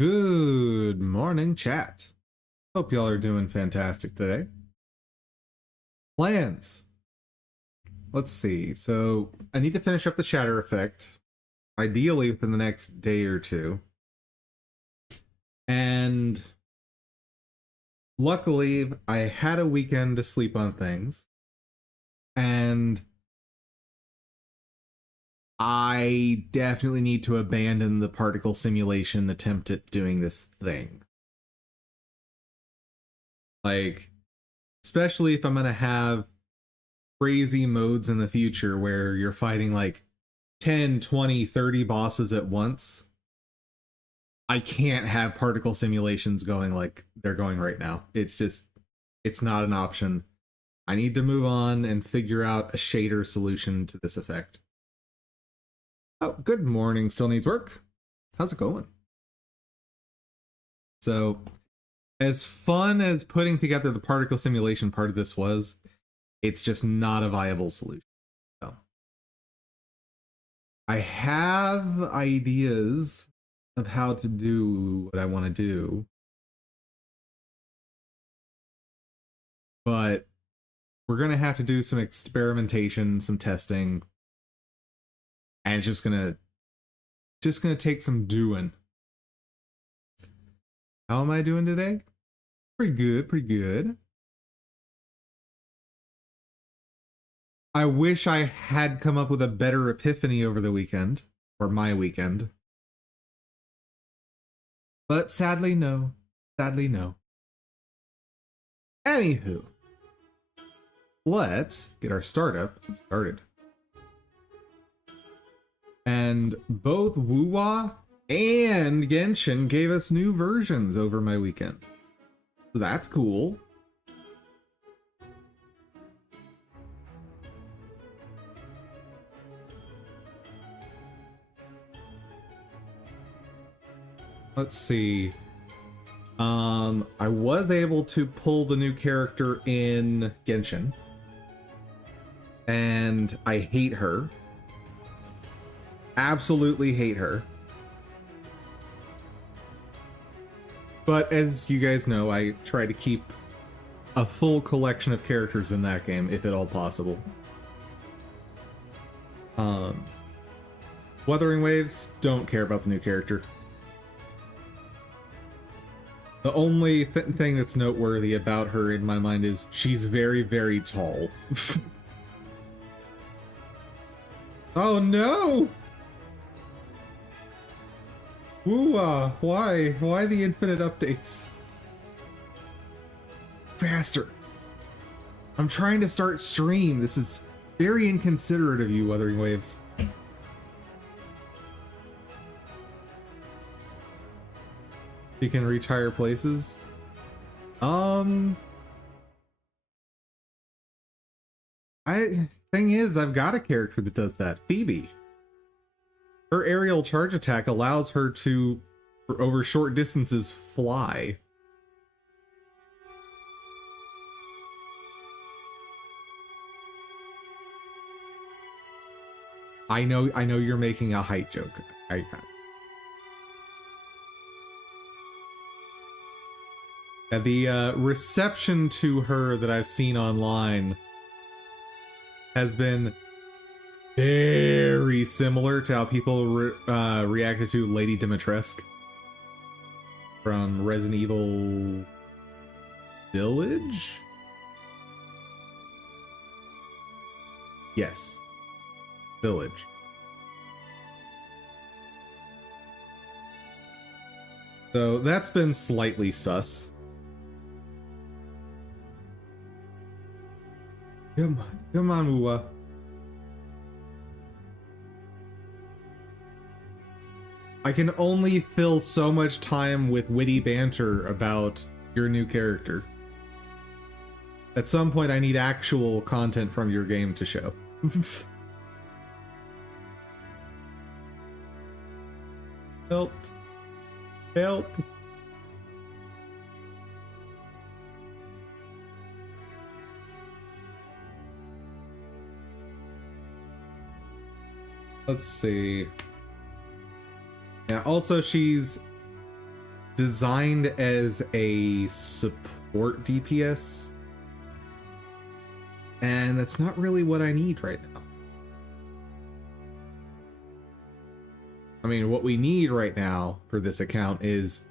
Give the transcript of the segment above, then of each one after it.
Good morning, chat. Hope y'all are doing fantastic today. Plans. Let's see. So, I need to finish up the Shatter Effect, ideally within the next day or two. And luckily, I had a weekend to sleep on things. And I definitely need to abandon the particle simulation attempt at doing this thing. Like, especially if I'm going to have crazy modes in the future where you're fighting like 10, 20, 30 bosses at once. I can't have particle simulations going like they're going right now. It's not an option. I need to move on and figure out a shader solution to this effect. Oh, good morning, still needs work. How's it going? So, as fun as putting together the particle simulation part of this was, it's just not a viable solution. So, I have ideas of how to do what I want to do, but we're gonna have to do some experimentation, some testing, and it's just gonna take some doing. How am I doing today? Pretty good, pretty good. I wish I had come up with a better epiphany over the weekend, or my weekend. But sadly, no. Sadly, no. Anywho, let's get our startup started. And both Wuwa and Genshin gave us new versions over my weekend. So that's cool. Let's see. I was able to pull the new character in Genshin. And I hate her. Absolutely hate her. But as you guys know, I try to keep a full collection of characters in that game, if at all possible. Wuthering Waves, don't care about the new character. The only thing that's noteworthy about her in my mind is she's very, very tall. Oh no! Woo, why? Why the infinite updates? Faster! I'm trying to start stream. This is very inconsiderate of you, Wuthering Waves. You can retire places. Thing is, I've got a character that does that. Phoebe. Her aerial charge attack allows her to, over short distances, fly. I know you're making a height joke. The reception to her that I've seen online has been very similar to how people reacted to Lady Dimitrescu from Resident Evil Village? Yes. Village. So that's been slightly sus. Come on, Wuwa. I can only fill so much time with witty banter about your new character. At some point, I need actual content from your game to show. Help. Help. Let's see. Yeah, also she's designed as a support DPS, and that's not really what I need right now. I mean, what we need right now for this account is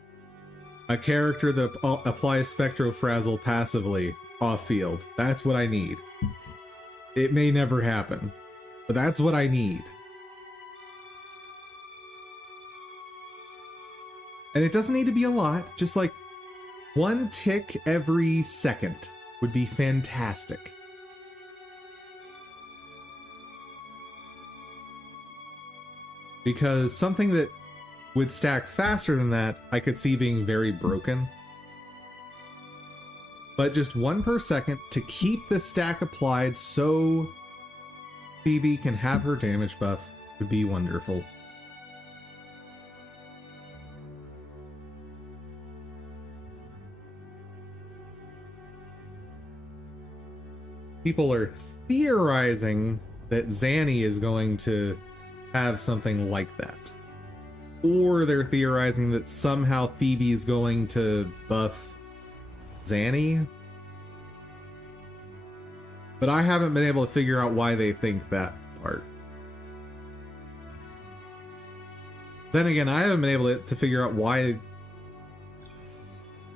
a character that applies Spectrofrazzle passively off field. That's what I need. It may never happen, but that's what I need. And it doesn't need to be a lot, just like 1 tick every second would be fantastic. Because something that would stack faster than that, I could see being very broken. But just 1 per second to keep the stack applied so Phoebe can have her damage buff would be wonderful. People are theorizing that Zanny is going to have something like that. Or they're theorizing that somehow Phoebe's going to buff Zanny. But I haven't been able to figure out why they think that part. Then again, I haven't been able to figure out why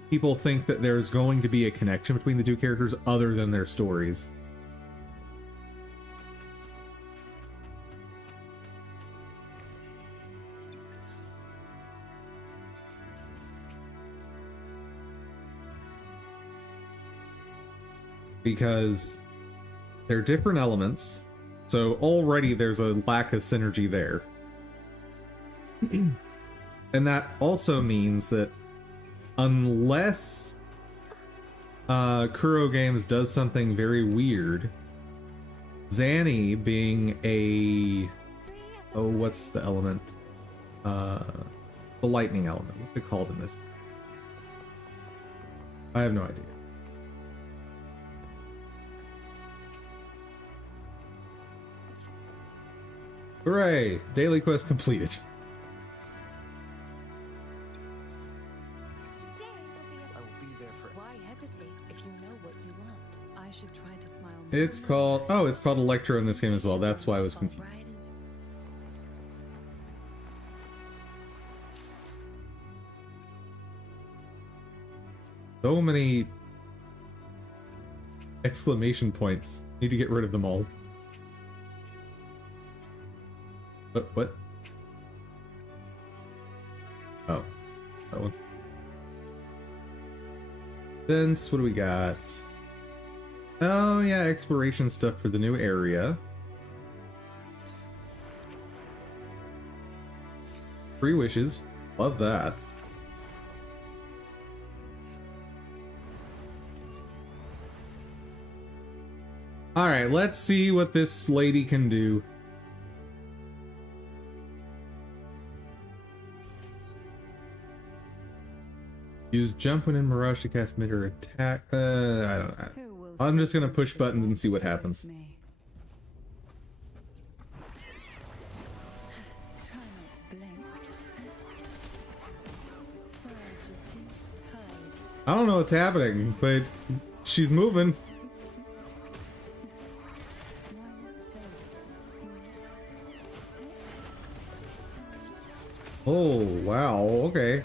people think that there's going to be a connection between the two characters other than their stories. Because they're different elements, so already there's a lack of synergy there. And that also means that unless Kuro Games does something very weird, Zanny being a... oh, what's the element? The lightning element. What's it called in this? I have no idea. Hooray! Daily quest completed. It's called... oh, it's called Electro in this game as well. That's why I was confused. So many exclamation points. Need to get rid of them all. What? Oh, that one. Thence, what do we got? Oh yeah, exploration stuff for the new area. Free wishes. Love that. Alright, let's see what this lady can do. Use jump when in Mirage to cast mid or attack. I don't know. I'm just gonna push buttons and see what happens. I don't know what's happening, but she's moving. Oh, wow, okay.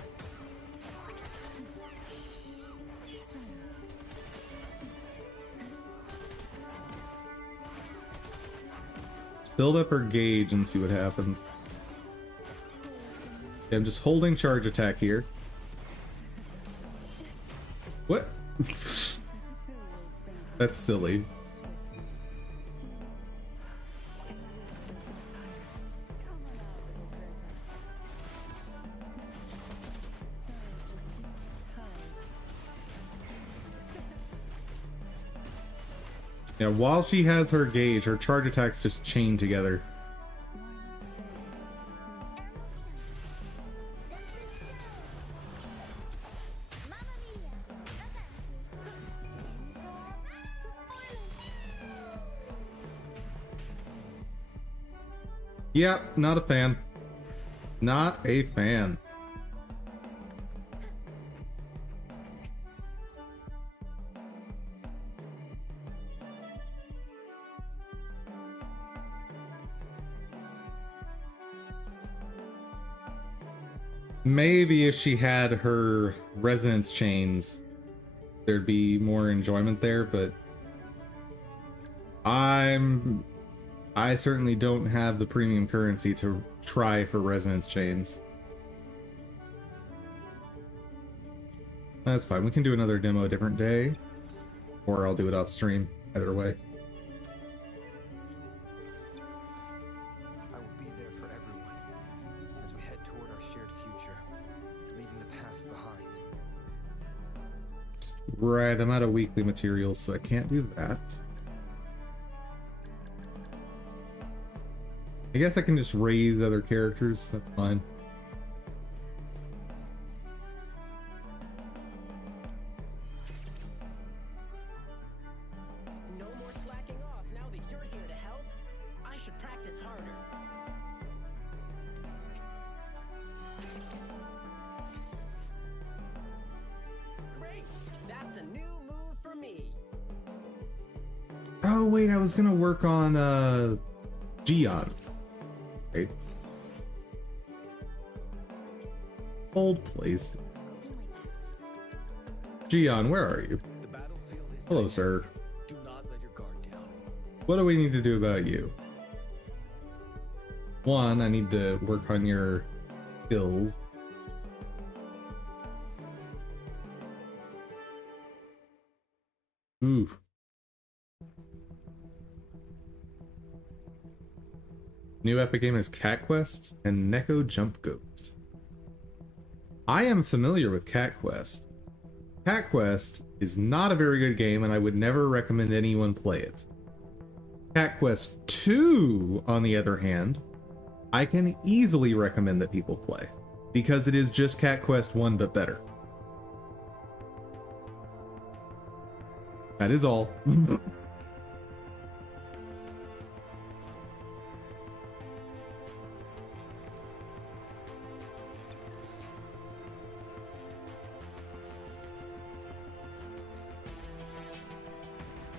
Build up her gauge and see what happens. Okay, I'm just holding charge attack here. What? That's silly. Yeah, while she has her gauge, her charge attacks just chain together. Yep, not a fan. Not a fan. Maybe if she had her resonance chains, there'd be more enjoyment there, but I certainly don't have the premium currency to try for resonance chains. That's fine. We can do another demo a different day, or I'll do it off stream. Either way. I will be there for everyone as we head toward our shared future, leaving the past behind. Right, I'm out of weekly materials, so I can't do that. I guess I can just raise other characters. That's fine. No more slacking off now that you're here to help. I should practice harder. Great! That's a new move for me. Oh wait, I was gonna work on Gion. Right. Old place. I'll do my best. Gion, where are you? The battlefield is Hello, ready. sir. Do not let your guard down. What do we need to do about you? One, I need to work on your skills. Ooh. New epic game is Cat Quest and Neko Jump Ghost. I am familiar with Cat Quest. Cat Quest is not a very good game, and I would never recommend anyone play it. Cat Quest 2, on the other hand, I can easily recommend that people play, because it is just Cat Quest 1 but better. That is all.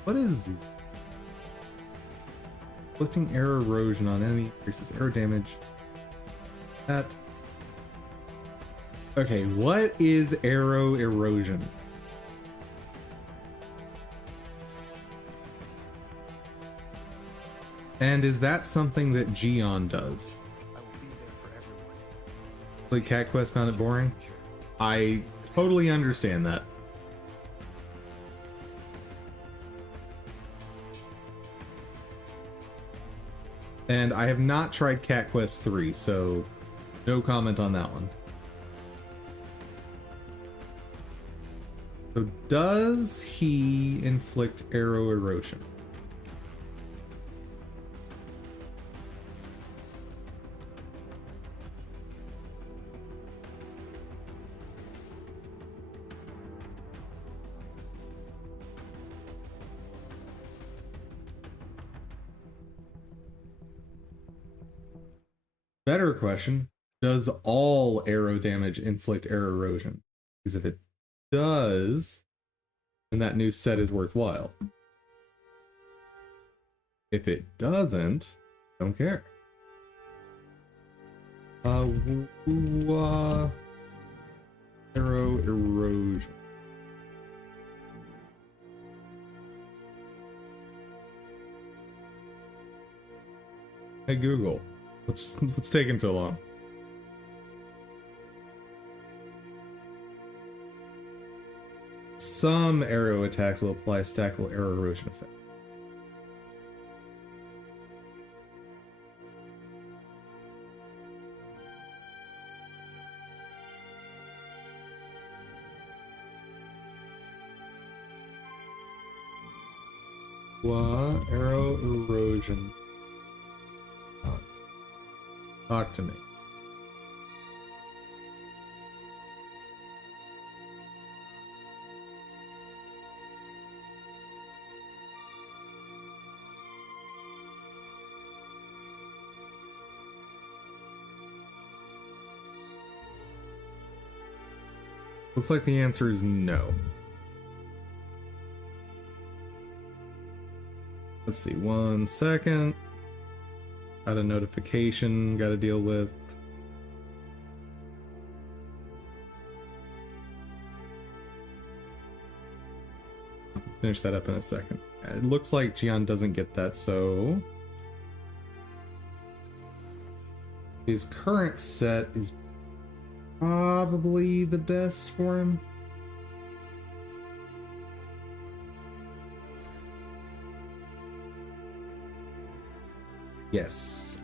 What is inflicting arrow erosion on enemy increases arrow damage? That. Okay, what is arrow erosion? And is that something that Gion does? I will be there for everyone. Like Cat Quest found it boring? Future. I totally understand that. And I have not tried Cat Quest 3, so no comment on that one. So does he inflict arrow erosion? Better question, does all arrow damage inflict arrow erosion? Because if it does, then that new set is worthwhile. If it doesn't, don't care. Arrow erosion. Hey Google, what's taking so long? Some arrow attacks will apply a stackable arrow erosion effect. Arrow erosion. Talk to me. Looks like the answer is no. Let's see, 1 second. Got a notification, got to deal with. finish that up in a second. It looks like Gian doesn't get that, so his current set is probably the best for him. Yes.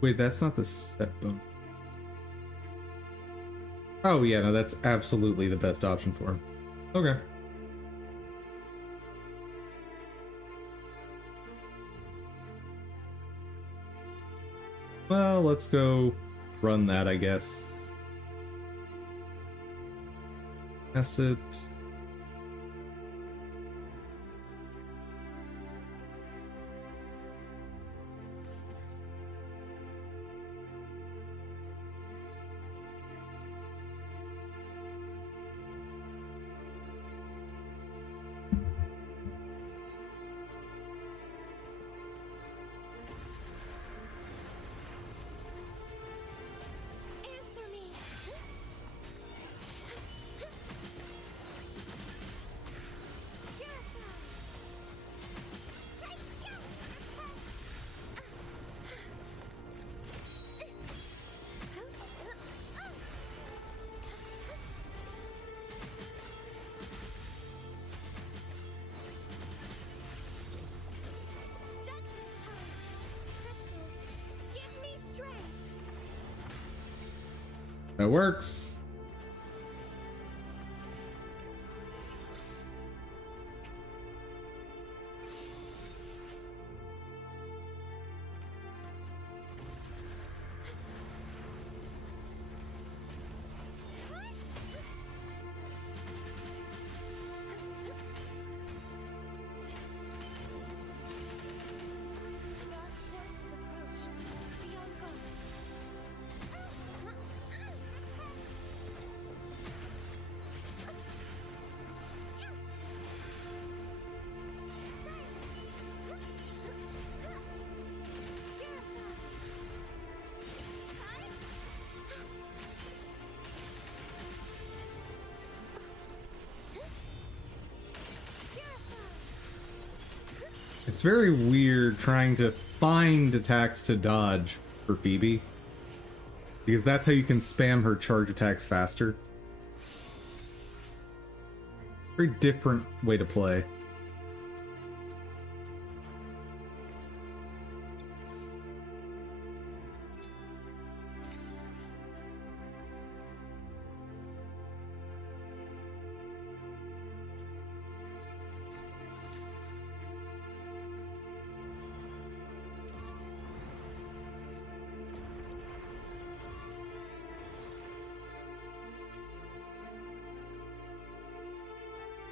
Wait, that's not the set bone. Oh yeah, no, that's absolutely the best option for him. Okay. Well, let's go run that, I guess. Asset. Answer me. Judgment time. Crystals, give me strength. That works. Dark forces approach. Be on guard. It's very weird trying to find attacks to dodge for Phoebe, because that's how you can spam her charge attacks faster. Very different way to play.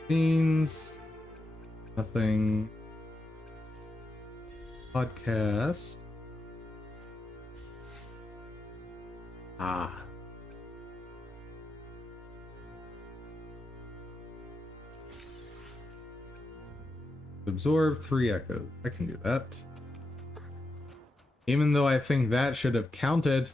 Scenes, nothing. Podcast. Ah. Absorb 3 echoes. I can do that. Even though I think that should have counted.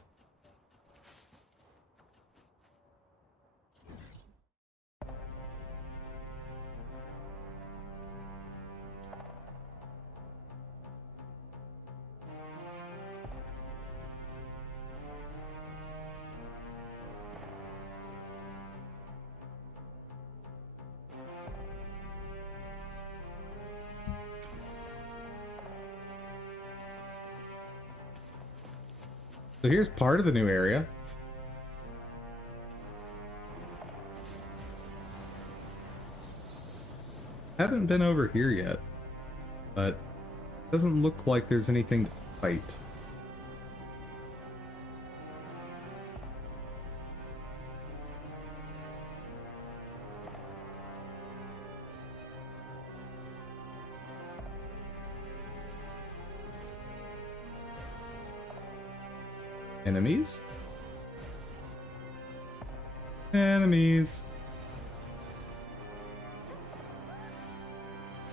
So here's part of the new area. Haven't been over here yet, but doesn't look like there's anything to fight. Enemies? Enemies.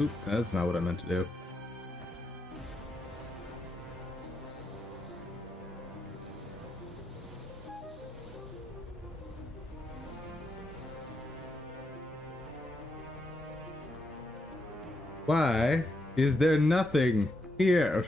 Oop, that's not what I meant to do. Why is there nothing here?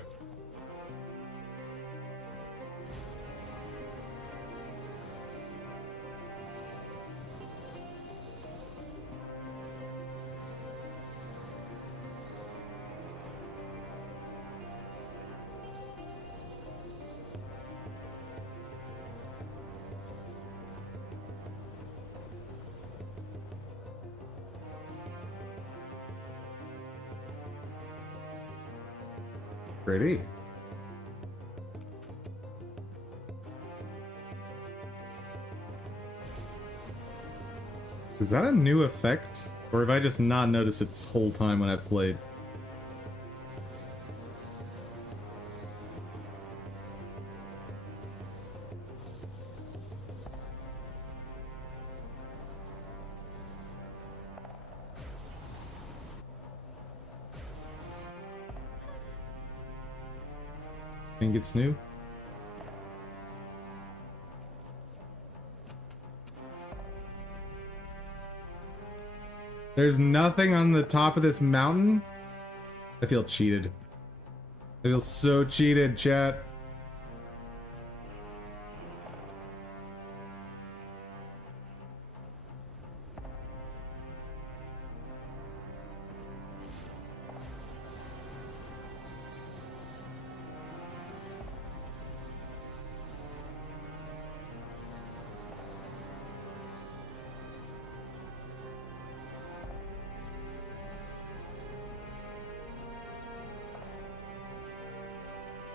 Pretty. Is that a new effect? Or have I just not noticed it this whole time when I've played? Think it's new? There's nothing on the top of this mountain? I feel cheated. I feel so cheated, chat.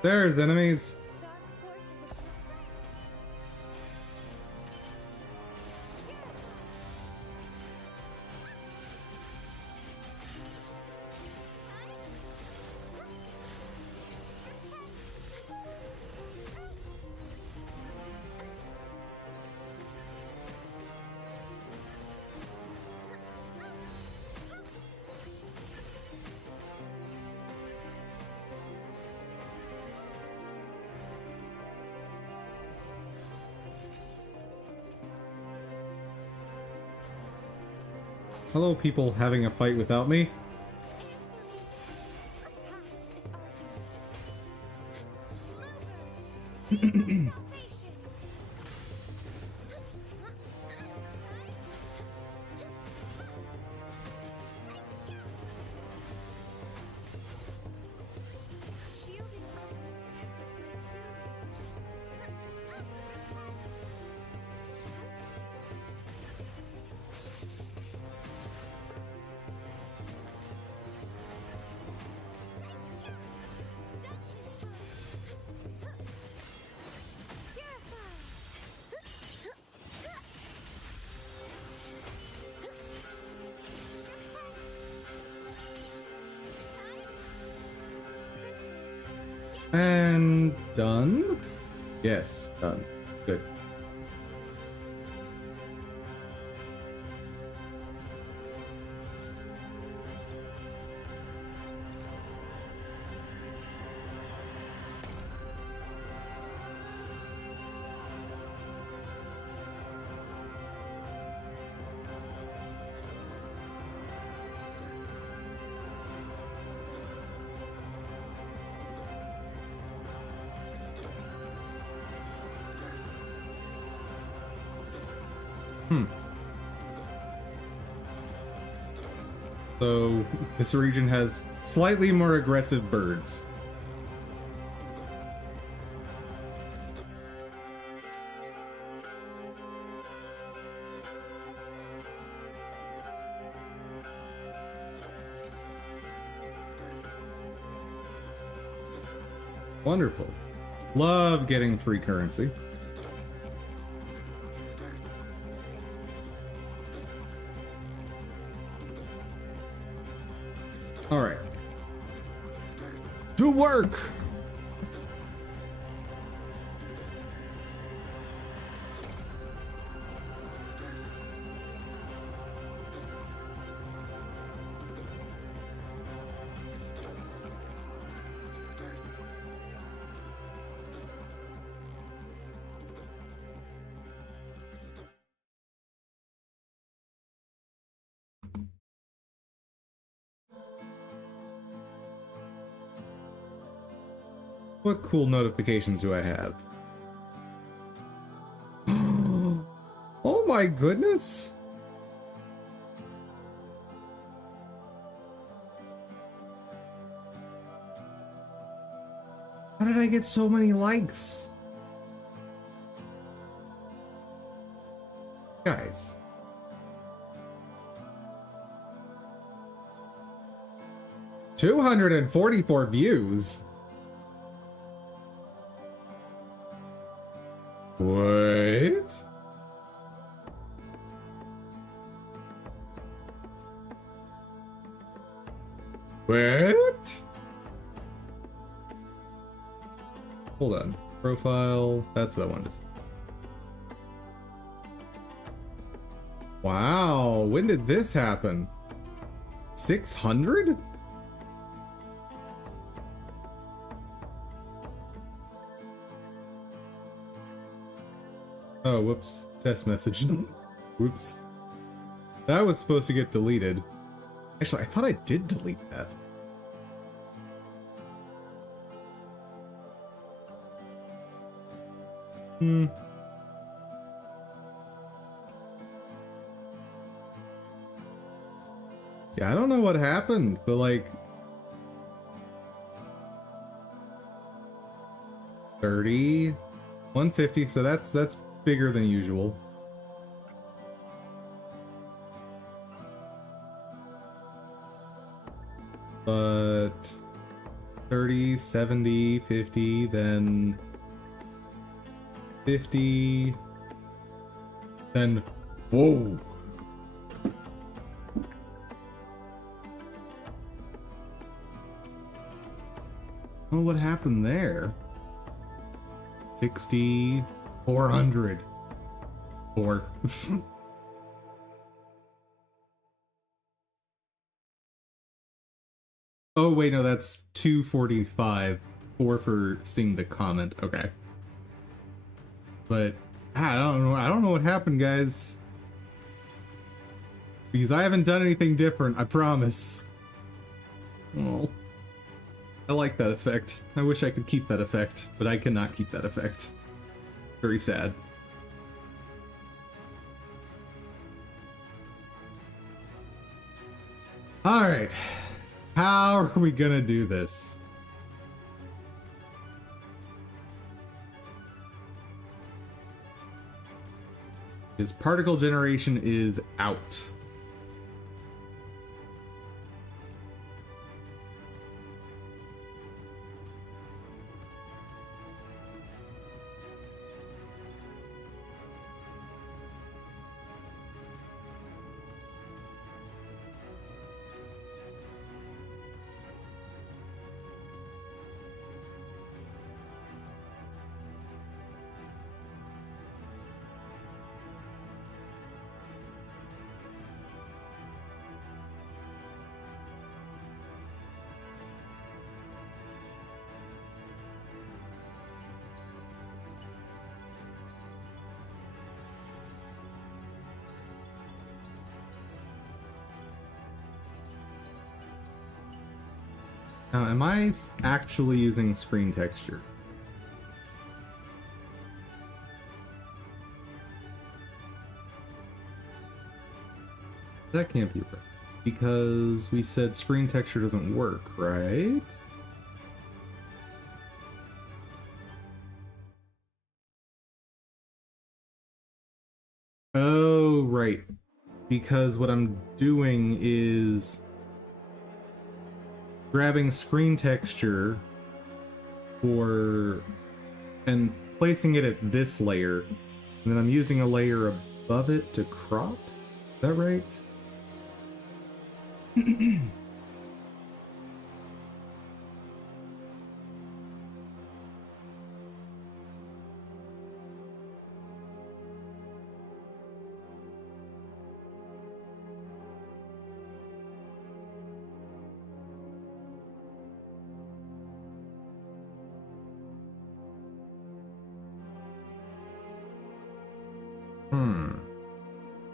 There's enemies. Dark forces of Hello, people having a fight without me. salvation. Shielding others is my And done? Yes, done. Good. So, this region has slightly more aggressive birds. Wonderful. Love getting free currency. All right. To work. What cool notifications do I have? Oh my goodness! How did I get so many likes? Guys. $244 views. What? What? Hold on. Profile. That's what I wanted to see. Wow. When did this happen? 600? Oh, whoops. Test message. Whoops. That was supposed to get deleted. Actually, I thought I did delete that. Yeah, I don't know what happened, but like 30, 150, so that's bigger than usual. But 30, 70, 50, then 50, then whoa. Oh, what happened there? 60, 400. 4. Oh, wait, no, that's 245. 4 for seeing the comment. Okay. But I don't know what happened, guys. Because I haven't done anything different, I promise. Oh. I like that effect. I wish I could keep that effect, but I cannot keep that effect. Very sad. Alright. How are we gonna do this? His particle generation is out. Now, am I actually using screen texture? That can't be right. Because we said screen texture doesn't work, right? Oh, right. Because what I'm doing is grabbing screen texture and placing it at this layer, and then I'm using a layer above it to crop. Is that right?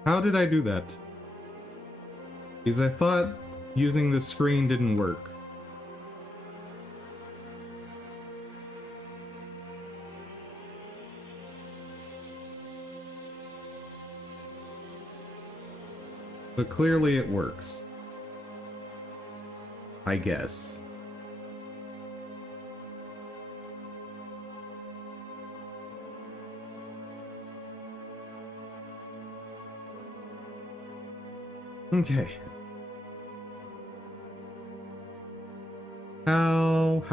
How did I do that? Because I thought using the screen didn't work. But clearly it works. I guess. Okay. How?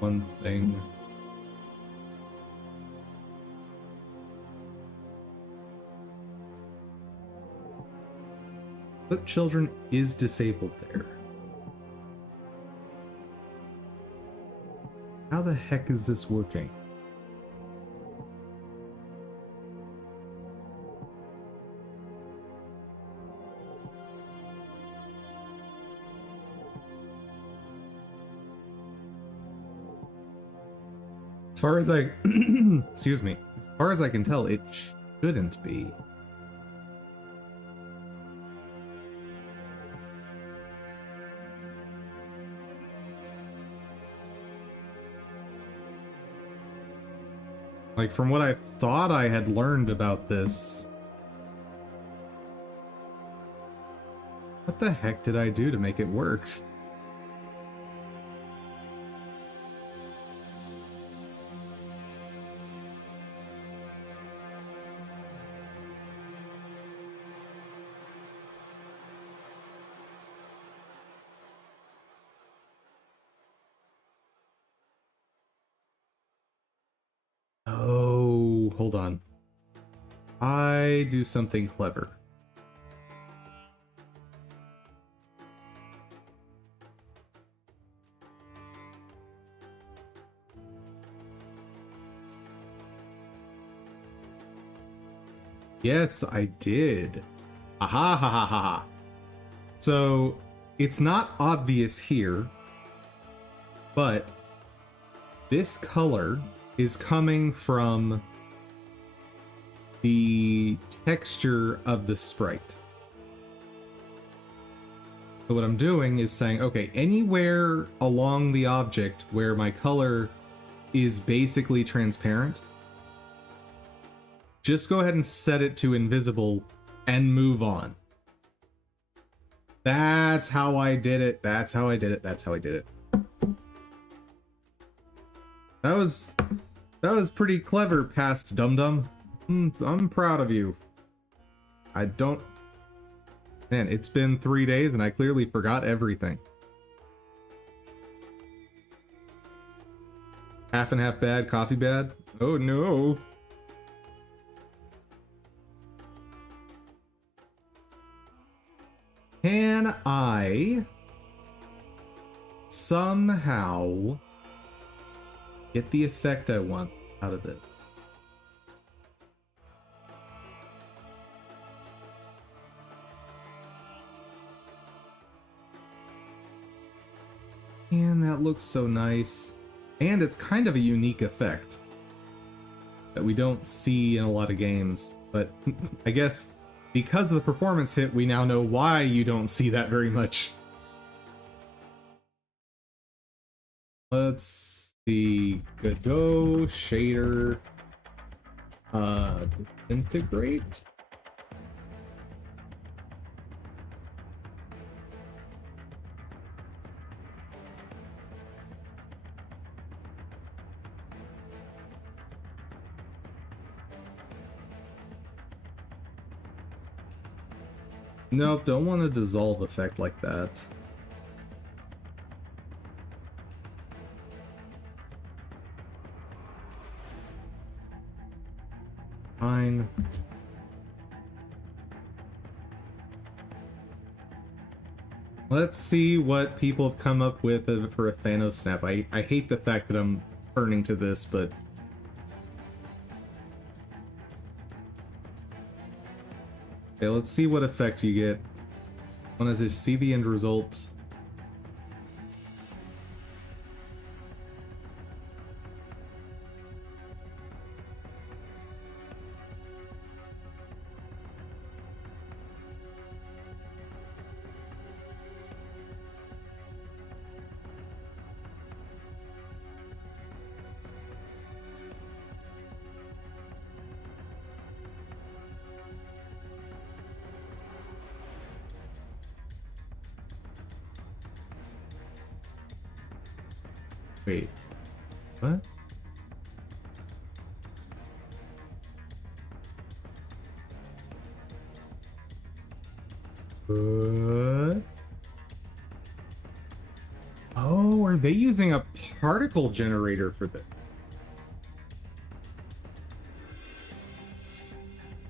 One thing. Flip children is disabled there. How the heck is this working? As far as I excuse me, as far as I can tell, it shouldn't be. Like, from what I thought I had learned about this. What the heck did I do to make it work? Oh, hold on. I do something clever. Yes, I did. Aha ha ha ha ha. So, it's not obvious here, but this color is coming from the texture of the sprite. So what I'm doing is saying, okay, anywhere along the object where my color is basically transparent, just go ahead and set it to invisible and move on. That's how I did it. That's how I did it. That's how I did it. That was pretty clever, past dum-dum. I'm proud of you. I don't... Man, it's been 3 days and I clearly forgot everything. Half and half bad, coffee bad? Oh no. Can I somehow get the effect I want out of it? And that looks so nice. And it's kind of a unique effect that we don't see in a lot of games. But I guess because of the performance hit, we now know why you don't see that very much. Let's see. Godot, shader, disintegrate. Nope, don't want a dissolve effect like that. Fine. Let's see what people have come up with for a Thanos snap. I hate the fact that I'm turning to this, but... Okay, let's see what effect you get. Want to just see the end result. Wait. What? What? Oh, are they using a particle generator for this?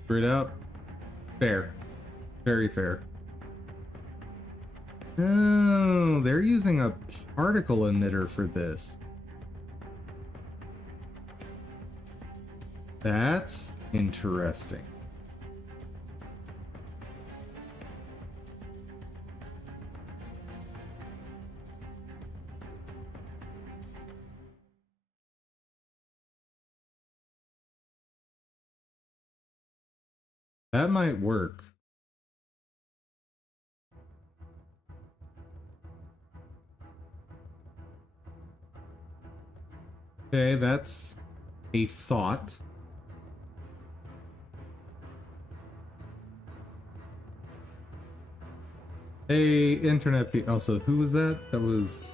Screwed up. Fair. Very fair. Oh, they're using a particle emitter for this. That's interesting. That might work. Okay, that's a thought. Hey, internet. Also, who was that? That was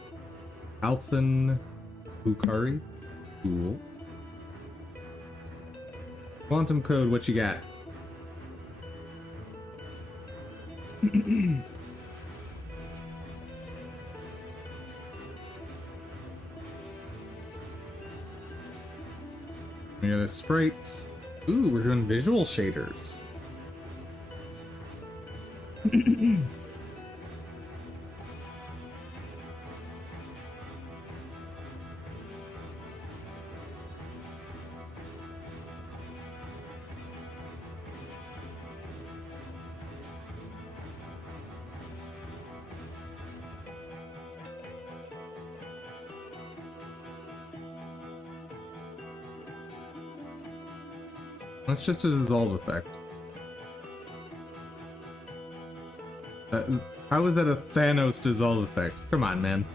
Alphan Bukari. Cool. Quantum code. What you got? We got a sprite. Ooh, we're doing visual shaders. That's just a dissolve effect. How is that a Thanos dissolve effect? Come on, man.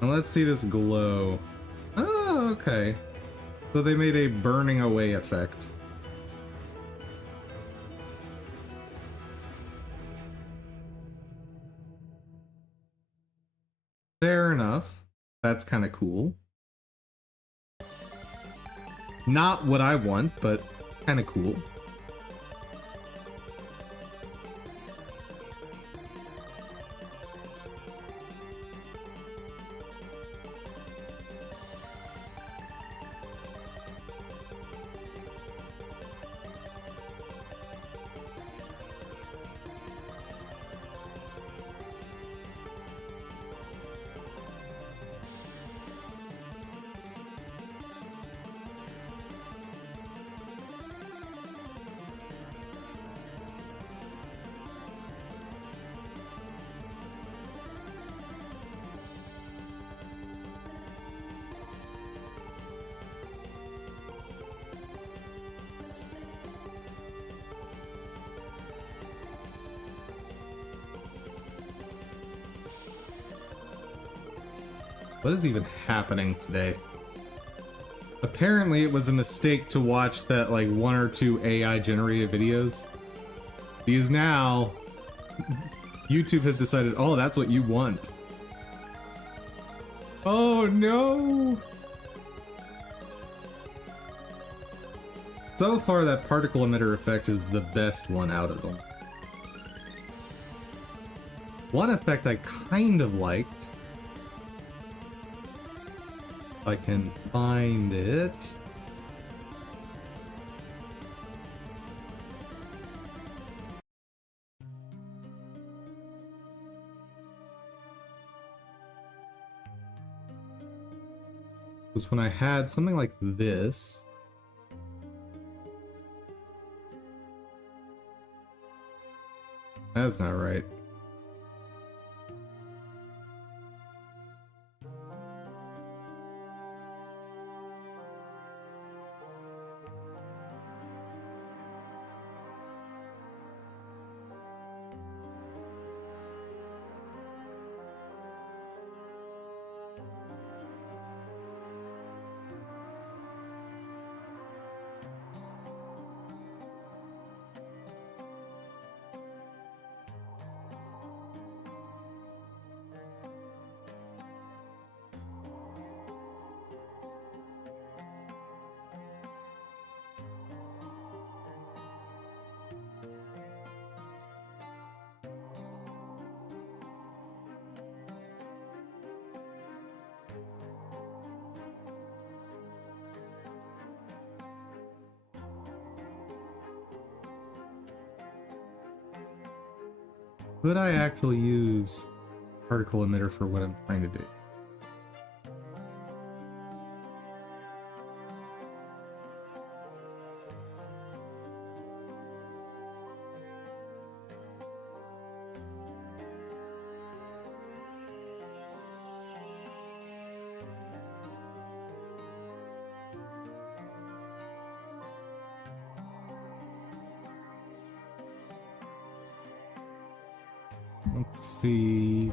And let's see this glow. Oh, okay. So they made a burning away effect. Fair enough. That's kind of cool. Not what I want, but kind of cool. What is even happening today? Apparently it was a mistake to watch that like 1 or 2 AI generated videos. Because now YouTube has decided, oh, that's what you want. Oh no! So far that particle emitter effect is the best one out of them. One effect I kind of liked, if I can find it. Was when I had something like this. That's not right. Could I actually use particle emitter for what I'm trying to do? Let's see.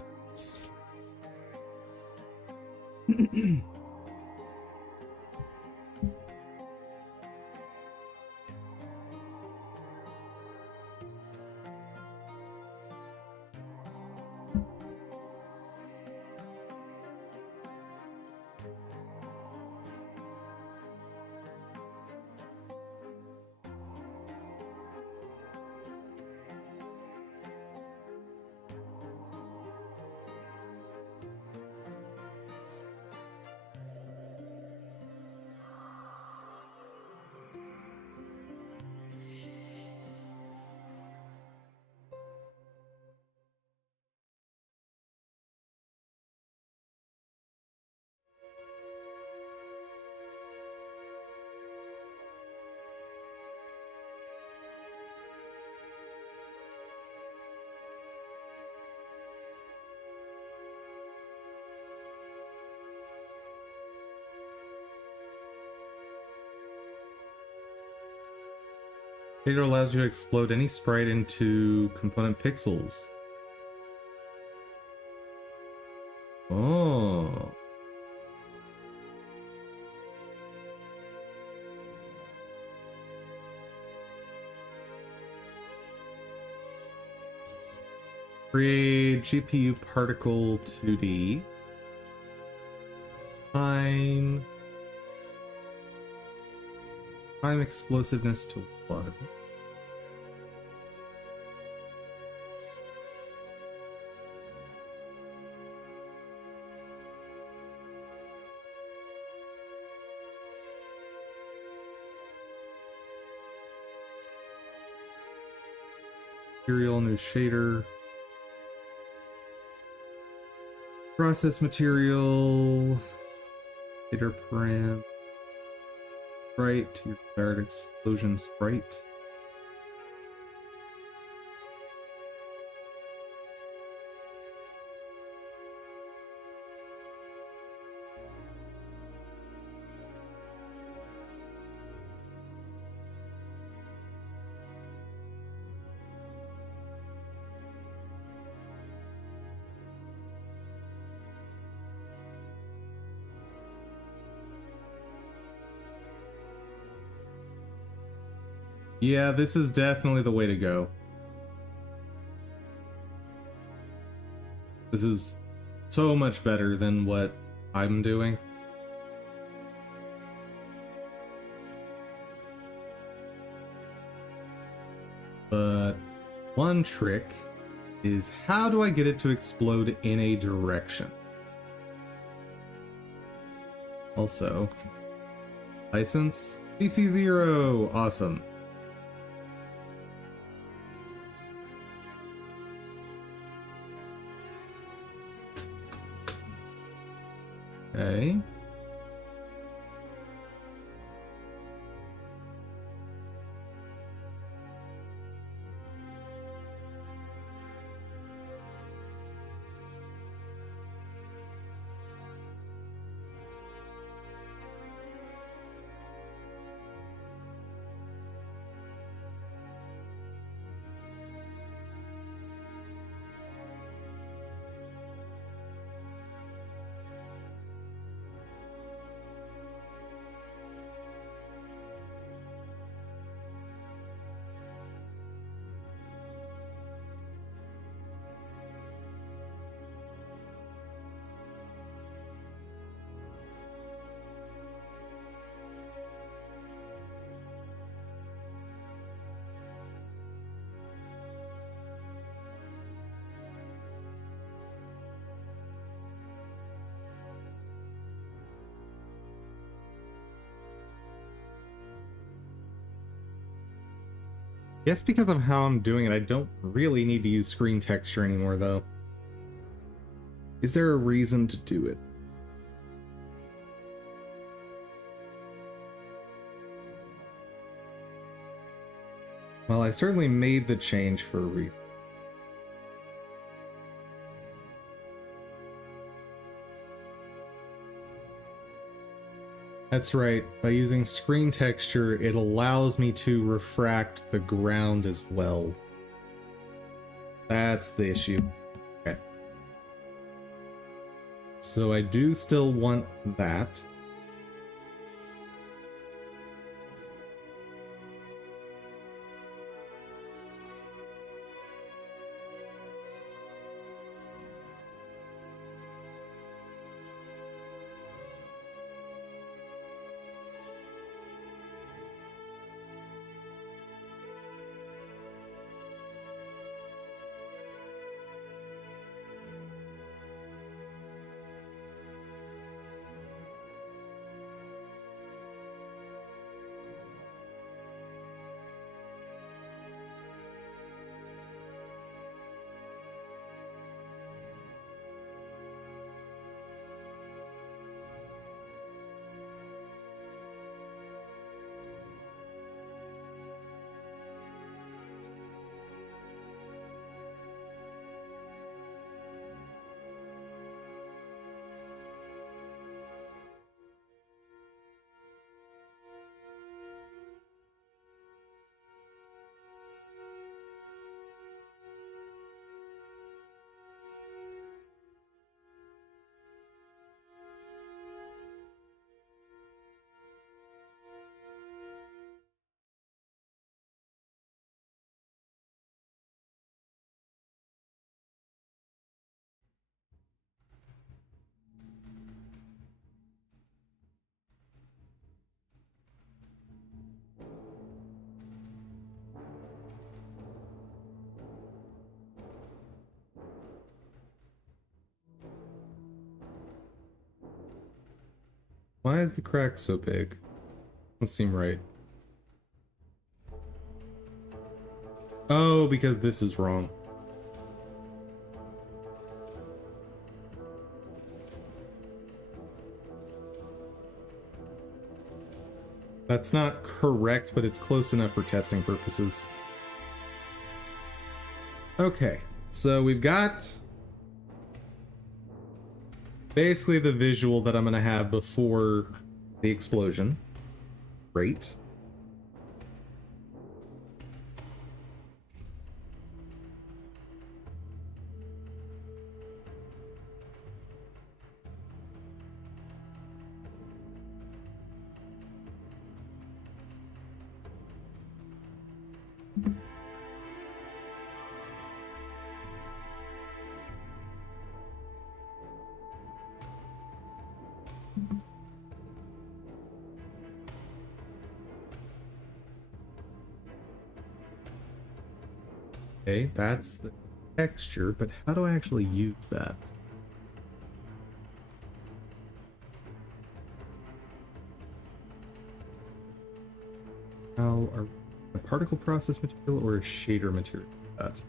Shader allows you to explode any sprite into component pixels. Oh. Create GPU particle 2D. Time explosiveness to 1. Material, new shader. Process material. Shader param. Sprite to your desired explosion sprite. Yeah, this is definitely the way to go. This is so much better than what I'm doing. But one trick is, how do I get it to explode in a direction? Also, license CC0, awesome. Okay. Guess because of how I'm doing it, I don't really need to use screen texture anymore, though. Is there a reason to do it? Well, I certainly made the change for a reason. That's right, by using screen texture, it allows me to refract the ground as well. That's the issue. Okay. So I do still want that. Why is the crack so big? Doesn't seem right. Oh, because this is wrong. That's not correct, but it's close enough for testing purposes. Okay, so we've got basically the visual that I'm going to have before the explosion. Great. Okay, that's the texture, but how do I actually use that? How are a particle process material or a shader material? That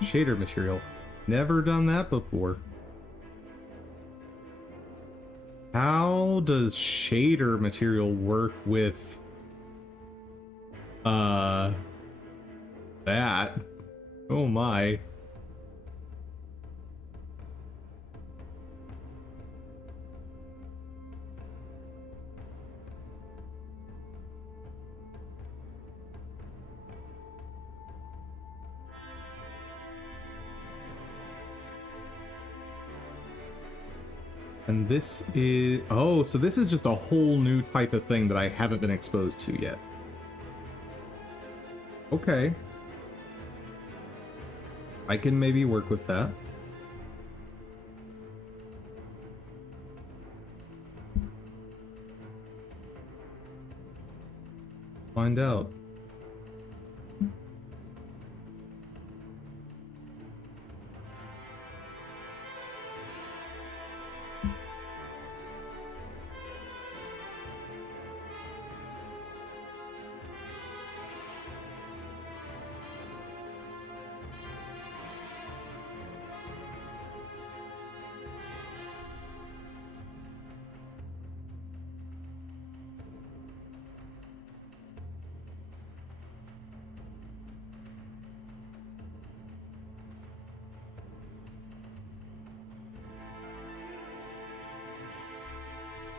shader material. Never done that before. How does shader material work with that? Oh my. And this is... oh, so this is just a whole new type of thing that I haven't been exposed to yet. Okay. I can maybe work with that. Find out.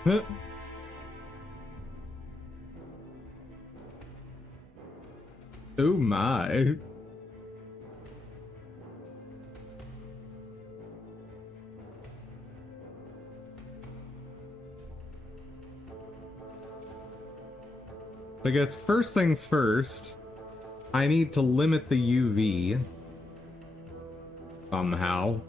Huh. Oh my. I guess first things first, I need to limit the UV somehow.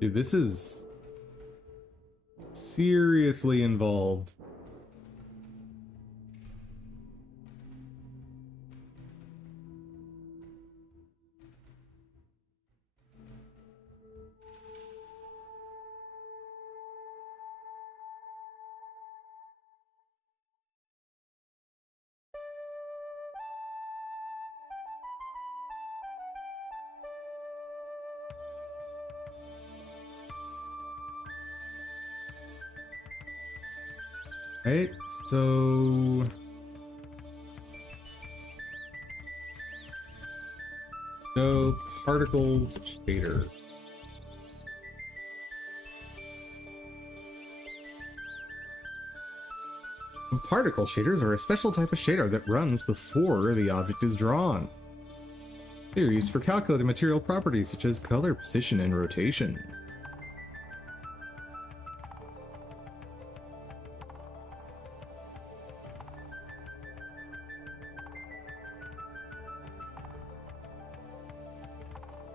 Dude, this is seriously involved. Right, so go particles shader. Particle shaders are a special type of shader that runs before the object is drawn. They are used for calculating material properties such as color, position, and rotation.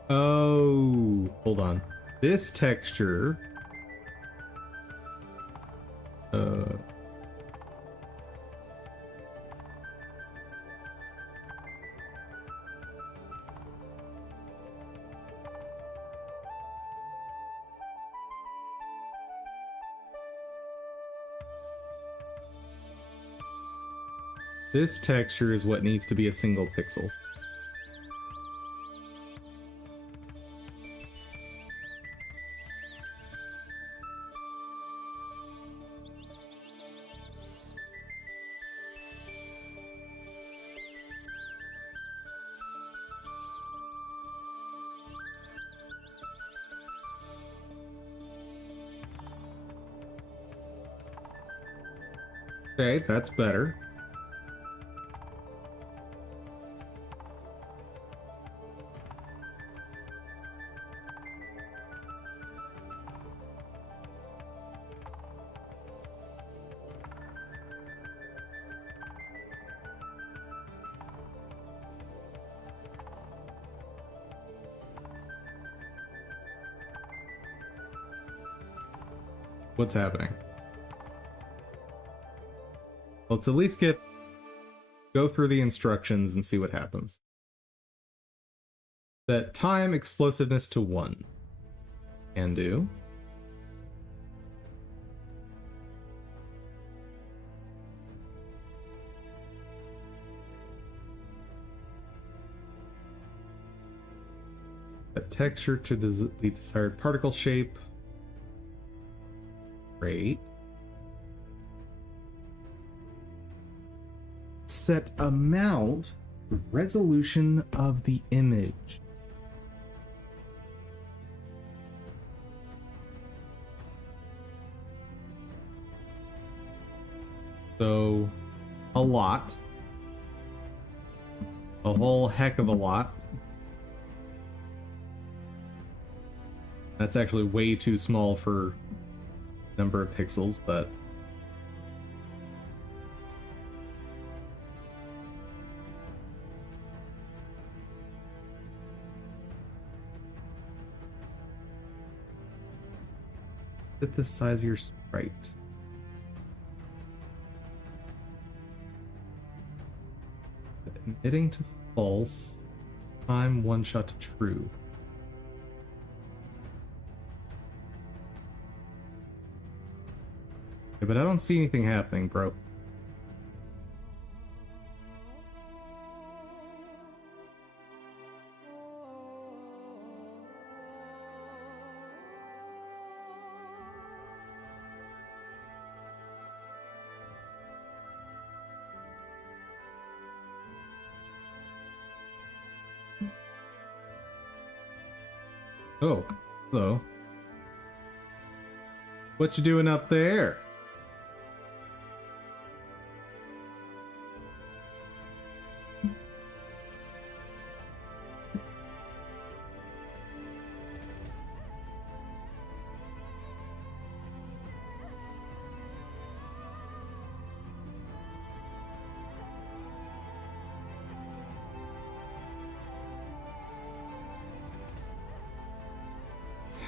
Oh, hold on. This texture. This texture is what needs to be a single pixel. Okay, that's better. What's happening? Let's at least go through the instructions and see what happens. Set time explosiveness to 1. Can do. Set texture to the desired particle shape. Great. Set amount, resolution of the image. So, a lot. A whole heck of a lot. That's actually way too small for number of pixels, but at the size of your sprite. Emitting to false, time one shot to true. Yeah, but I don't see anything happening, bro. Oh, hello. What you doing up there?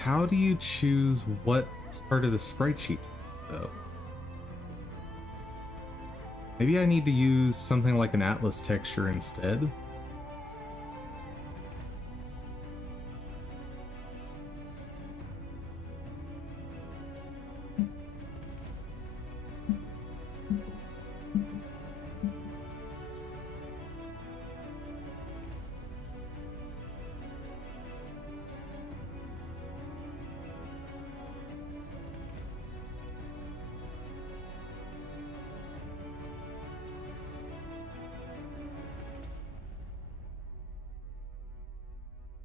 How do you choose what part of the sprite sheet, though? Maybe I need to use something like an Atlas texture instead.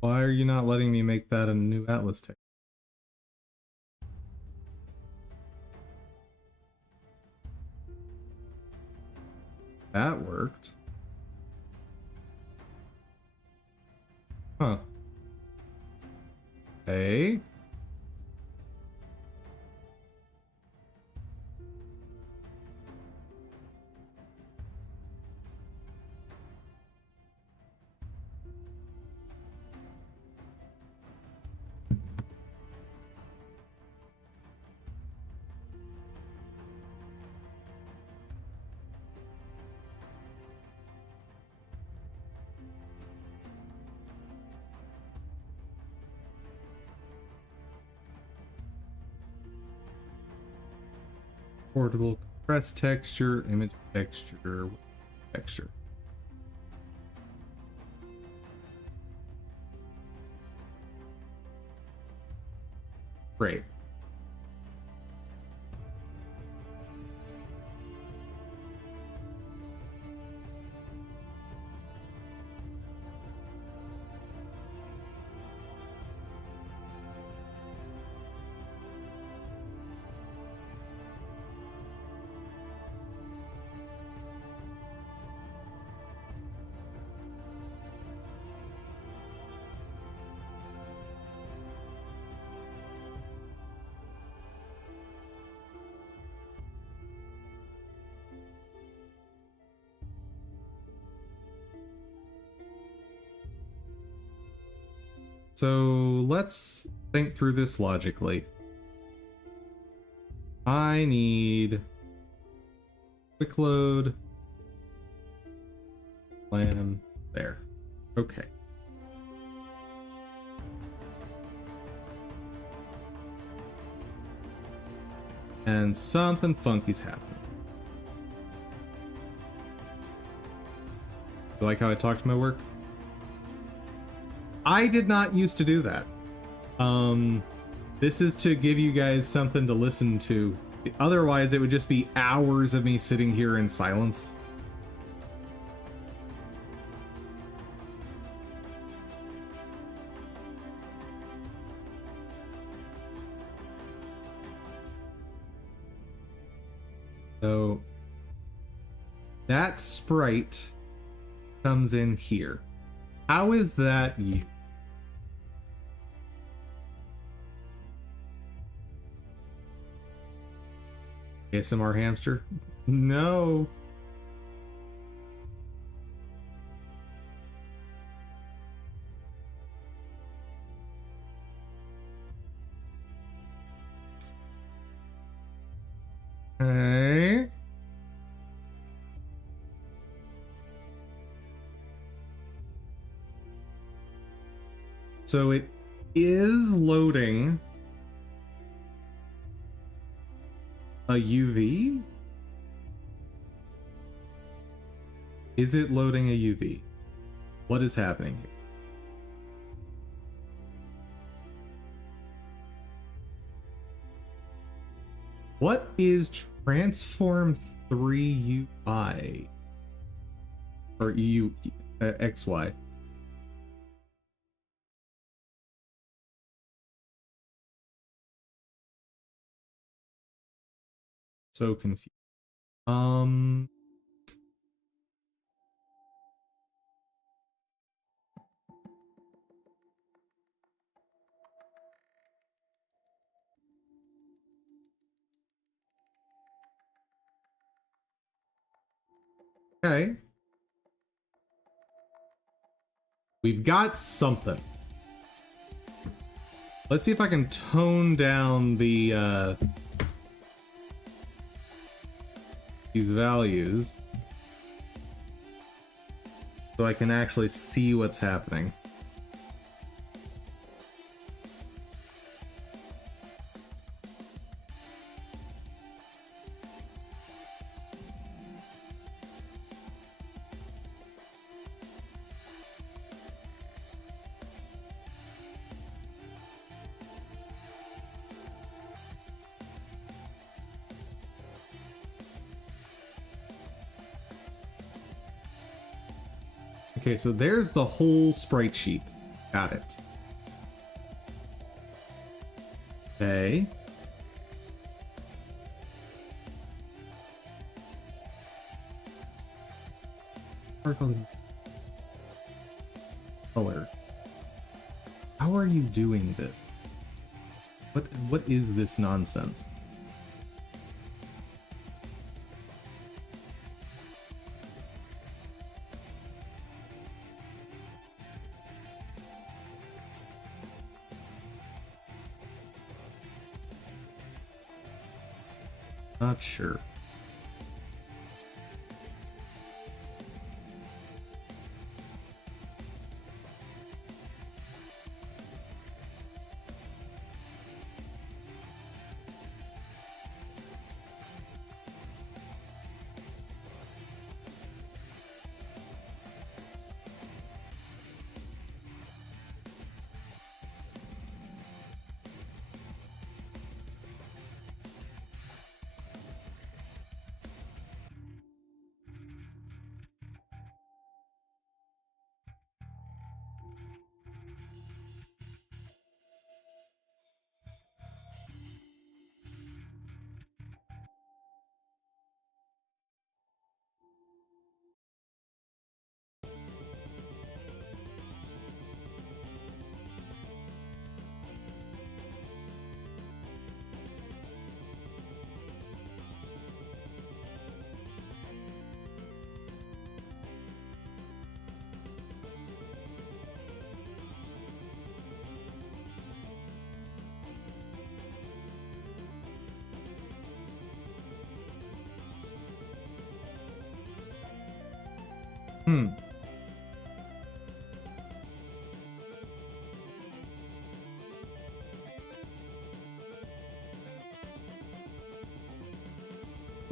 Why are you not letting me make that a new Atlas texture? That worked. Huh. Hey. Portable compress texture, image texture, texture. Great. So let's think through this logically. I need quick load, plan there. Okay. And something funky's happening. You like how I talk to my work? I did not used to do that. This is to give you guys something to listen to. Otherwise, it would just be hours of me sitting here in silence. So that sprite comes in here. How is that you? ASMR hamster? No. Okay. So it is loading a UV? Is it loading a UV? What is happening here? What is Transform 3 UI? Or EU XY? So confused. Okay. We've got something. Let's see if I can tone down the these values so I can actually see what's happening. Okay, so there's the whole sprite sheet. Got it. Okay. Color. How are you doing this? What is this nonsense? Not sure.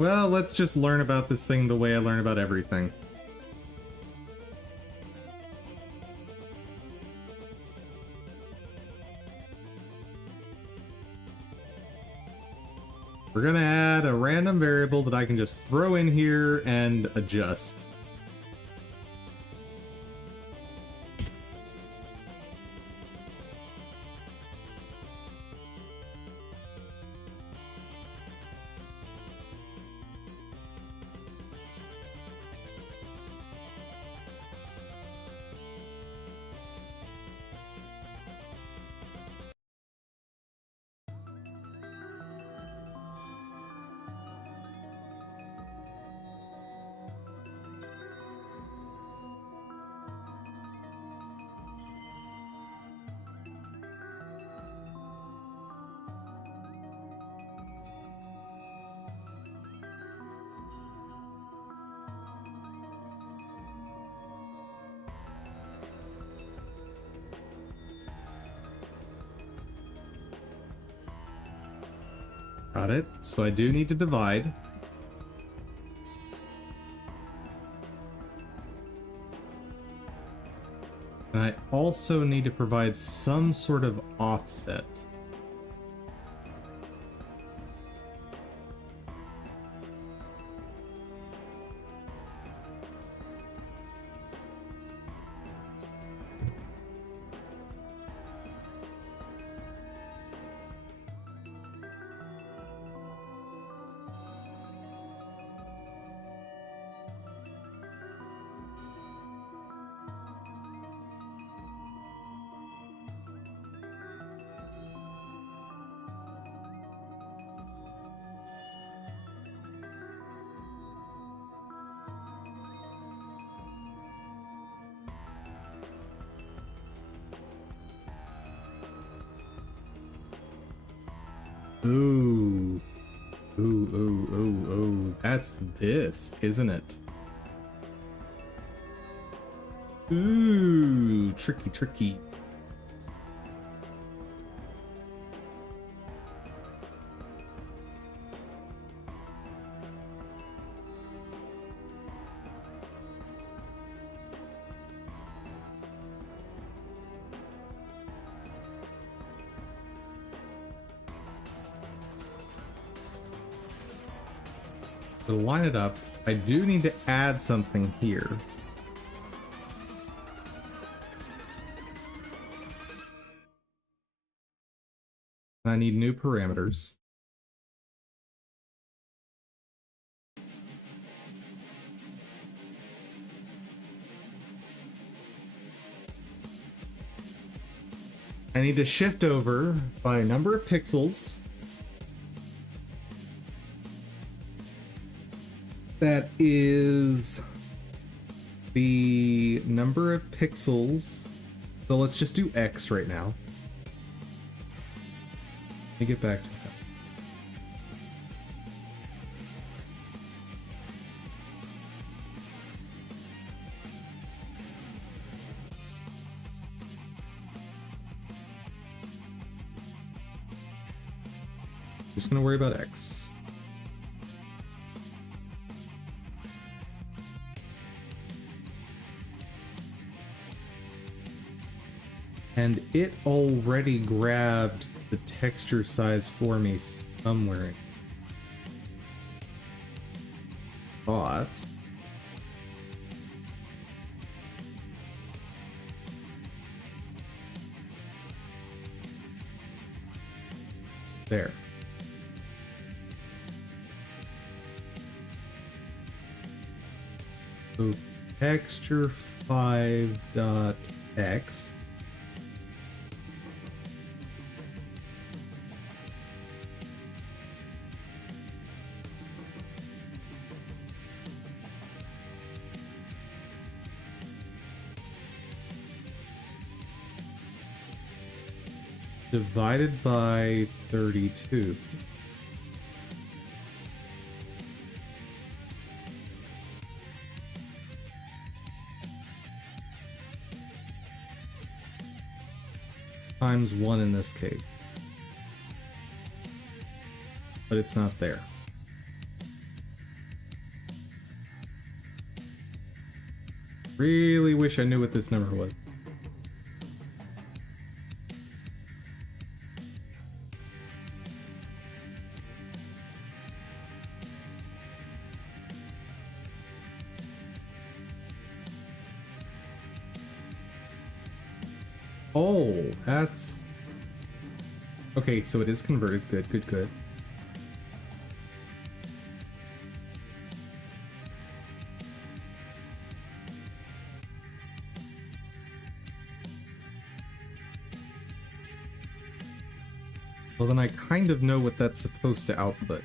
Well, let's just learn about this thing the way I learn about everything. We're gonna add a random variable that I can just throw in here and adjust. Got it. So I do need to divide. And I also need to provide some sort of offset. Ooh. Ooh. That's this, isn't it? Ooh, tricky. To line it up, I do need to add something here. I need new parameters. I need to shift over by number of pixels. That is the number of pixels. So let's just do X right now. Let me get back to that. Just gonna worry about X. And it already grabbed the texture size for me somewhere. Thought. There. So texture 5.x. Divided by 32. Times 1 in this case. But it's not there. Really wish I knew what this number was. Oh, that's... Okay, so it is converted. Good. Well, then I kind of know what that's supposed to output.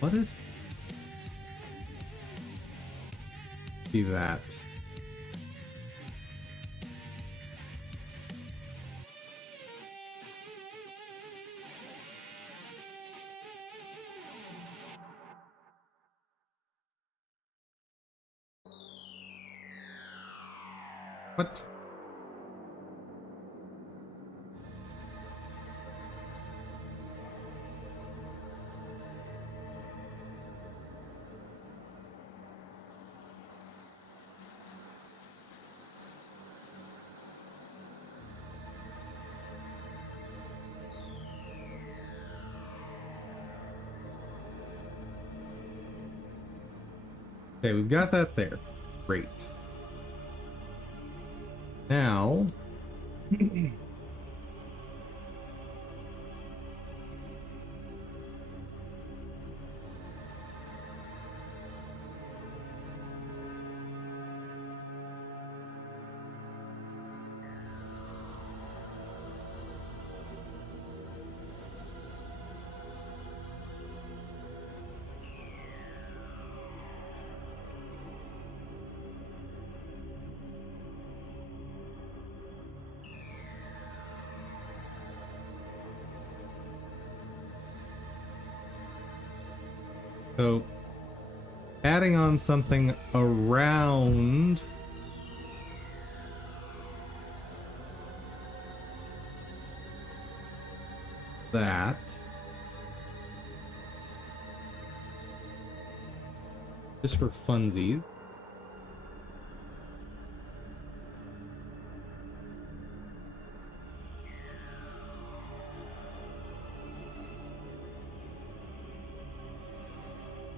What if... Be that. What? Okay, we've got that there. Great. Now... So, adding on something around that. Just for funsies.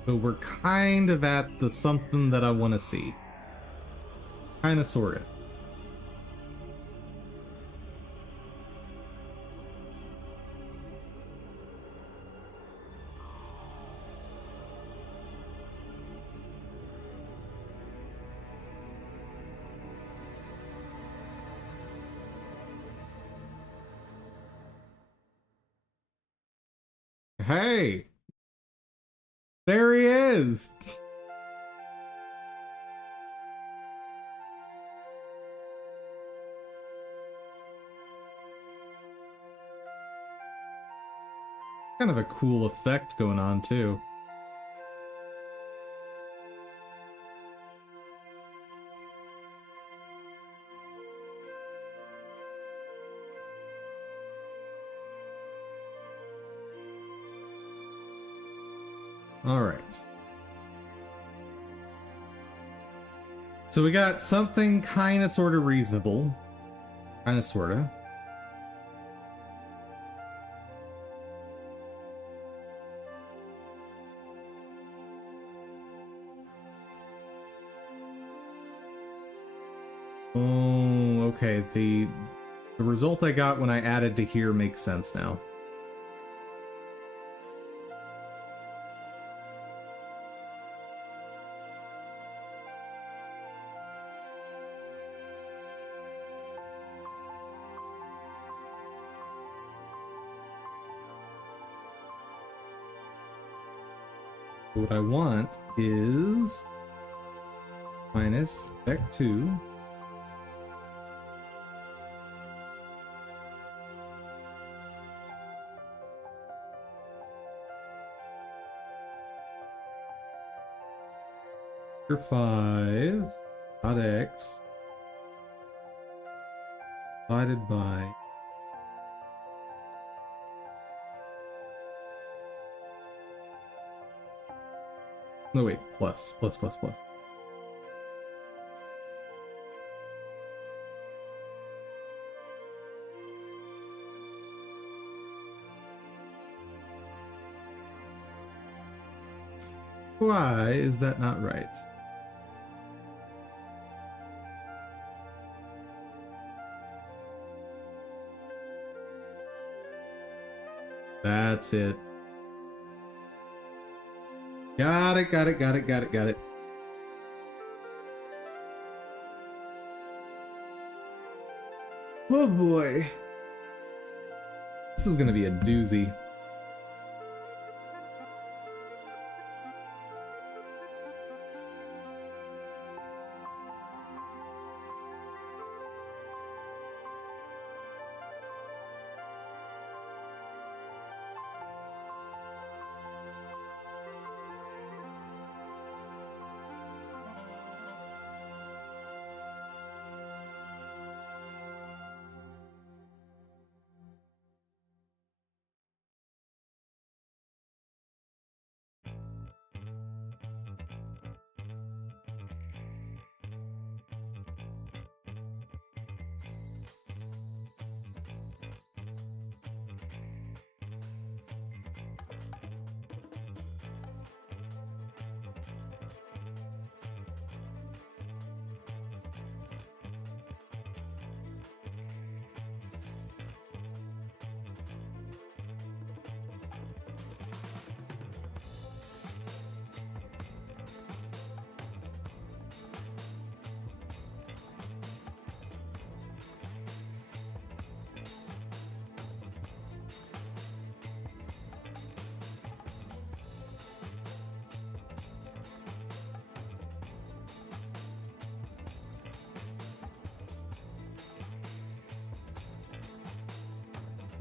So we're kind of at the something that I want to see. Kind of, sort of. Hey! There he is! Kind of a cool effect going on, too. Alright. So we got something kind of sort of reasonable. Kind of sort of. Oh, okay. The result I got when I added to here makes sense now. What I want is minus vec2 5 dot x divided by no wait, plus. Why is that not right? That's it. Got it. Oh boy. This is gonna be a doozy.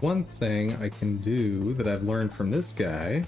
One thing I can do that I've learned from this guy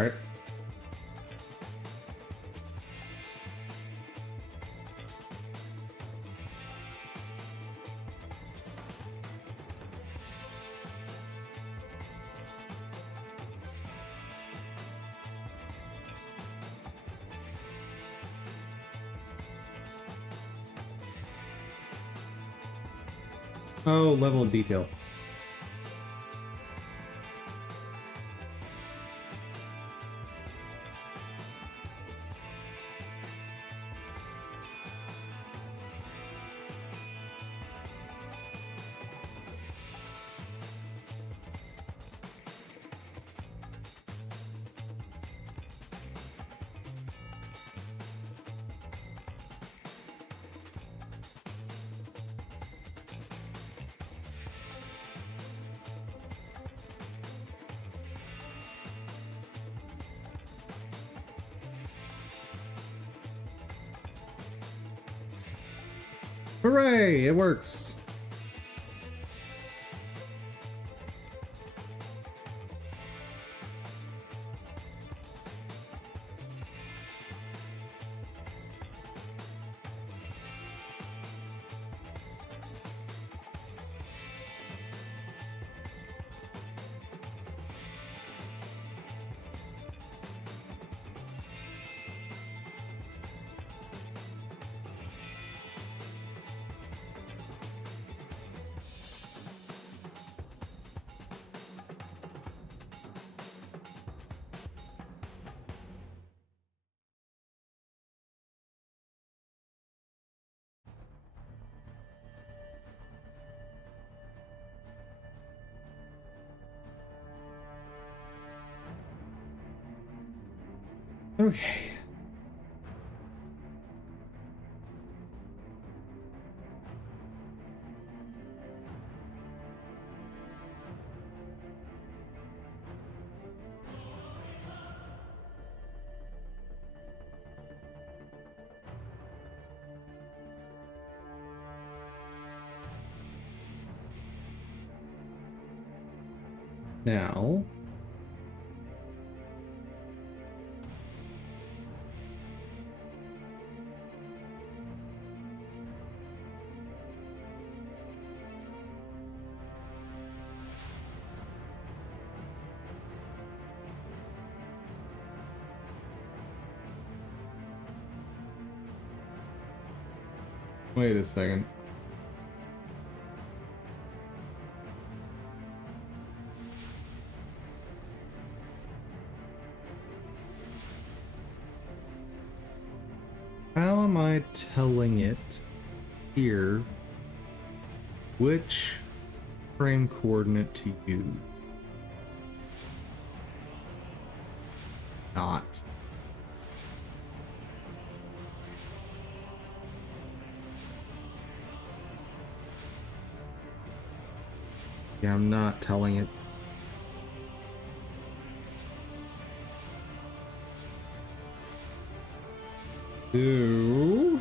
Alright. Oh, level of detail. Hooray! It works! Okay. Now, wait a second. How am I telling it here which frame coordinate to use? Not. Yeah, I'm not telling it. Do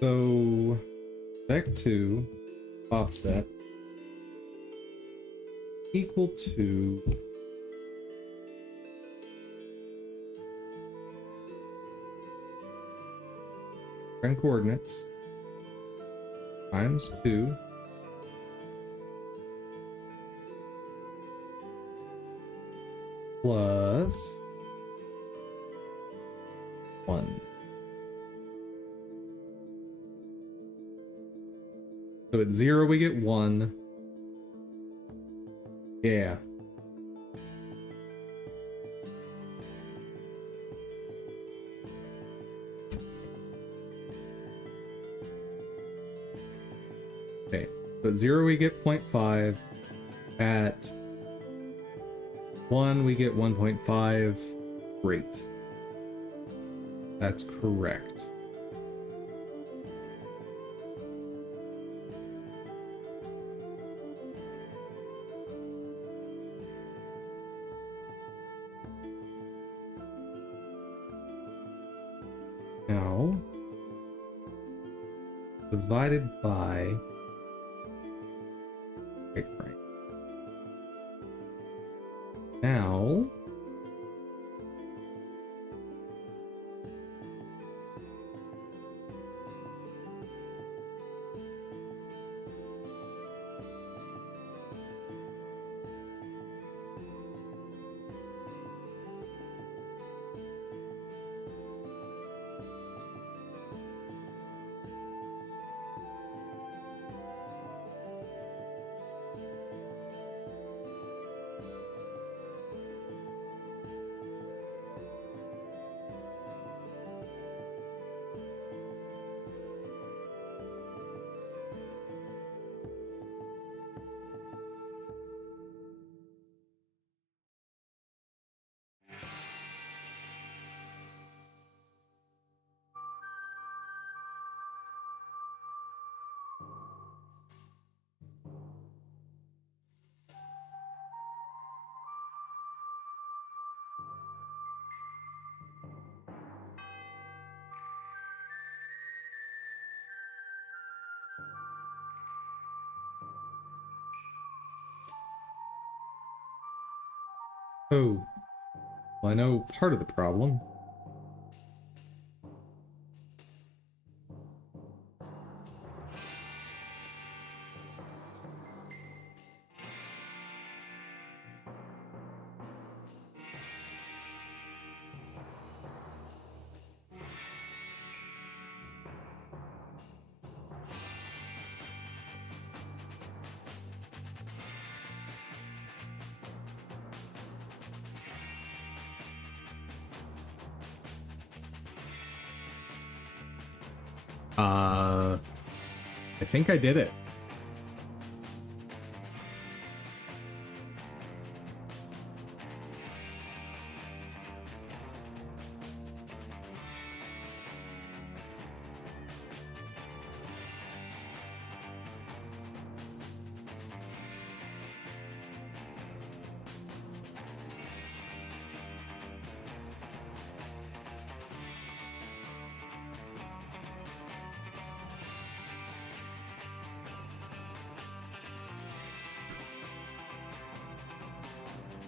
so back to offset equal to frame coordinates times 2 plus 1. So at 0 we get 1. Yeah. Okay, so at 0 we get 0.5. At 1 we get 1.5. Great. That's correct. Now, divided by, right. Now, oh, well, I know part of the problem. I think I did it.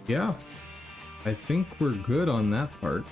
Yeah, I think we're good on that part.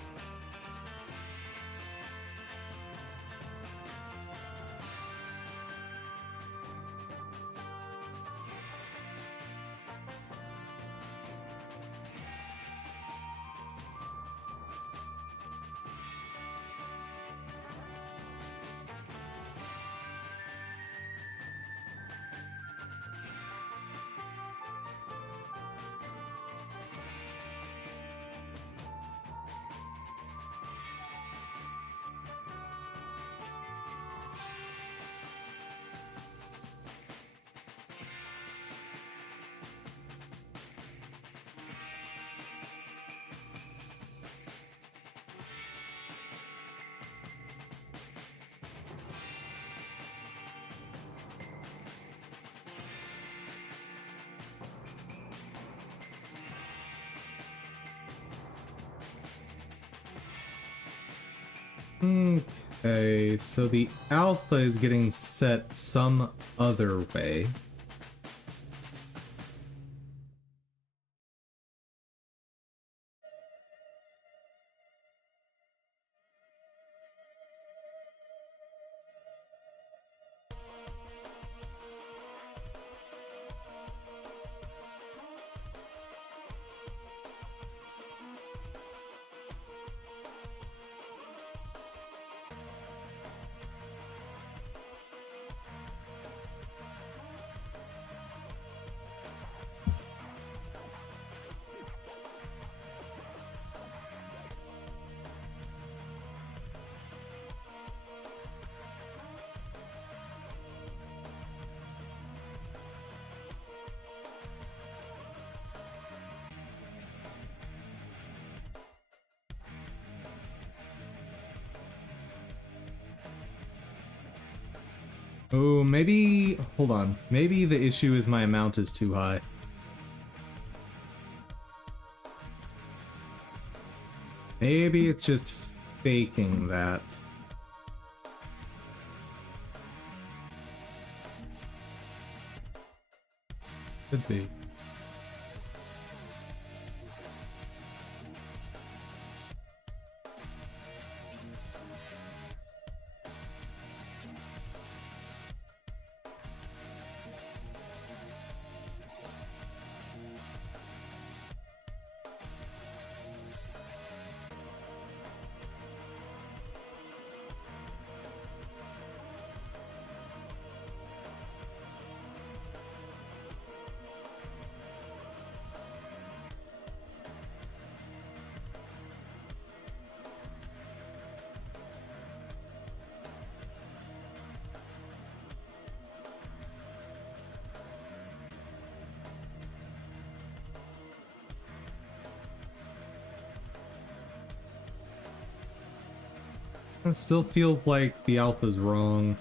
Okay, so the alpha is getting set some other way. Oh, maybe... Hold on. Maybe the issue is my amount is too high. Maybe it's just faking that. Could be. It still feels like the alpha's wrong.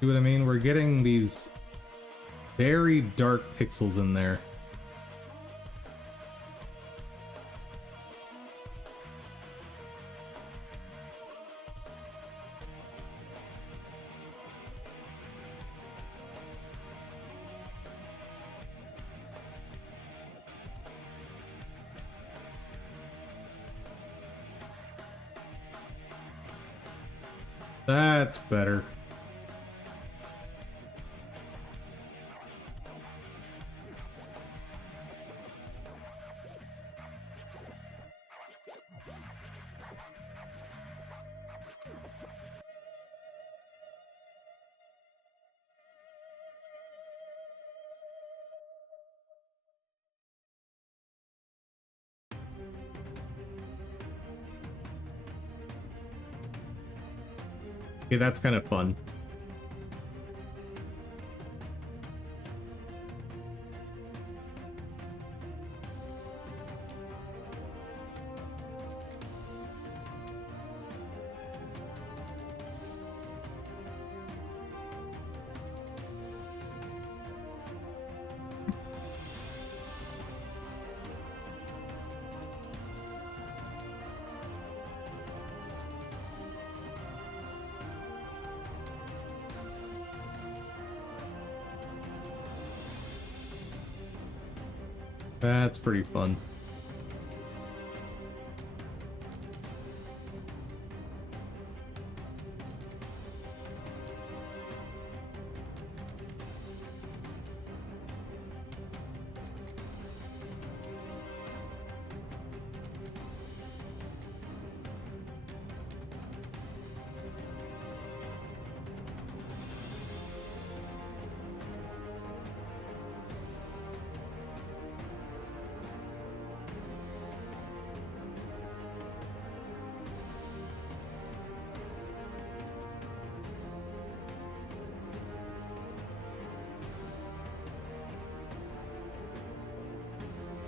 See what I mean? We're getting these very dark pixels in there. That's better. Okay, that's kind of fun. That's pretty fun.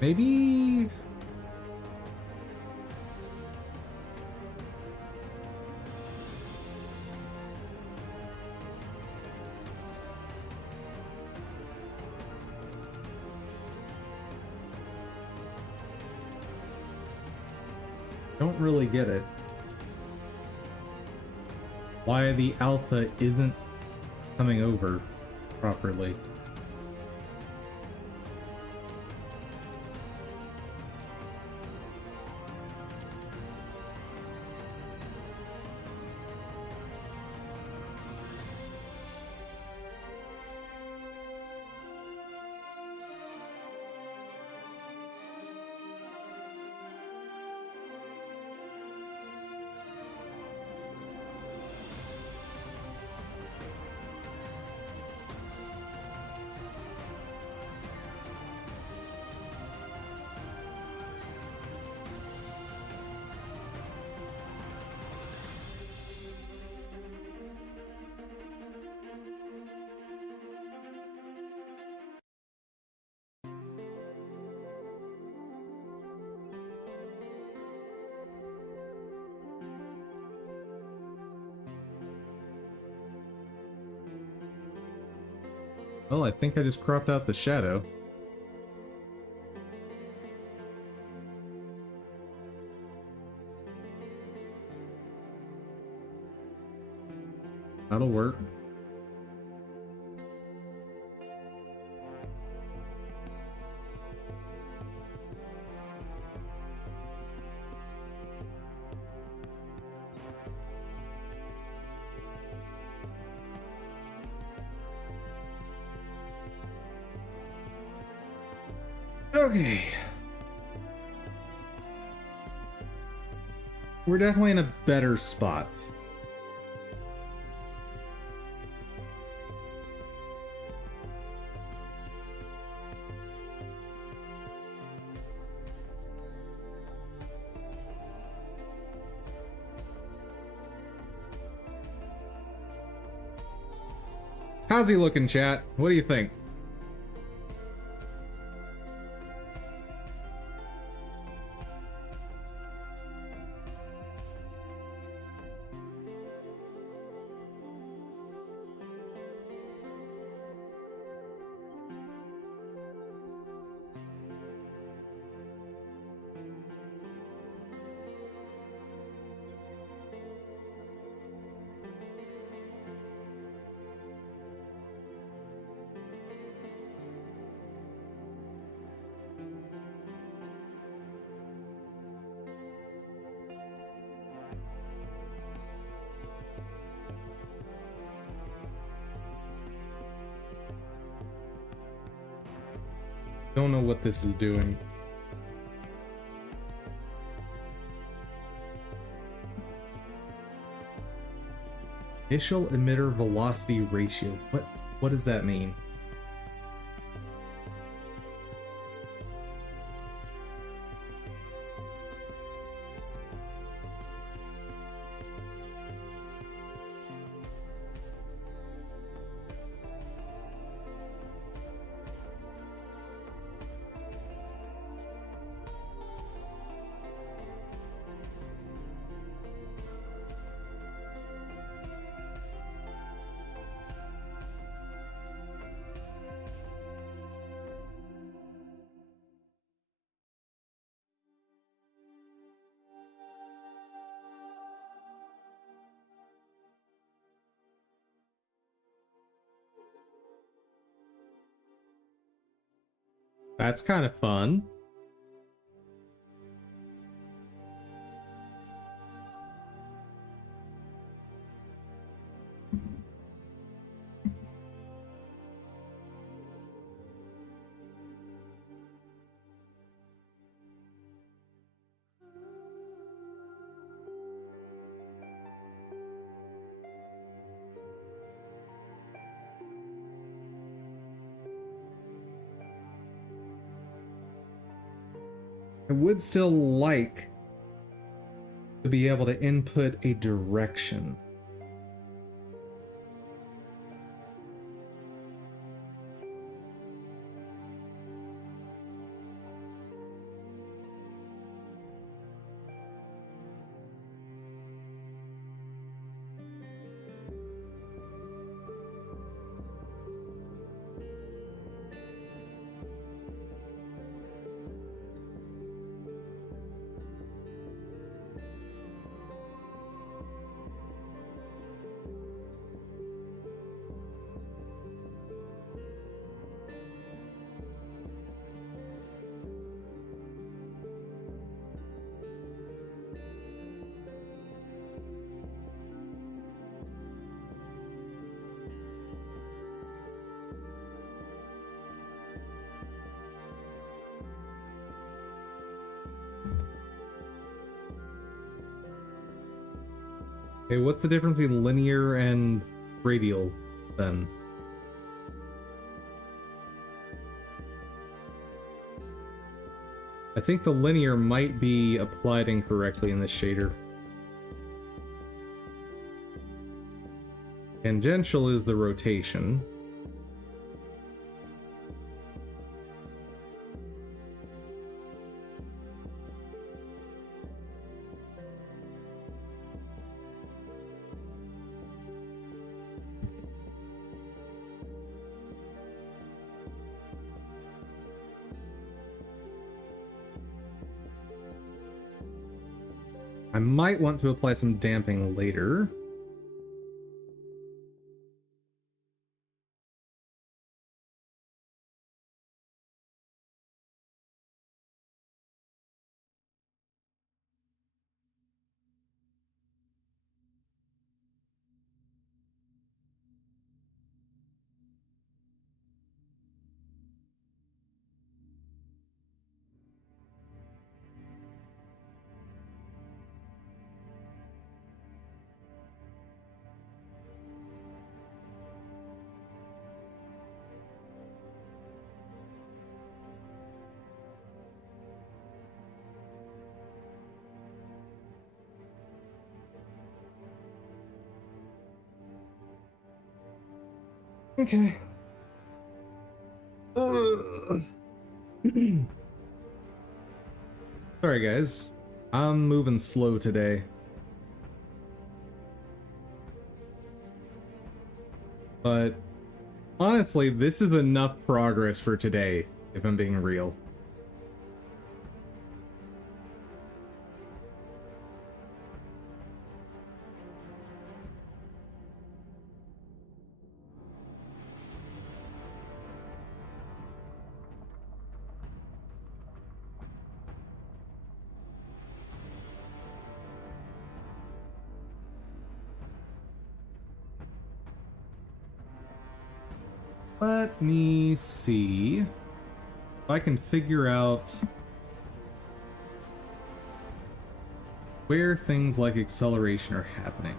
Maybe... Don't really get it. Why the alpha isn't coming over properly. Well, I think I just cropped out the shadow. That'll work. Okay. We're definitely in a better spot. How's he looking, chat? What do you think? Don't know what this is doing. Initial emitter velocity ratio. What does that mean? That's kind of fun. I would still like to be able to input a direction. Okay, what's the difference between linear and radial then? I think the linear might be applied incorrectly in this shader. Tangential is the rotation. I might want to apply some damping later. Okay. Sorry, guys. I'm moving slow today. But honestly, this is enough progress for today, if I'm being real. Let me see if I can figure out where things like acceleration are happening.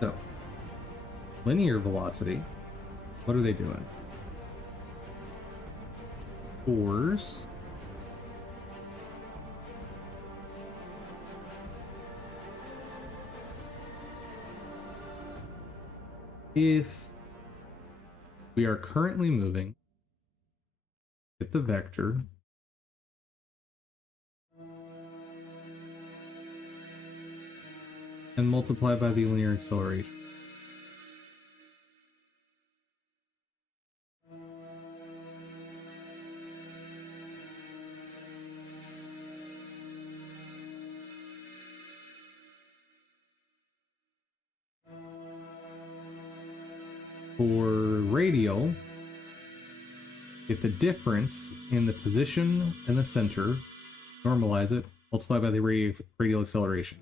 So, linear velocity, what are they doing? Force. If we are currently moving, get the vector, and multiply by the linear acceleration. For radial, get the difference in the position and the center, normalize it, multiply by the radial acceleration.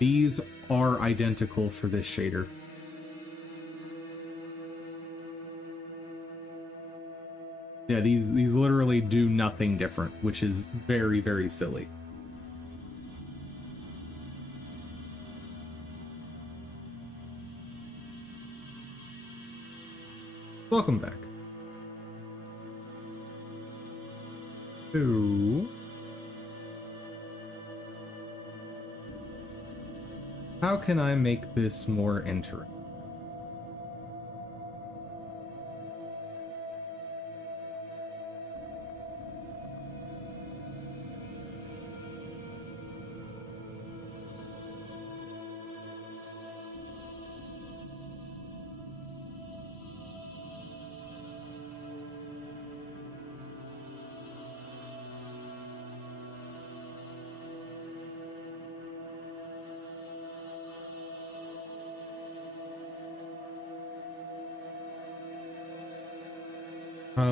These are identical for this shader. Yeah, these literally do nothing different, which is very, very silly. Welcome back. So, how can I make this more entering?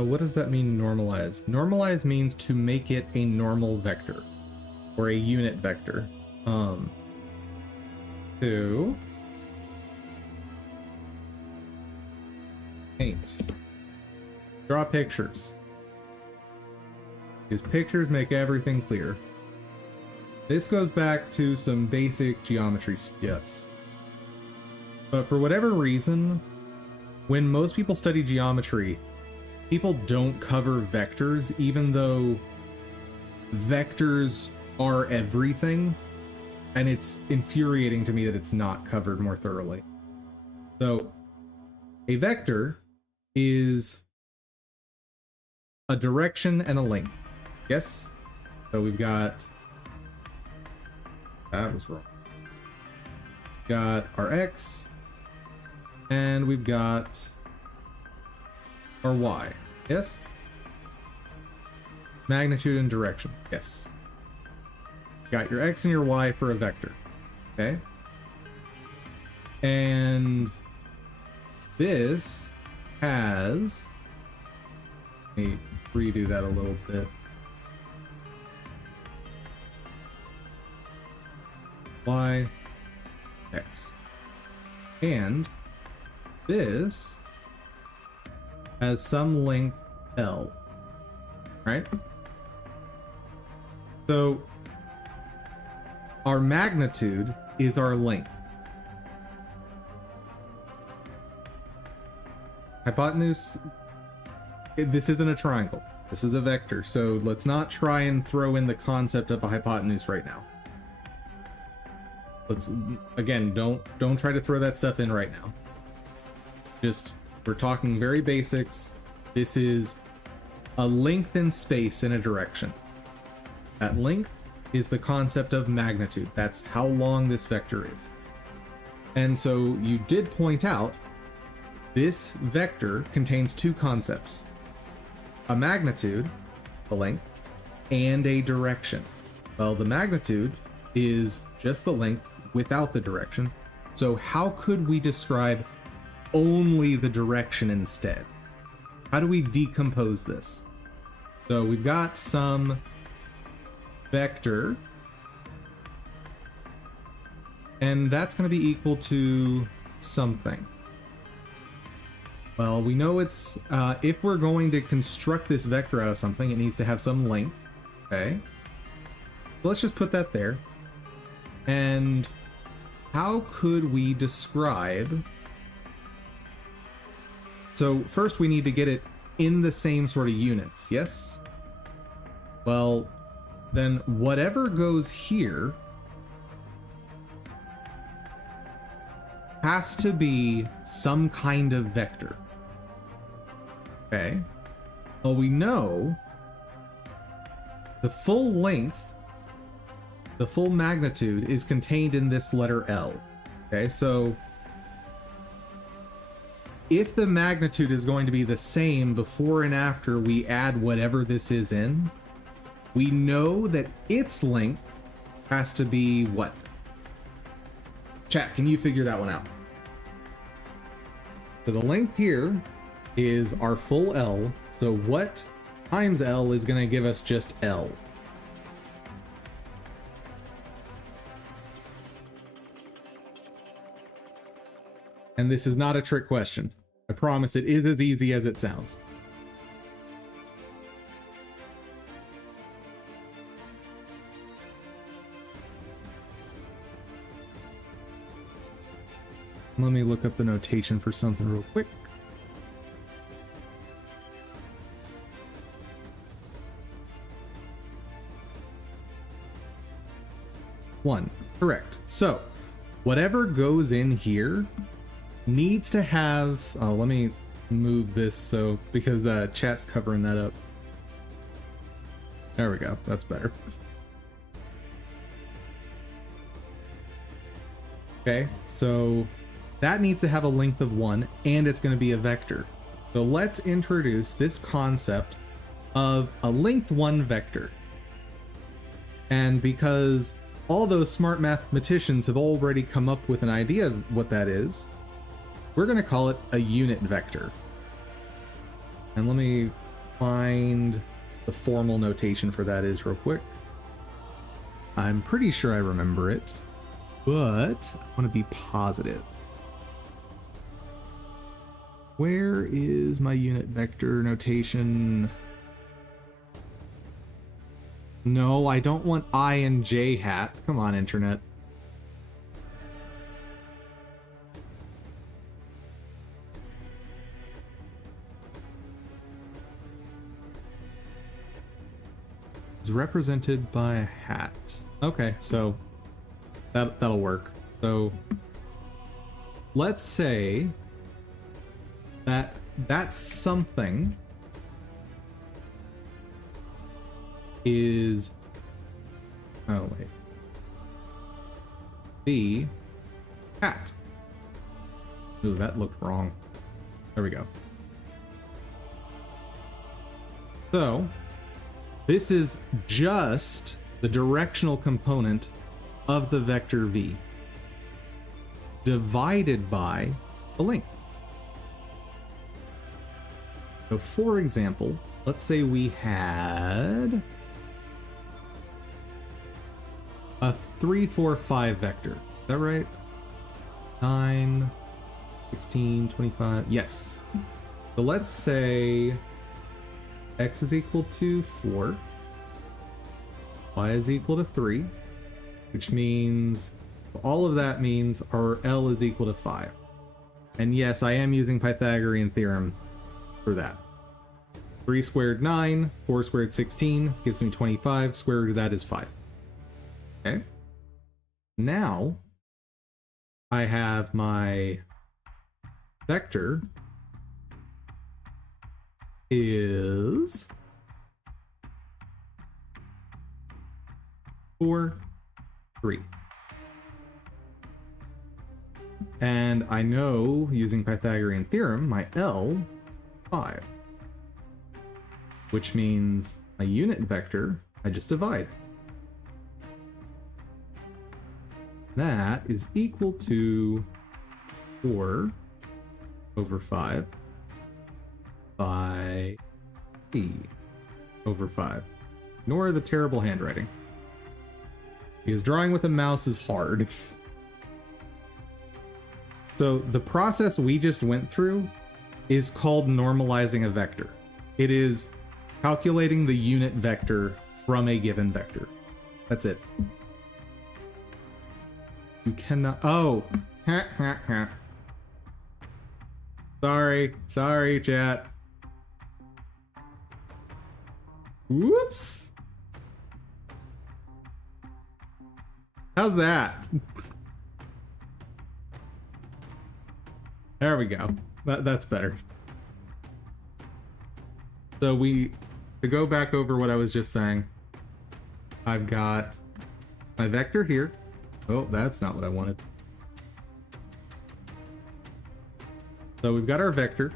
What does that mean, normalize? Normalize means to make it a normal vector, or a unit vector. So, paint. Draw pictures. Because pictures make everything clear. This goes back to some basic geometry stuffs. But for whatever reason, when most people study geometry, people don't cover vectors, even though vectors are everything, and it's infuriating to me that it's not covered more thoroughly. So, a vector is a direction and a length. Yes? So we've got, that was wrong. Got our X, and we've got our Y. Yes? Magnitude and direction. Yes. Got your X and your Y for a vector. Okay. And this has, let me redo that a little bit. Y, X. And this has some length L, right? So our magnitude is our length. Hypotenuse, this isn't a triangle. This is a vector. So let's not try and throw in the concept of a hypotenuse right now. Let's, again, don't try to throw that stuff in right now. Just, we're talking very basics. This is a length in space in a direction. That length is the concept of magnitude. That's how long this vector is. And so you did point out this vector contains two concepts: a magnitude, the length, and a direction. Well, the magnitude is just the length without the direction. So how could we describe only the direction instead? How do we decompose this? So we've got some vector, and that's going to be equal to something. Well, we know it's, if we're going to construct this vector out of something, it needs to have some length. Okay. So let's just put that there. And how could we describe... So first we need to get it in the same sort of units, yes? Well, then whatever goes here has to be some kind of vector. Okay. Well, we know the full length, the full magnitude is contained in this letter L. Okay, so if the magnitude is going to be the same before and after we add whatever this is in, we know that its length has to be what? Chat, can you figure that one out? So the length here is our full L. So what times L is going to give us just L? And this is not a trick question. I promise it is as easy as it sounds. Let me look up the notation for something real quick. One, correct. So, whatever goes in here needs to have, let me move this so, because chat's covering that up. There we go, that's better. Okay, so that needs to have a length of 1, and it's going to be a vector. So let's introduce this concept of a length 1 vector. And because all those smart mathematicians have already come up with an idea of what that is, we're going to call it a unit vector. And let me find the formal notation for that is real quick. I'm pretty sure I remember it, but I want to be positive. Where is my unit vector notation? No, I don't want I and J hat. Come on, internet. It's represented by a hat. Okay, so that'll work. So let's say that that something is Oh, wait. The cat. Ooh, that looked wrong. There we go. So, this is just the directional component of the vector v divided by the length. So, for example, let's say we had a 3, 4, 5 vector. Is that right? 9, 16, 25. Yes. So let's say x is equal to 4, y is equal to 3, which means all of that means our L is equal to 5. And yes, I am using Pythagorean theorem for that. 3 squared 9, 4 squared 16 gives me 25. Square root of that is 5. Okay. Now I have my vector is 4, 3. And I know, using Pythagorean theorem, my L, 5. Which means my unit vector, I just divide. That is equal to 4 over 5 by e over 5. Ignore the terrible handwriting, because drawing with a mouse is hard. So the process we just went through is called normalizing a vector. It is calculating the unit vector from a given vector. That's it. You cannot... Oh! Sorry, chat. Whoops! How's that? There we go. That's better. So to go back over what I was just saying, I've got my vector here. Oh, that's not what I wanted. So we've got our vector.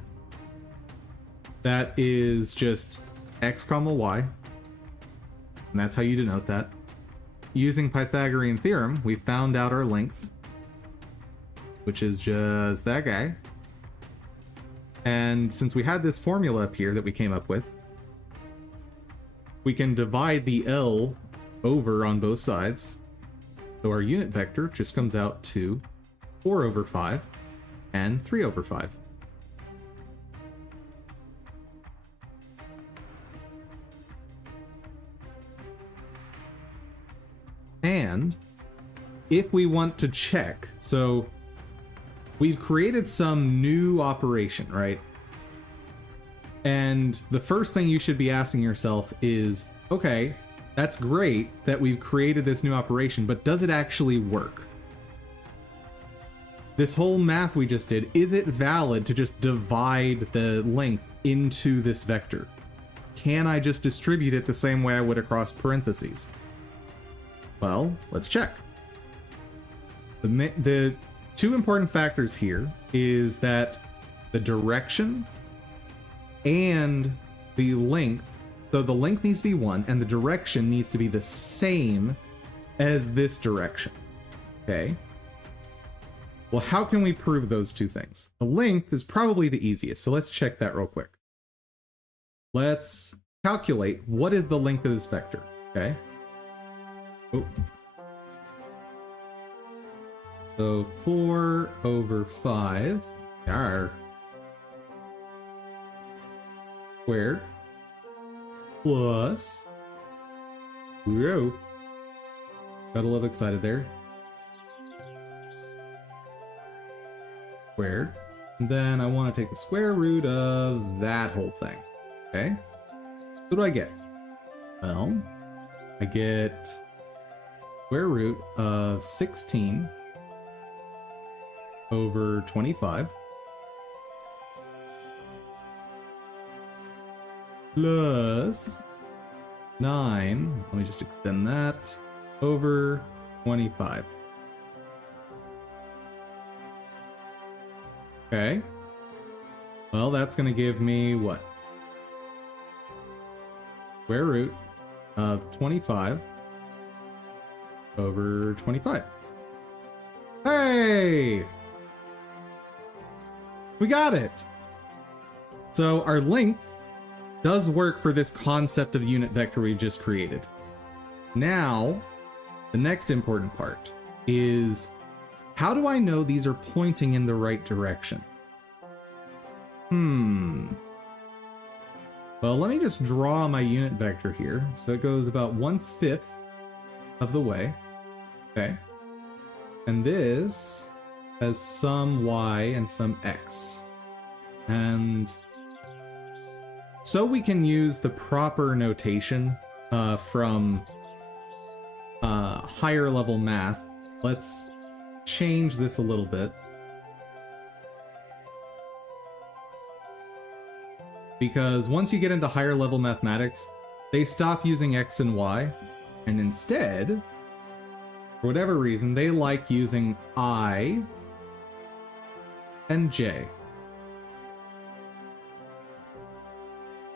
That is just x comma y. And that's how you denote that. Using Pythagorean theorem, we found out our length, which is just that guy. And since we had this formula up here that we came up with, we can divide the L over on both sides. So our unit vector just comes out to 4 over 5 and 3 over 5. And if we want to check, so we've created some new operation, right? And the first thing you should be asking yourself is, okay, that's great that we've created this new operation, but does it actually work? This whole math we just did, is it valid to just divide the length into this vector? Can I just distribute it the same way I would across parentheses? Well, let's check. The two important factors here is that the direction and the length. So the length needs to be 1 and the direction needs to be the same as this direction. Okay. Well, how can we prove those two things? The length is probably the easiest, so let's check that real quick. Let's calculate what is the length of this vector. Okay. Oh. So 4 over 5 squared plus, whoa, got a little excited there, squared, and then I want to take the square root of that whole thing. Okay, so what do I get? Well, I get square root of 16 over 25 plus 9, let me just extend that, over 25. Okay. Well, that's going to give me what? Square root of 25 over 25. Hey! We got it! So our length does work for this concept of unit vector we just created. Now, the next important part is, how do I know these are pointing in the right direction? Well, let me just draw my unit vector here. So it goes about 1/5 of the way. Okay. And this has some y and some x. And so we can use the proper notation from higher level math. Let's change this a little bit. Because once you get into higher level mathematics, they stop using x and y, and instead, for whatever reason, they like using I and j.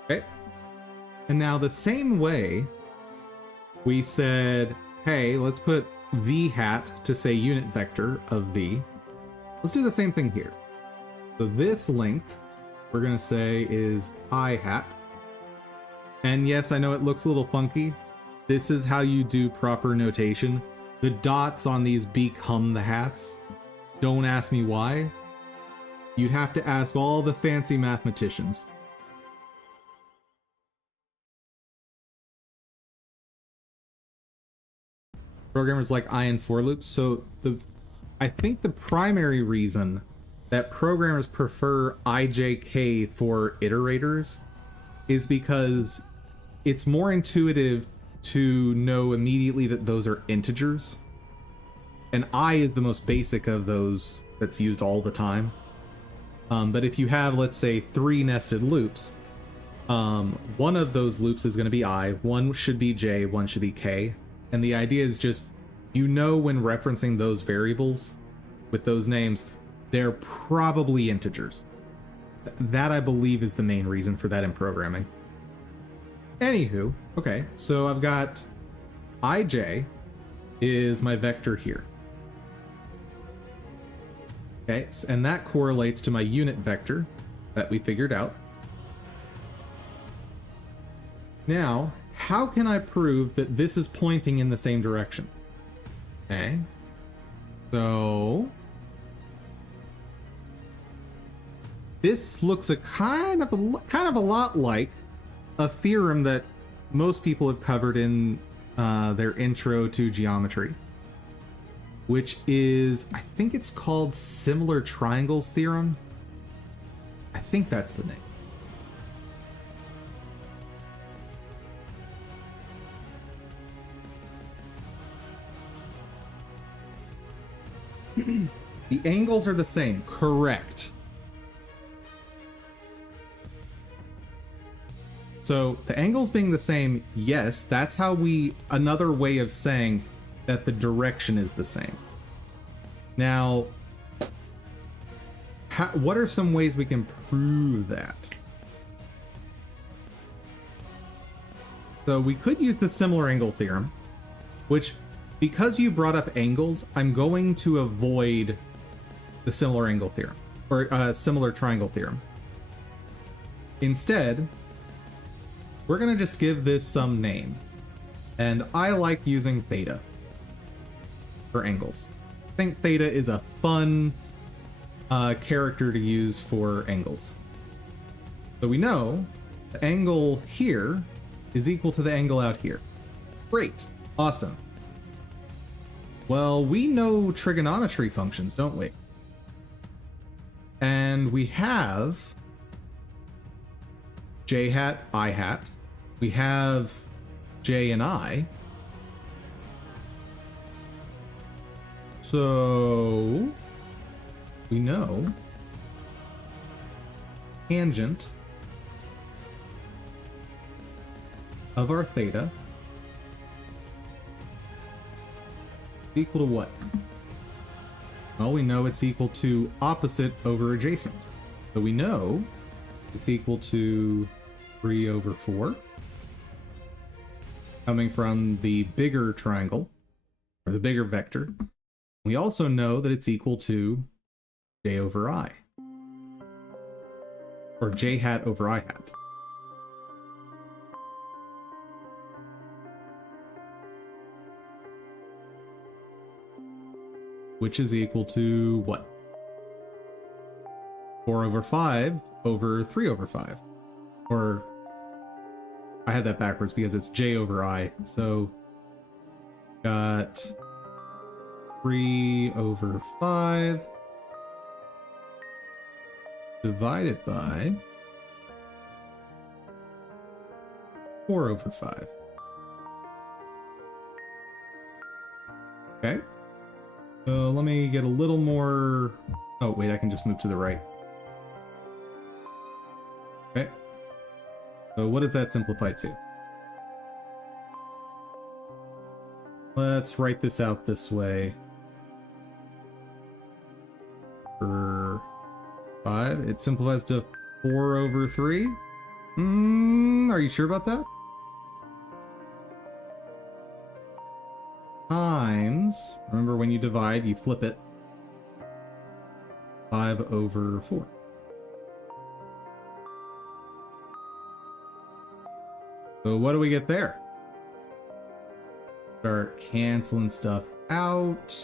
Okay. And now the same way we said, hey, let's put v hat to say unit vector of v. Let's do the same thing here. So this length, we're going to say is I hat. And yes, I know it looks a little funky. This is how you do proper notation. The dots on these become the hats. Don't ask me why. You'd have to ask all the fancy mathematicians. Programmers like I and for loops. So I think the primary reason that programmers prefer IJK for iterators is because it's more intuitive to know immediately that those are integers. And I is the most basic of those that's used all the time. But if you have, let's say, 3 nested loops, one of those loops is going to be I, one should be J, one should be K. And the idea is just, you know, when referencing those variables with those names, they're probably integers. That, I believe, is the main reason for that in programming. Anywho, okay, so I've got IJ is my vector here. Okay, and that correlates to my unit vector that we figured out. Now, how can I prove that this is pointing in the same direction? Okay, so this looks a kind of a lot like a theorem that most people have covered in their intro to geometry, which is, I think it's called similar triangles theorem. I think that's the name. The angles are the same, correct. So the angles being the same, yes, that's how another way of saying that the direction is the same. Now, what are some ways we can prove that? So we could use the similar angle theorem, which, because you brought up angles, I'm going to avoid the similar angle theorem, or similar triangle theorem. Instead, we're going to just give this some name. And I like using theta for angles. I think theta is a fun character to use for angles. So we know the angle here is equal to the angle out here. Great. Awesome. Well, we know trigonometry functions, don't we? And we have j hat, I hat. We have j and I. So we know tangent of our theta Equal to what? Well, we know it's equal to opposite over adjacent. So we know it's equal to 3 over 4. Coming from the bigger triangle, or the bigger vector. We also know that it's equal to j over I. Or j hat over I hat. Which is equal to what? 4 over 5 over 3 over 5. Or, I had that backwards because it's j over I. So, got 3 over 5 divided by 4 over 5. Okay. So let me get a little more... Oh, wait, I can just move to the right. Okay. So what does that simplify to? Let's write this out this way. For 5, it simplifies to 4 over 3. Are you sure about that? Times, remember when you divide, you flip it. 5 over 4. So what do we get there? Start canceling stuff out.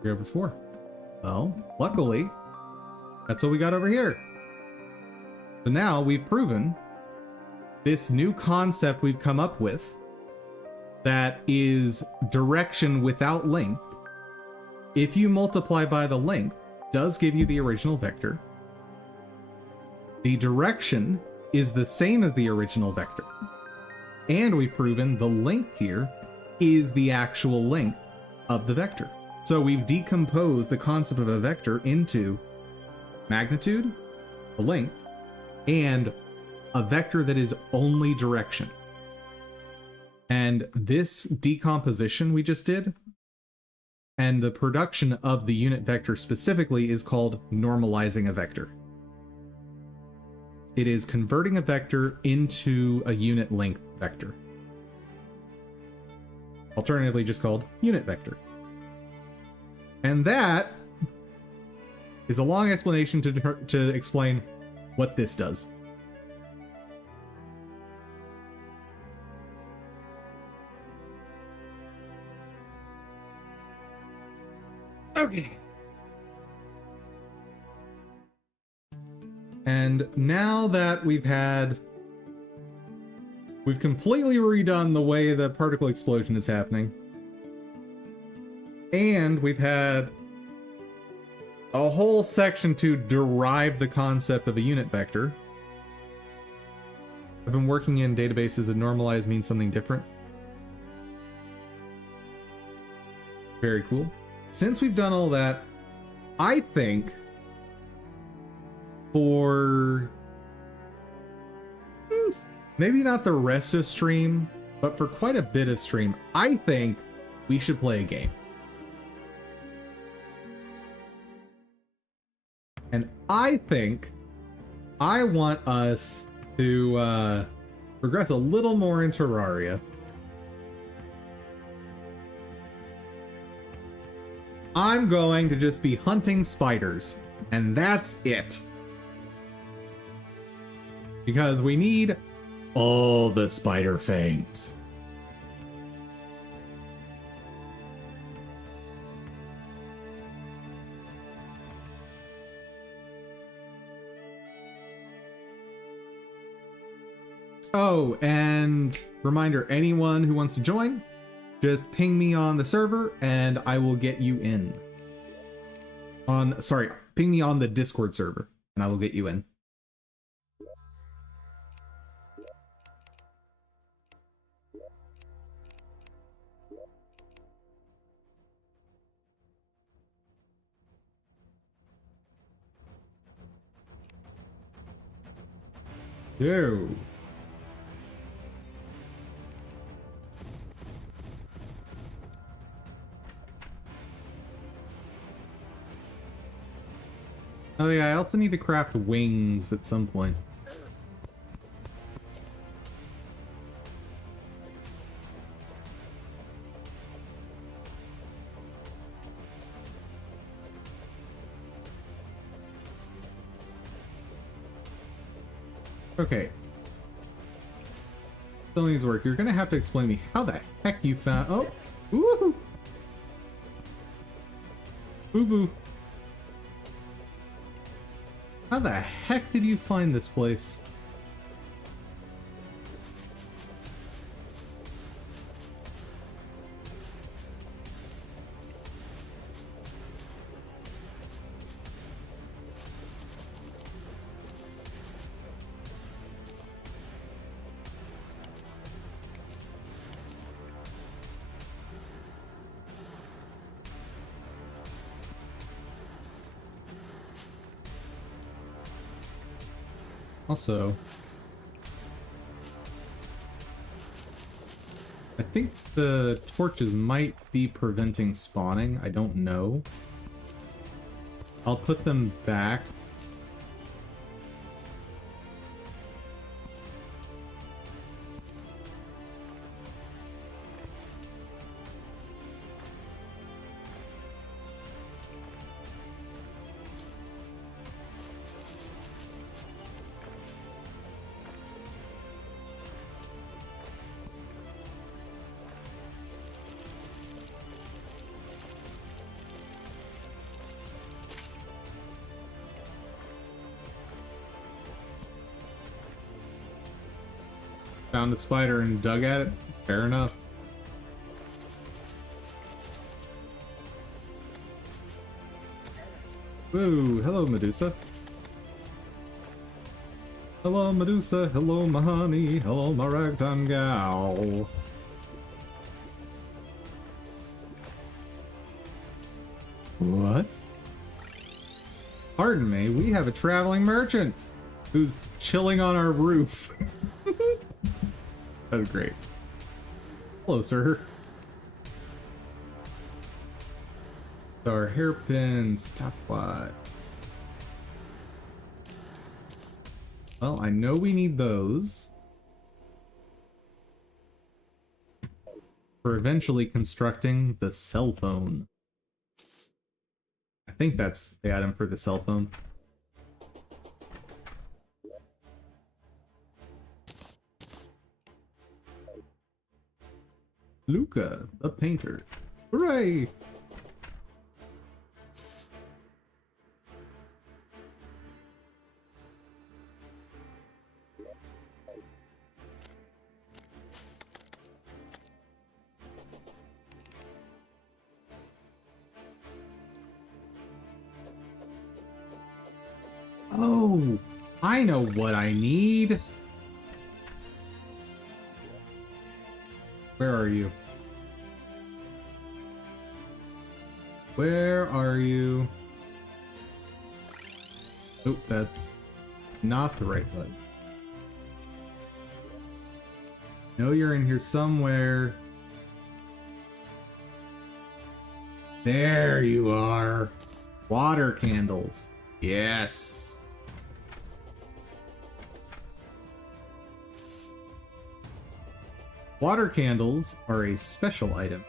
Three over 4. Well, luckily, that's what we got over here. So now we've proven this new concept we've come up with that is direction without length. If you multiply by the length, does give you the original vector. The direction is the same as the original vector. And we've proven the length here is the actual length of the vector. So we've decomposed the concept of a vector into magnitude, the length, and a vector that is only direction. And this decomposition we just did, and the production of the unit vector specifically, is called normalizing a vector. It is converting a vector into a unit length vector. Alternatively just called unit vector. And that is a long explanation to explain what this does. Okay. And now that we've completely redone the way the particle explosion is happening, and we've had a whole section to derive the concept of a unit vector. I've been working in databases and normalize means something different. Very cool. Since we've done all that, I think for maybe not the rest of stream, but for quite a bit of stream, I think we should play a game. And I think I want us to progress a little more in Terraria. I'm going to just be hunting spiders, and that's it. Because we need all the spider fangs. Oh, and reminder, anyone who wants to join, just ping me on the server and I will get you in. Ping me on the Discord server and I will get you in. Yo. Oh yeah, I also need to craft wings at some point. Okay. Some of these work. You're gonna have to explain to me how the heck you found. Oh, woohoo! Boo boo. How the heck did you find this place? Also, I think the torches might be preventing spawning. I don't know. I'll put them back. Found a spider and dug at it. Fair enough. Woo! Hello, Medusa. Hello, Medusa. Hello, my honey. Hello, my ragtime gal. What? Pardon me, we have a traveling merchant who's chilling on our roof. That's great. Hello, sir. So our hairpins, top what? Well, I know we need those for eventually constructing the cell phone. I think that's the item for the cell phone. Luca, the painter. Hooray! Oh, I know what I need. Where are you? Where are you? Oh, that's not the right button. No, you're in here somewhere. There you are. Water candles. Yes. Water candles are a special item.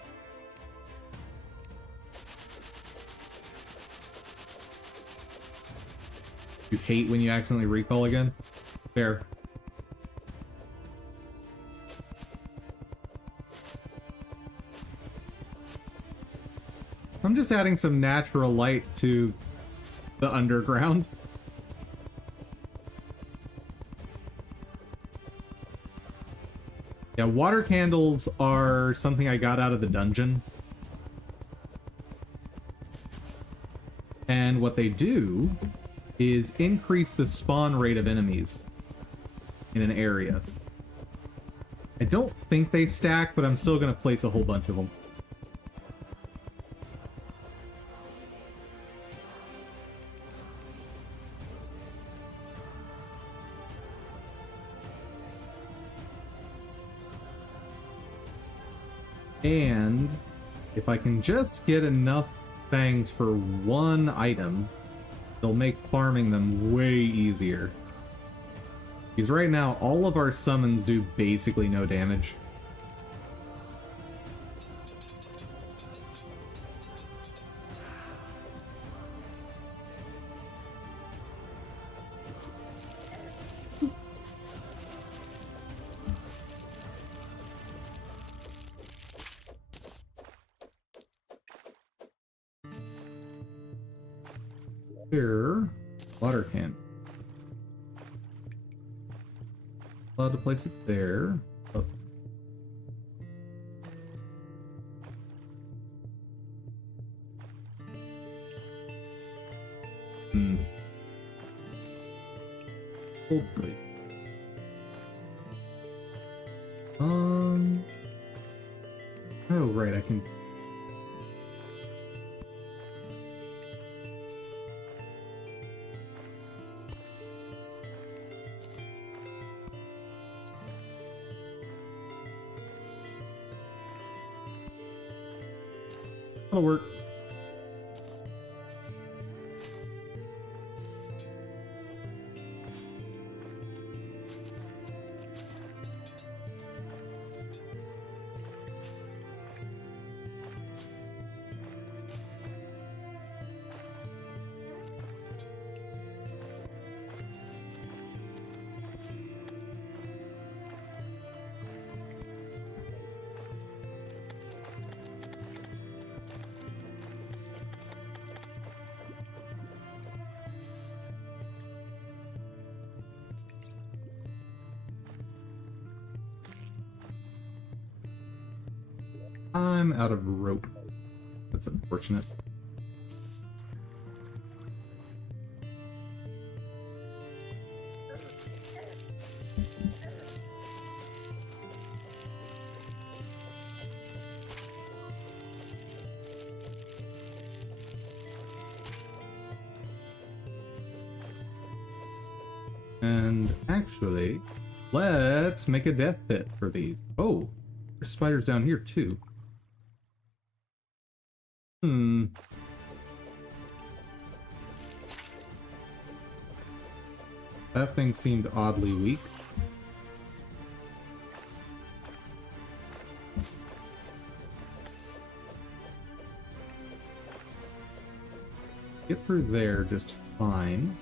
You hate when you accidentally recall again? Fair. I'm just adding some natural light to the underground. Yeah, water candles are something I got out of the dungeon. And what they do is increase the spawn rate of enemies in an area. I don't think they stack, but I'm still going to place a whole bunch of them. And if I can just get enough fangs for one item, they'll make farming them way easier. Because right now, all of our summons do basically no damage. Here, water can. Allowed to place it there. Oh. Hopefully. Oh right, I can. That'll work. I'm out of rope. That's unfortunate. And actually, let's make a death pit for these. Oh, there's spiders down here too. That thing seemed oddly weak. Get through there just fine.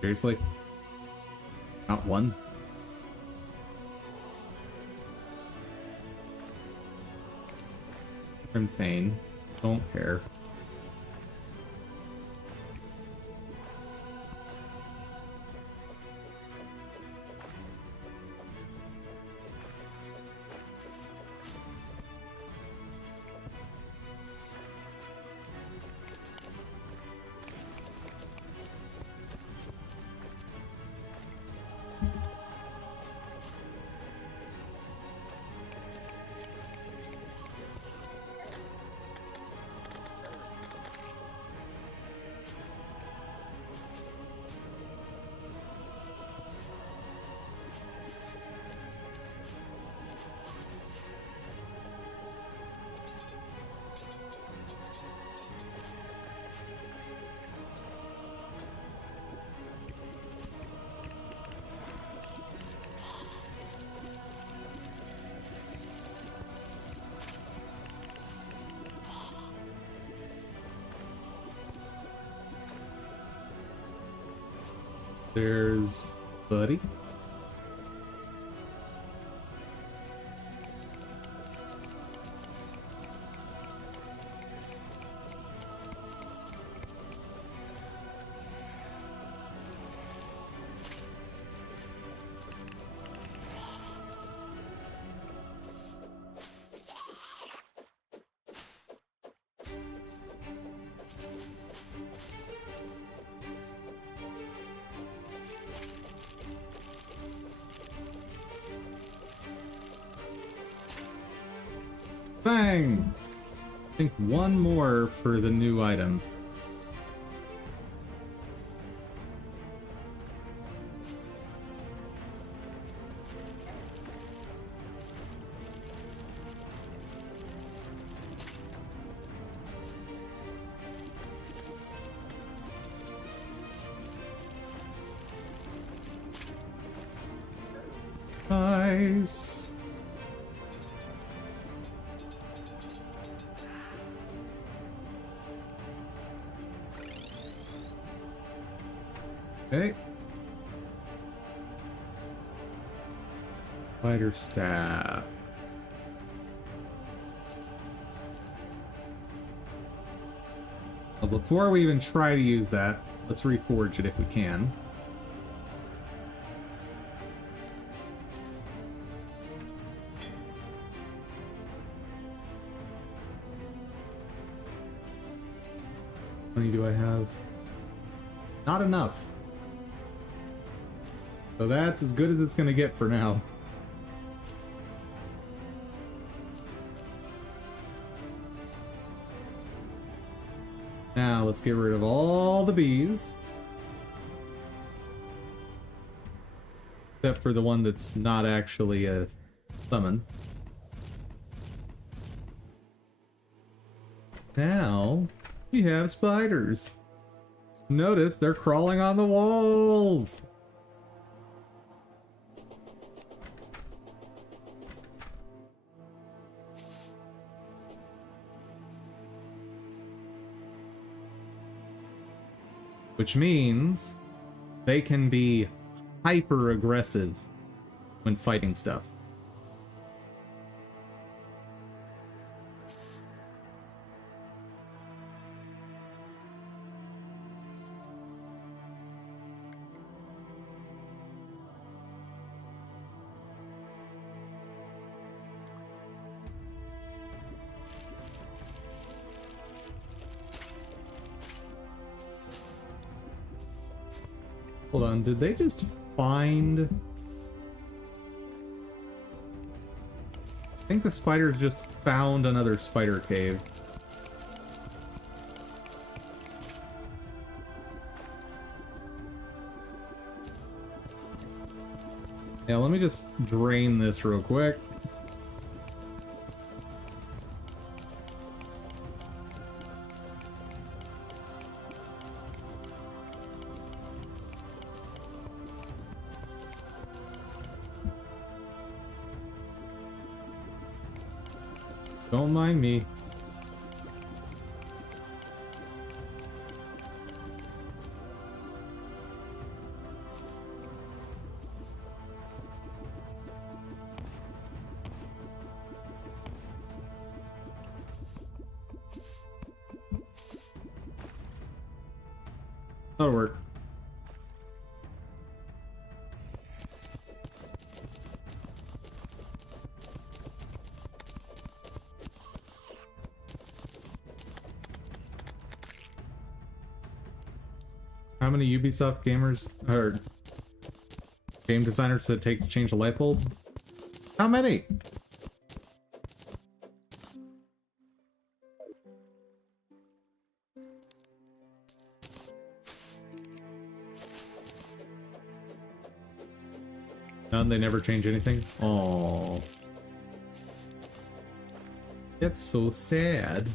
Seriously? Not one? Pain. Don't care. There's Buddy. Bang! I think one more for the new item. Nice. Okay. Spider staff. Well, before we even try to use that, let's reforge it if we can. How many do I have? Not enough. So that's as good as it's going to get for now. Now let's get rid of all the bees. Except for the one that's not actually a summon. Now we have spiders. Notice they're crawling on the walls. Which means they can be hyper aggressive when fighting stuff. Hold on, did they just find... I think the spiders just found another spider cave. Yeah, let me just drain this real quick. Don't mind me. That'll work. How many Ubisoft gamers or game designers does it take to change a light bulb? How many? None, they never change anything? Oh, that's so sad.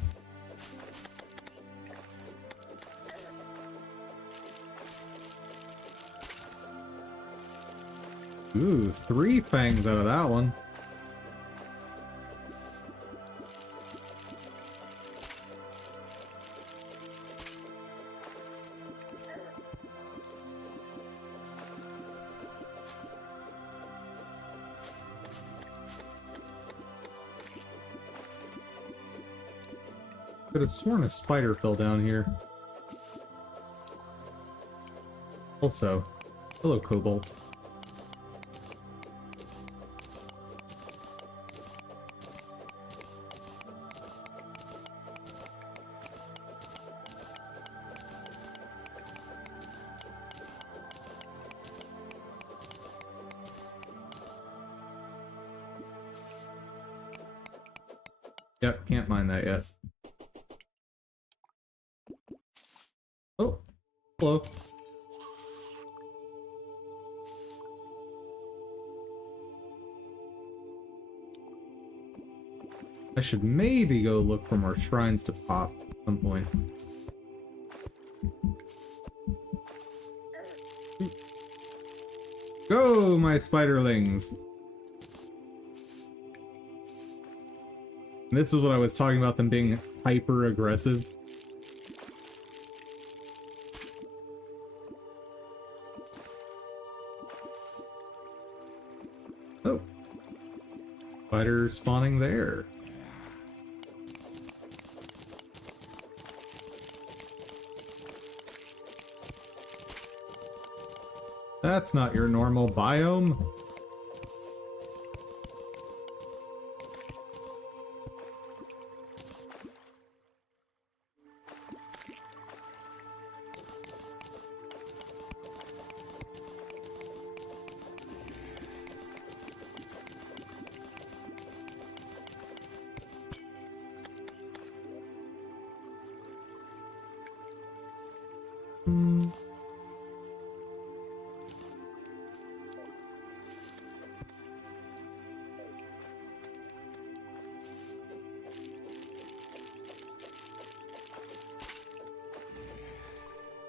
Ooh, 3 fangs out of that one. Could have sworn a spider fell down here. Also, hello, Cobalt. Yep, can't mine that yet. Oh, hello. I should maybe go look for more shrines to pop at some point. Go, my spiderlings! This is what I was talking about, them being hyper aggressive. Oh. Spider spawning there. That's not your normal biome.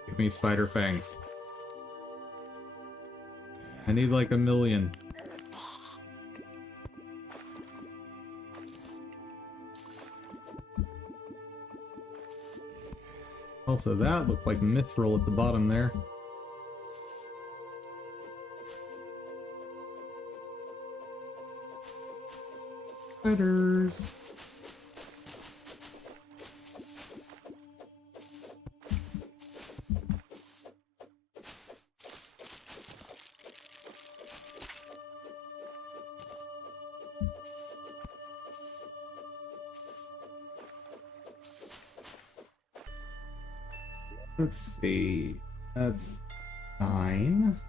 Give me spider fangs. I need like 1,000,000. Also, that looked like mithril at the bottom there. Spiders. Let's see. That's 9.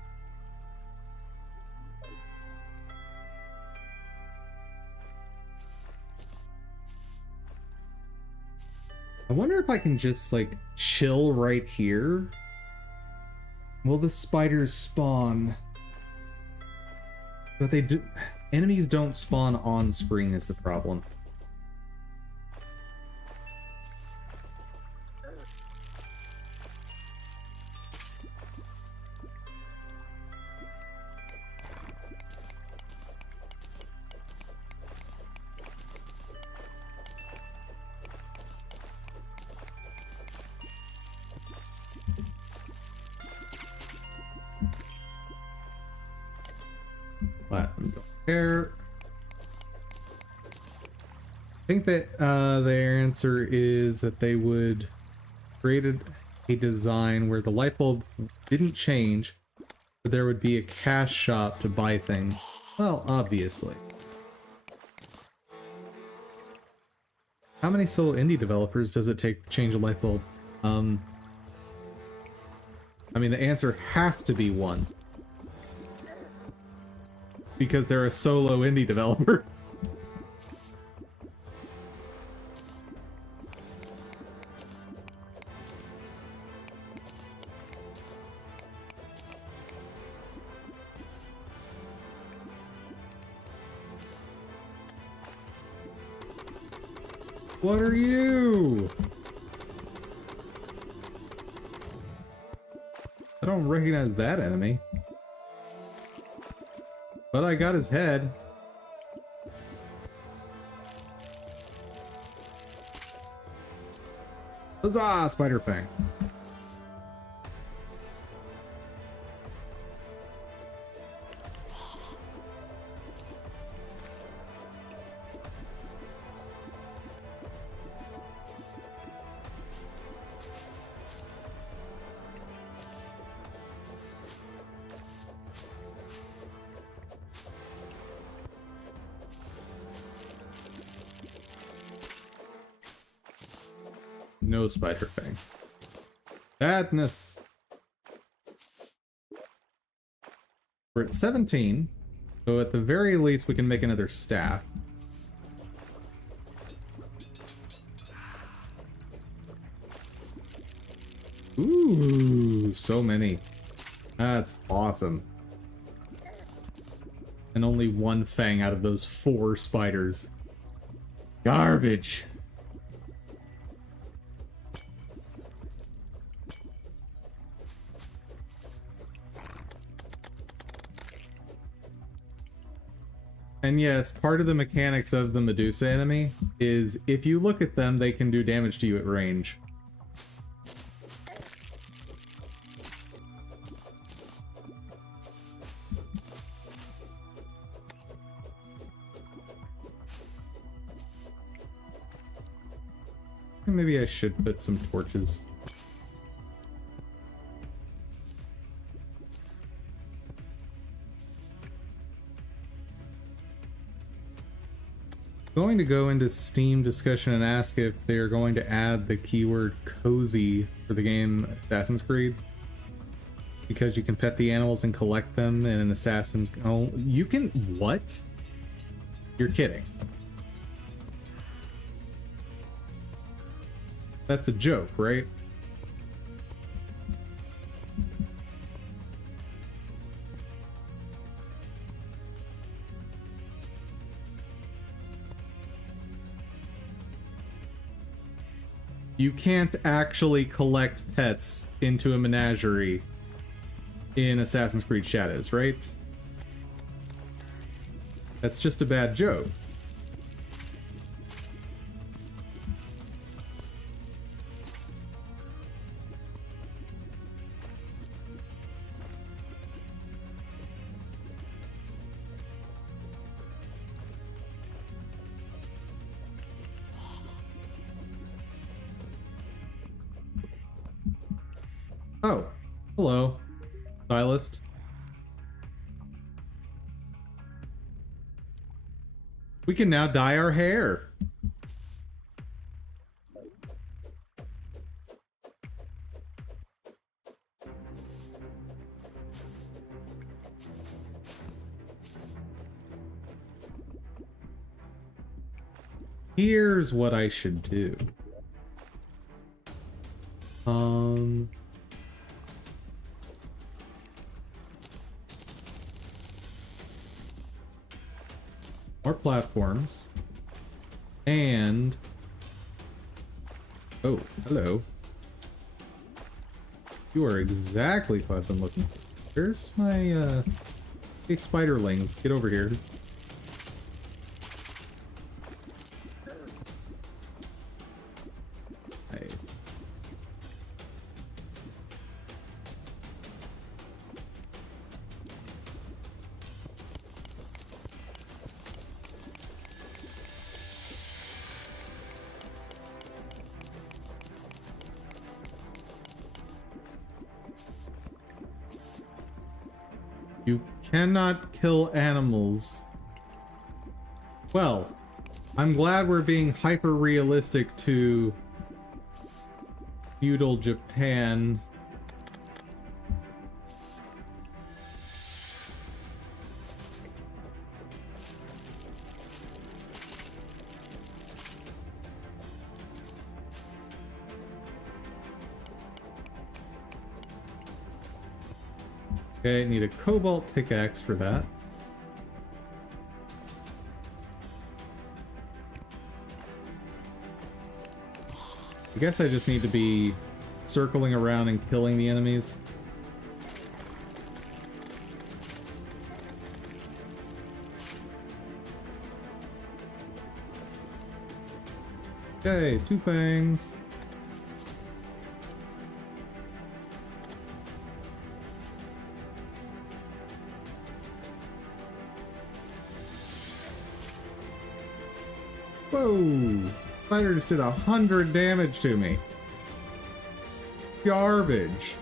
I wonder if I can just like chill right here. Will the spiders spawn? But they do. Enemies don't spawn on screen is the problem. Platinum hair. I think that their answer is that they would created a design where the light bulb didn't change, but there would be a cash shop to buy things. Well, obviously. How many solo indie developers does it take to change a light bulb? I mean, the answer has to be 1. Because they're a solo indie developer. What are you? I don't recognize that enemy. But I got his head. Huzzah, Spider Fang. No Spider Fang. Sadness. We're at 17, so at the very least we can make another staff. Ooh, so many. That's awesome. And only one fang out of those 4 spiders. Garbage. And yes, part of the mechanics of the Medusa enemy is if you look at them, they can do damage to you at range. Maybe I should put some torches. Going to go into Steam discussion and ask if they're going to add the keyword cozy for the game Assassin's Creed. Because you can pet the animals and collect them in an Assassin's... Oh, you can... What? You're kidding. That's a joke, right? You can't actually collect pets into a menagerie in Assassin's Creed Shadows, right? That's just a bad joke. Oh, hello, stylist. We can now dye our hair. Here's what I should do. More platforms. And... Oh, hello. You are exactly what I've been looking for. Here's my, hey, spiderlings. Get over here. Hey. You cannot kill animals. Well, I'm glad we're being hyper-realistic to feudal Japan. Okay, need a cobalt pickaxe for that. I guess I just need to be circling around and killing the enemies. Okay, 2 fangs. Whoa! Spider just did 100 damage to me. Garbage.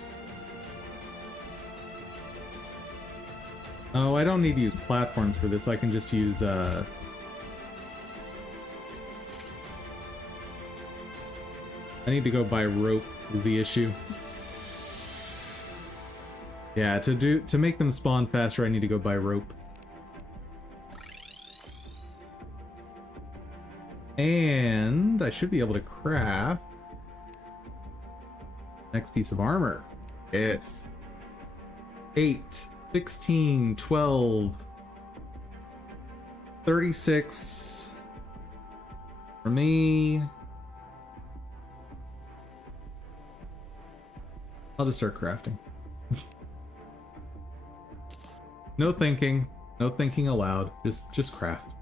Oh, I don't need to use platforms for this. I can just use, I need to go by rope is the issue. Yeah, to make them spawn faster, I need to go by rope. And I should be able to craft Next piece of armor. Yes. 8, 16, 12, 36 for me. I'll just start crafting. No thinking. No thinking aloud. Just craft.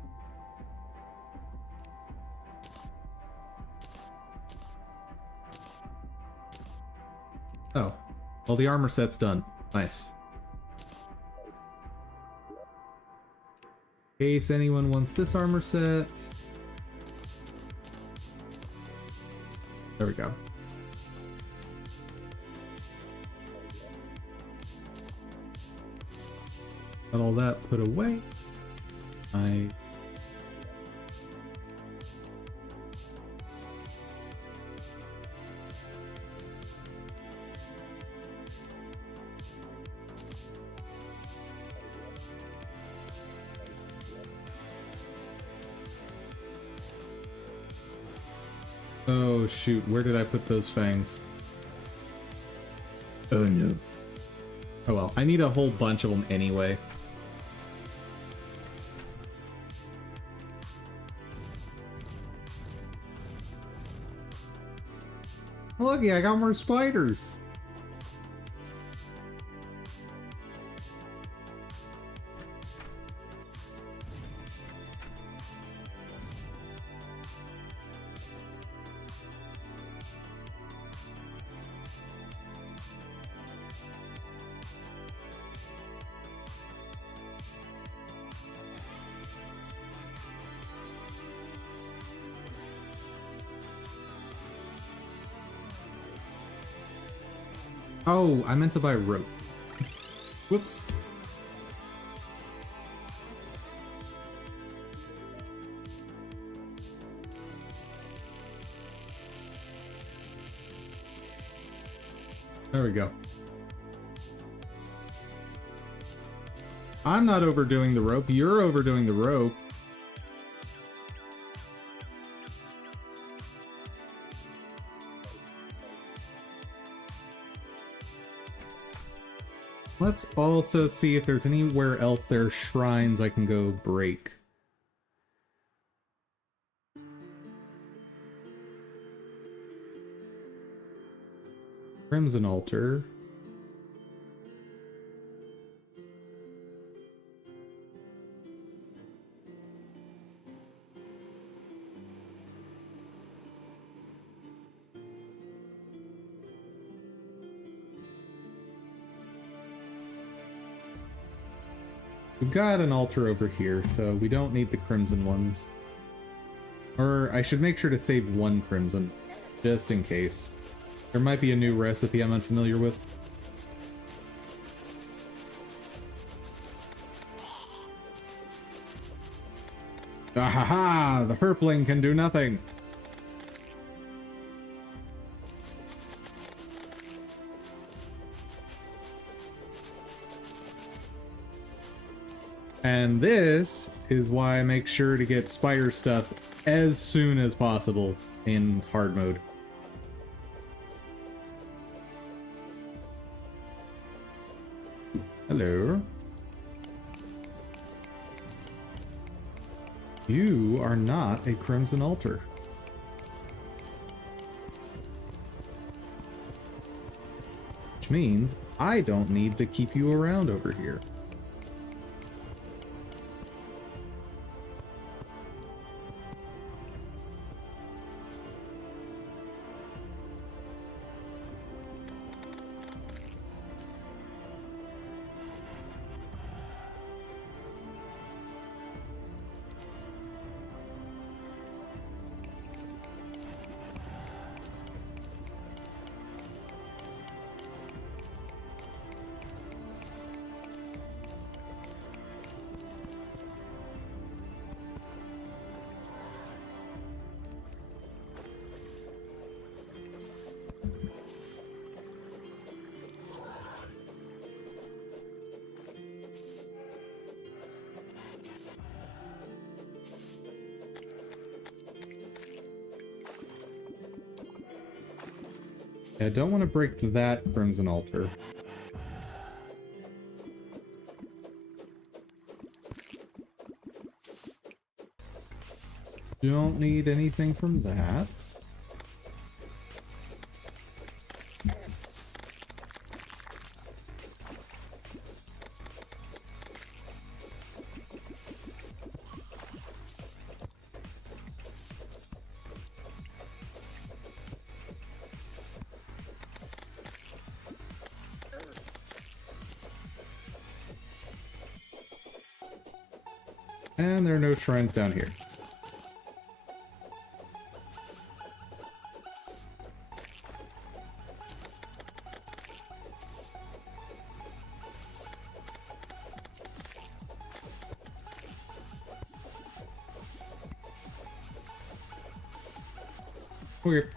Oh. Well, the armor set's done. Nice. In case anyone wants this armor set. There we go. Got all that put away. Oh shoot, where did I put those fangs? Oh no. Oh well, I need a whole bunch of them anyway. Looky, I got more spiders. Oh, I meant to buy rope. Whoops. There we go. I'm not overdoing the rope. You're overdoing the rope. Let's also see if there's anywhere else there are shrines I can go break. Crimson Altar. We've got an altar over here, so we don't need the crimson ones. Or I should make sure to save one crimson, just in case. There might be a new recipe I'm unfamiliar with. Ahaha! The Herpling can do nothing! And this is why I make sure to get spider stuff as soon as possible in hard mode. Hello. You are not a Crimson Altar. Which means I don't need to keep you around over here. I don't want to break that Crimson Altar. Don't need anything from that. And there are no shrines down here. Okay.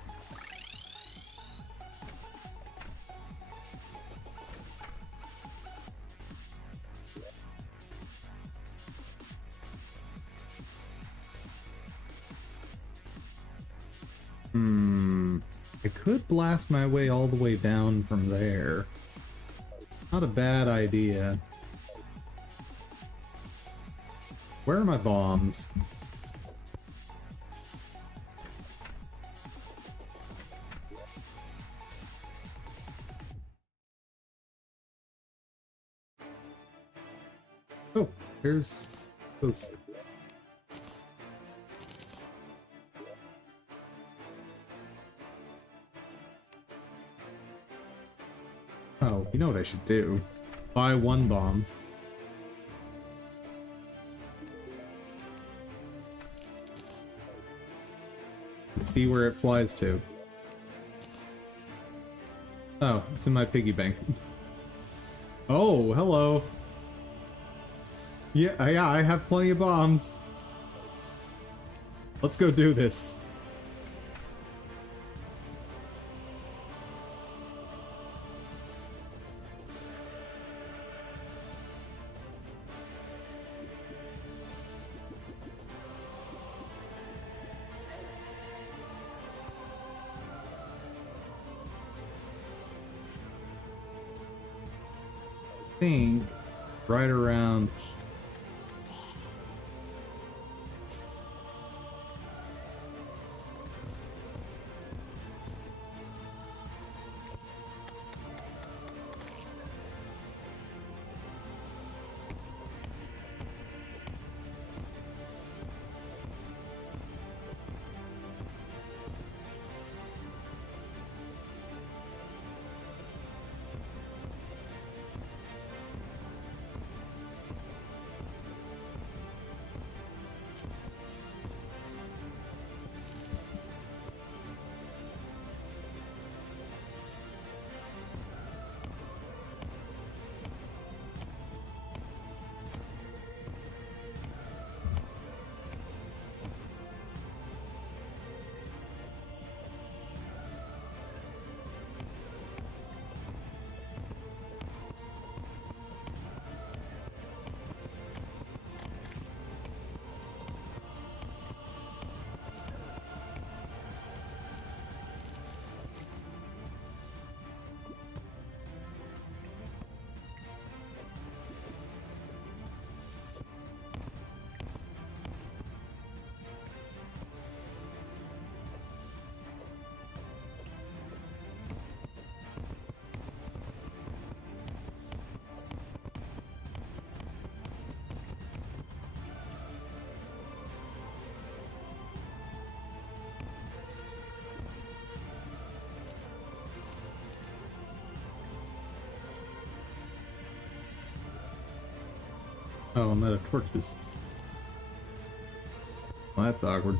I could blast my way all the way down from there. Not a bad idea. Where are my bombs? Oh, there's those. Oh, you know what I should do? Buy one bomb. And see where it flies to. Oh, it's in my piggy bank. Oh, hello. Yeah, I have plenty of bombs. Let's go do this. Think right around. Oh, I'm out of torches. Well, that's awkward.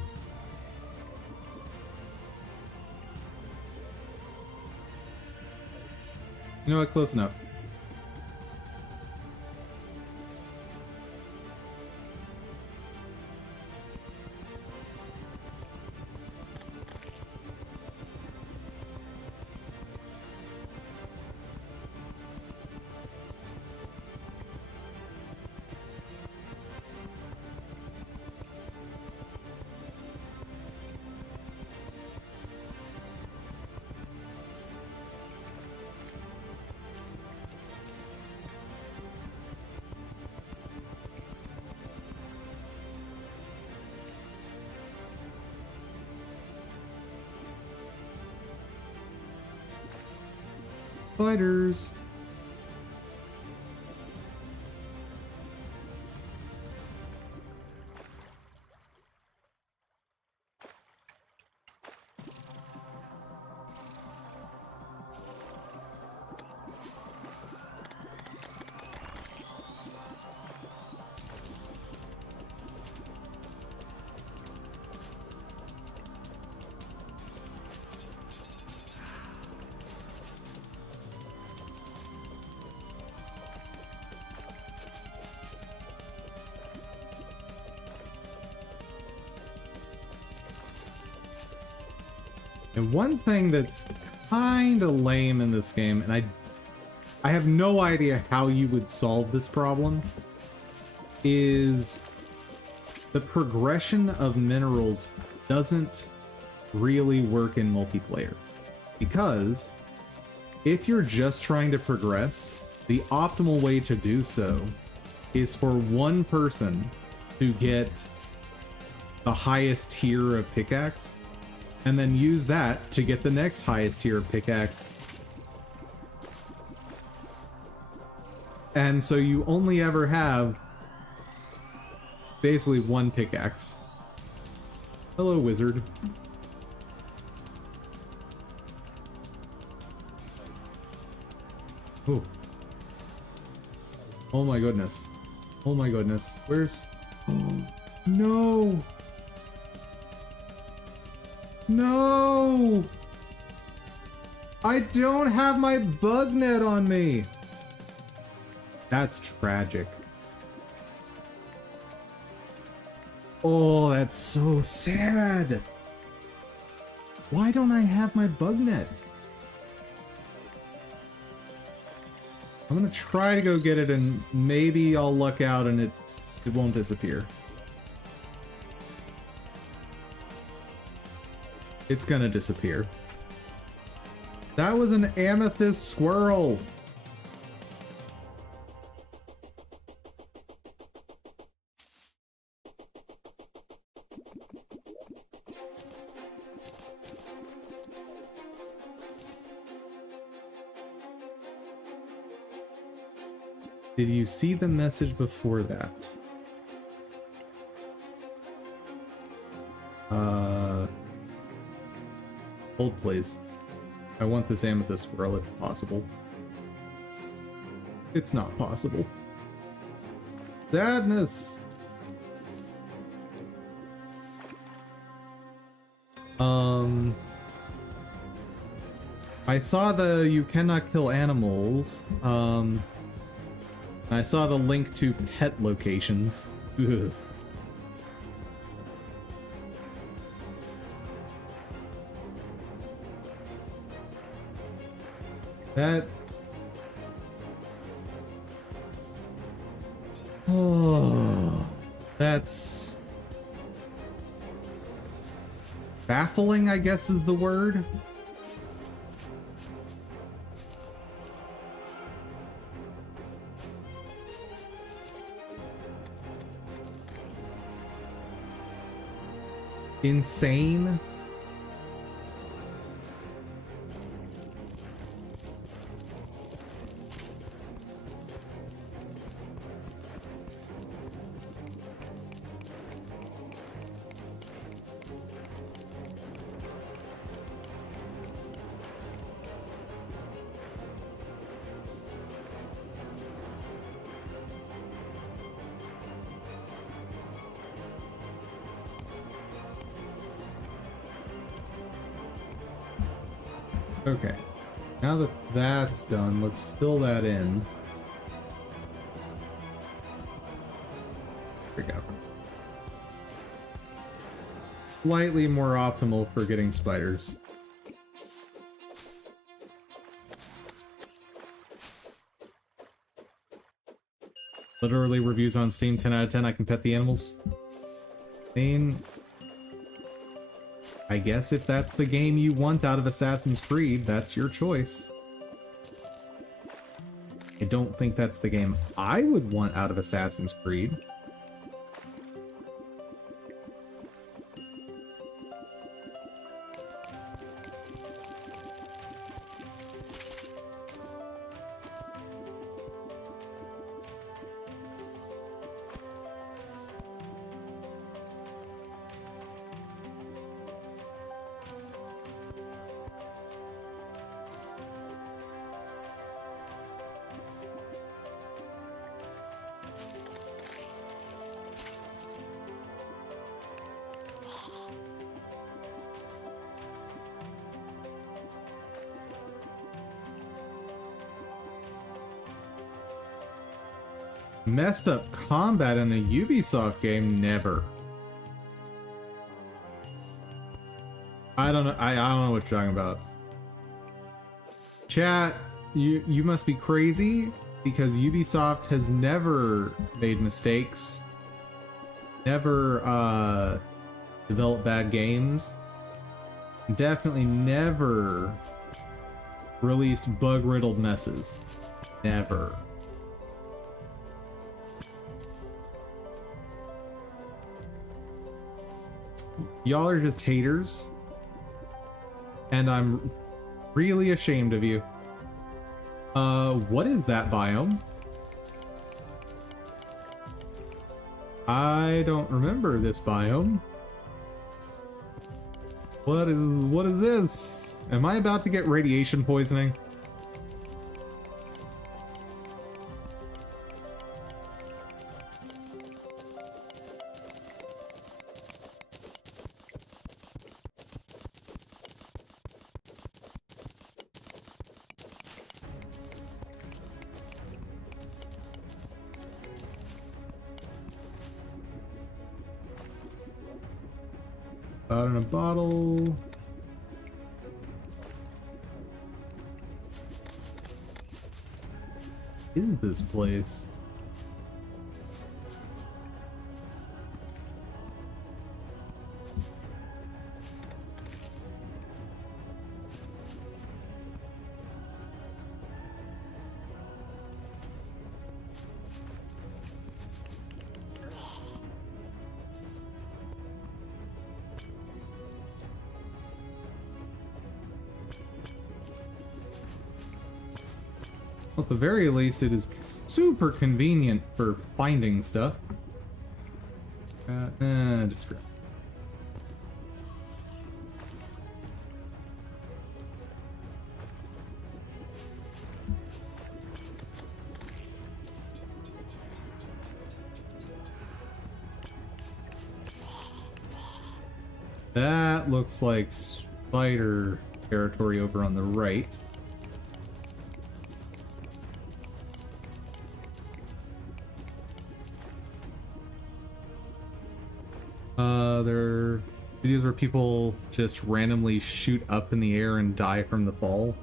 You know what? Close enough. Spiders. And one thing that's kind of lame in this game, and I have no idea how you would solve this problem, is the progression of minerals doesn't really work in multiplayer. Because if you're just trying to progress, the optimal way to do so is for one person to get the highest tier of pickaxe, and then use that to get the next highest tier of pickaxe. And so you only ever have basically one pickaxe. Hello, wizard. Oh. Oh my goodness. Oh my goodness. Where's... Oh, no! No! I don't have my bug net on me! That's tragic. Oh, that's so sad! Why don't I have my bug net? I'm gonna try to go get it and maybe I'll luck out and it won't disappear. It's gonna disappear. That was an amethyst squirrel! Did you see the message before that? Hold please. I want this amethyst squirrel if possible. It's not possible. Sadness! I saw the you cannot kill animals. I saw the link to pet locations. Ugh. That... Oh... That's... baffling, I guess is the word. Insane. Okay, now that that's done, let's fill that in. There we go. Slightly more optimal for getting spiders. Literally reviews on Steam 10 out of 10. I can pet the animals. I guess if that's the game you want out of Assassin's Creed, that's your choice. I don't think that's the game I would want out of Assassin's Creed. Messed up combat in a Ubisoft game? Never. I don't know. I don't know what you're talking about. Chat, you must be crazy because Ubisoft has never made mistakes. Never developed bad games. Definitely never released bug-riddled messes. Never. Y'all are just haters. And I'm really ashamed of you. What is that biome? I don't remember this biome. What is this? Am I about to get radiation poisoning? Out in a bottle. Is this place? At the very least, it is super convenient for finding stuff. Just grab. That looks like spider territory over on the right. There are videos where people just randomly shoot up in the air and die from the fall.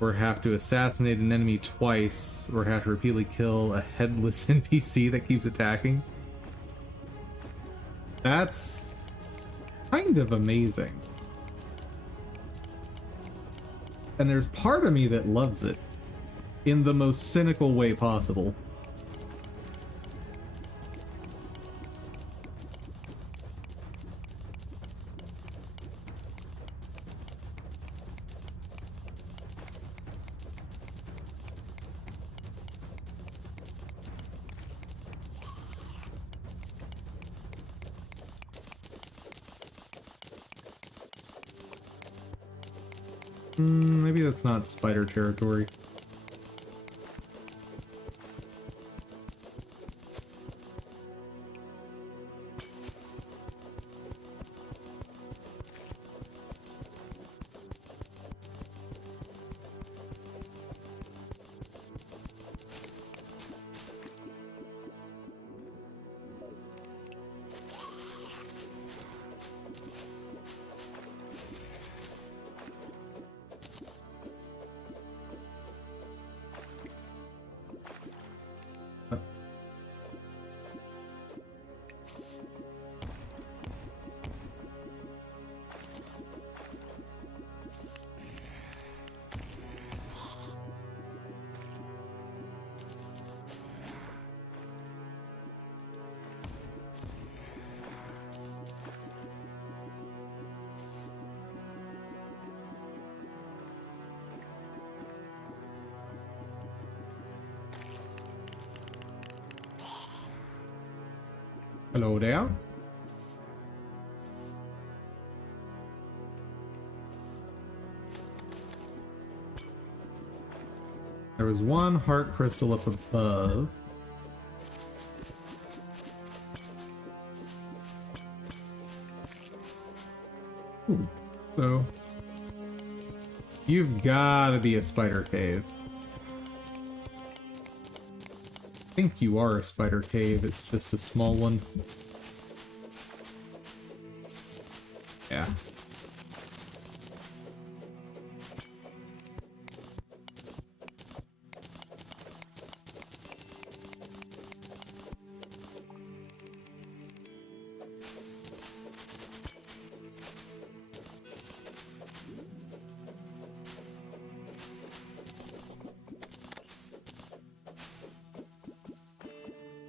Or have to assassinate an enemy twice, or have to repeatedly kill a headless NPC that keeps attacking. That's kind of amazing. And there's part of me that loves it in the most cynical way possible. Maybe that's not spider territory. Hello there. There was one heart crystal up above. Ooh. So you've got to be a spider cave. think you are a spider cave, it's just a small one. Yeah.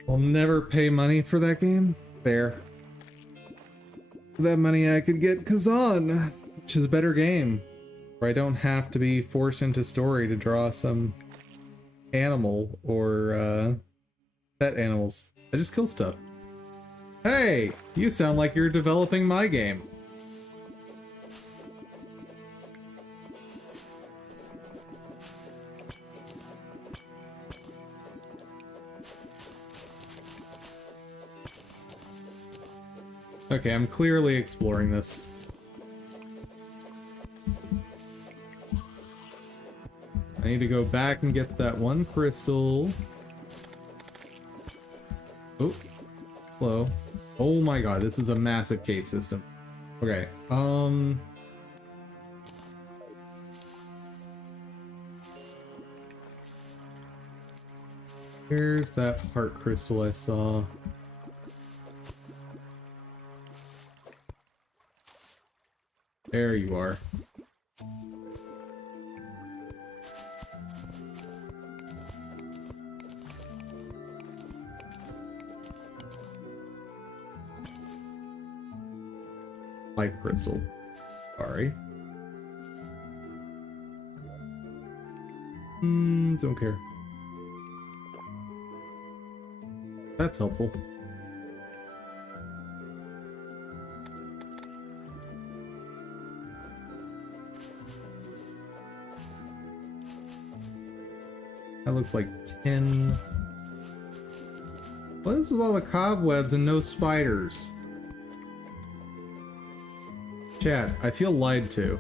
I'll never pay money for that game. Fair. For that money I could get Kazan, which is a better game, where I don't have to be forced into story to draw some animal or pet animals. I just kill stuff. Hey, you sound like you're developing my game. Okay, I'm clearly exploring this. I need to go back and get that one crystal. Oh, hello. Oh my god, this is a massive cave system. Okay, here's that heart crystal I saw. There you are. Life crystal. Sorry. Don't care. That's helpful. That looks like 10. What is with all the cobwebs and no spiders? Chat, I feel lied to.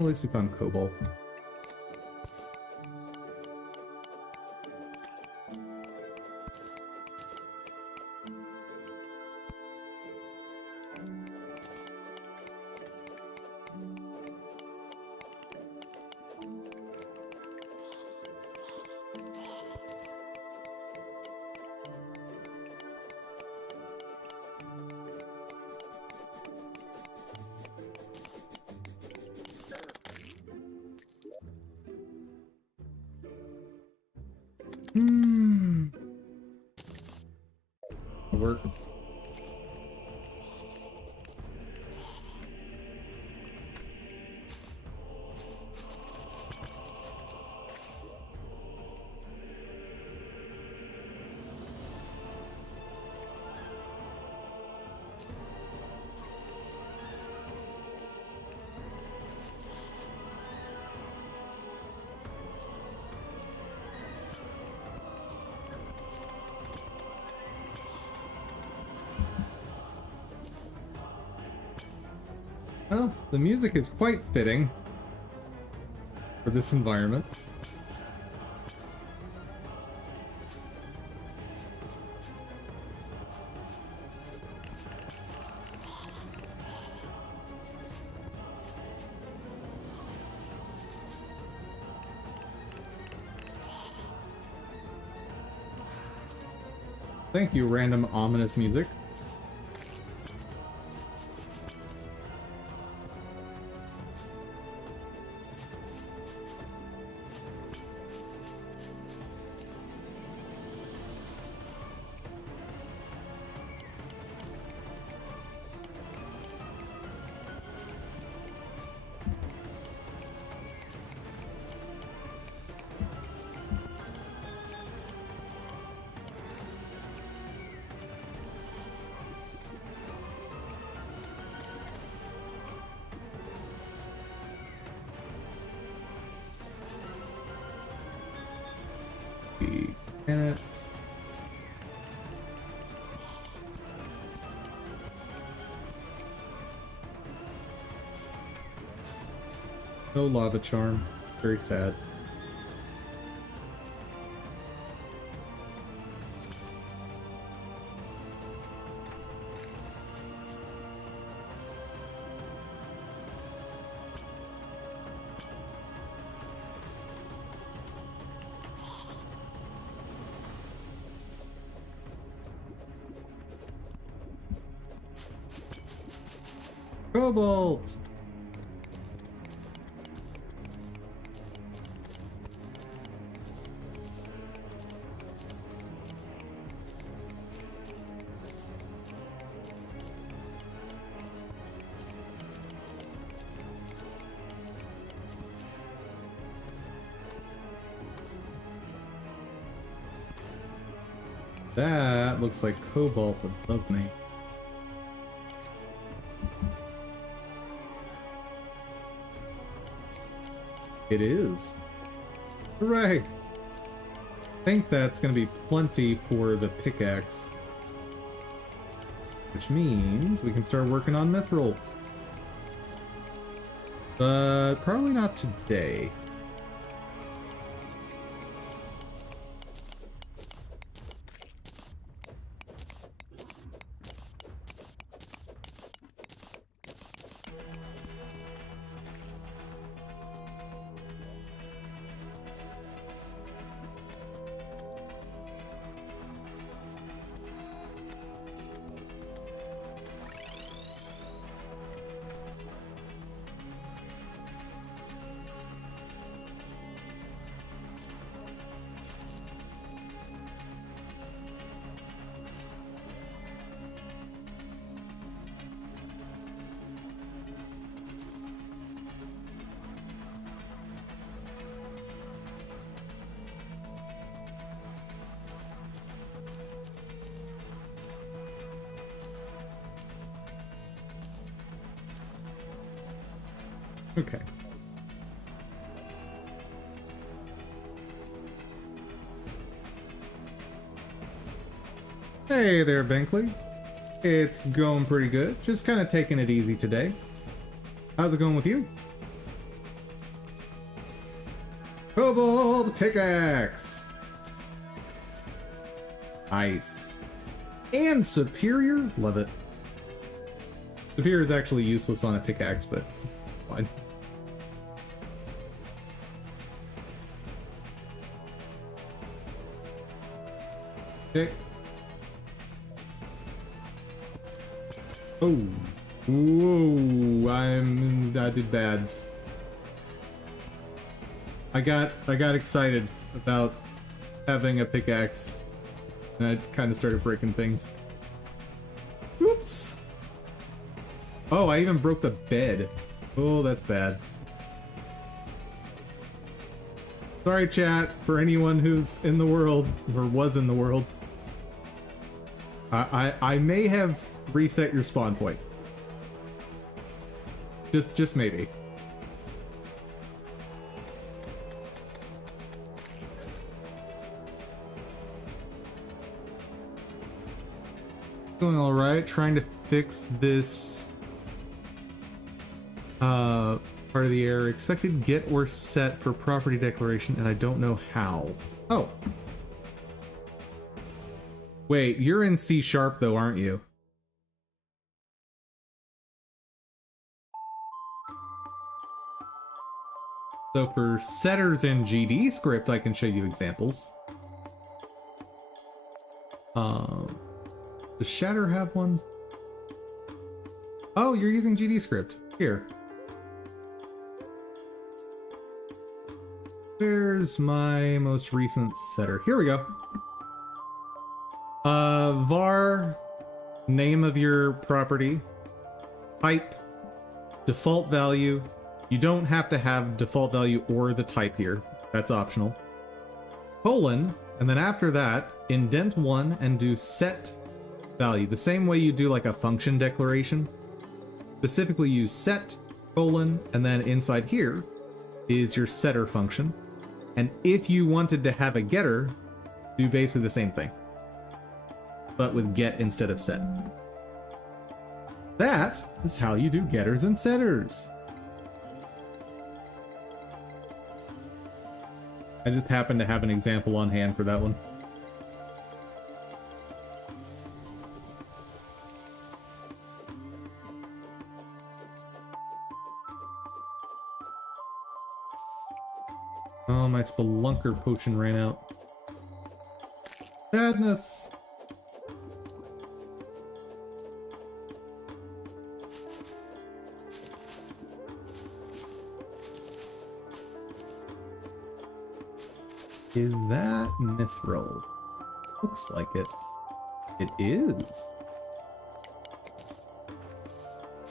At least we found cobalt. Work. Well, the music is quite fitting for this environment. Thank you, random ominous music. Planet. No lava charm. Very sad. Cobalt! That looks like cobalt above me. It is. Hooray! I think that's going to be plenty for the pickaxe. Which means we can start working on mithril. But probably not today. Okay. Hey there, Binkley. It's going pretty good. Just kind of taking it easy today. How's it going with you? Cobalt pickaxe! Nice. And superior? Love it. Superior is actually useless on a pickaxe, but fine. Okay. Oh. Whoa. I did bads. I got excited about having a pickaxe, and I kind of started breaking things. Oops. Oh, I even broke the bed. Oh, that's bad. Sorry, chat, for anyone who's in the world, or was in the world. I may have reset your spawn point. Just maybe. Going all right. Trying to fix this part of the error. Expected get or set for property declaration, and I don't know how. Oh. Wait, you're in C# though, aren't you? So for setters in GD script, I can show you examples. Does Shatter have one? Oh, you're using GD script. Here. Where's my most recent setter? Here we go. Var, name of your property, type, default value. You don't have to have default value or the type here. That's optional. Colon, and then after that, indent 1 and do set value. The same way you do like a function declaration. Specifically use set, colon, and then inside here is your setter function. And if you wanted to have a getter, do basically the same thing, but with get instead of set. That is how you do getters and setters. I just happen to have an example on hand for that one. Oh, my Spelunker potion ran out. Sadness! Is that mithril? Looks like it. It is.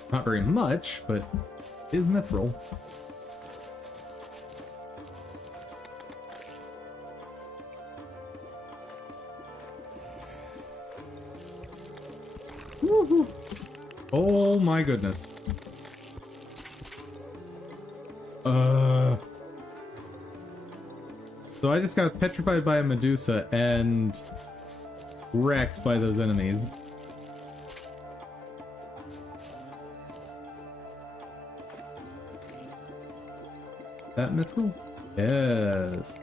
Not very much, but it is mithril. Woohoo! Oh my goodness. So I just got petrified by a Medusa and wrecked by those enemies. That mithril? Yes.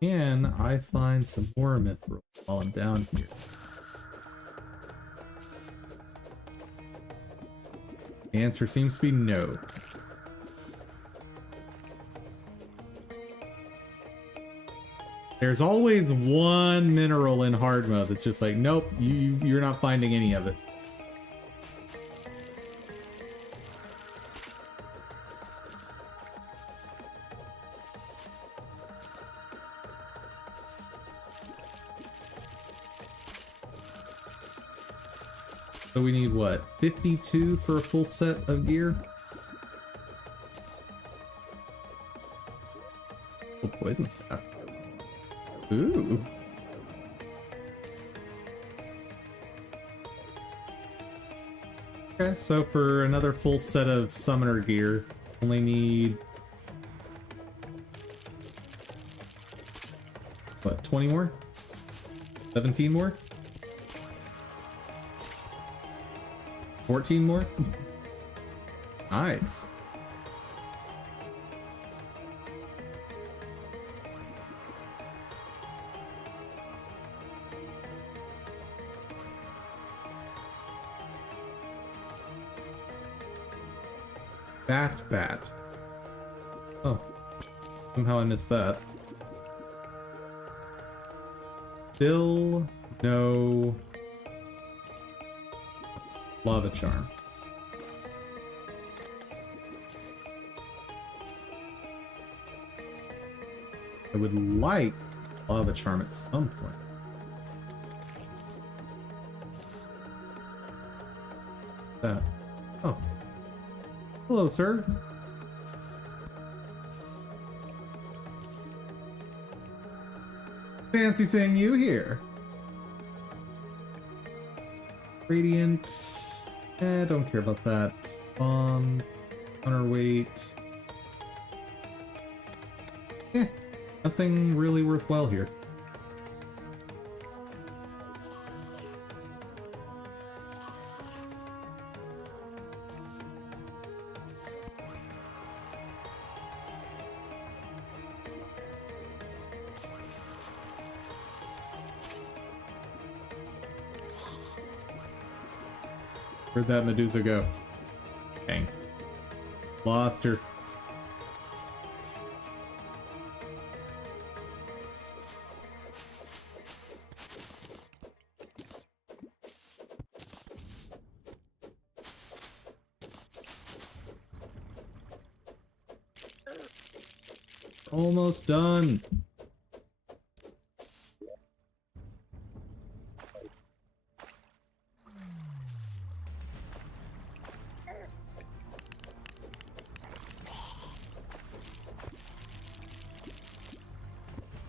Can I find some more mithril while I'm down here? The answer seems to be no. There's always one mineral in hard mode that's just like, nope, you're not finding any of it. So we need what? 52 for a full set of gear? Oh, poison staff. Ooh. Okay, so for another full set of summoner gear, only need... what, 20 more? 17 more? 14 more? Nice. Bat. Oh. Somehow I missed that. Still no lava charm. I would like lava charm at some point. That. Oh. Hello, sir. Fancy seeing you here. Radiant. Don't care about that. Counterweight. Nothing really worthwhile here. Where'd that Medusa go? Dang. Lost her. Almost done.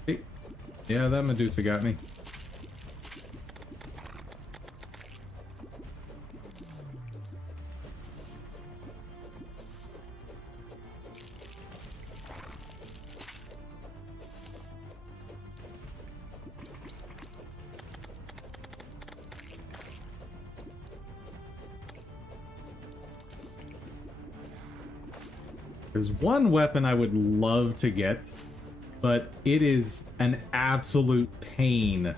Hey. Yeah, that Medusa got me. There's one weapon I would love to get, but it is an absolute pain.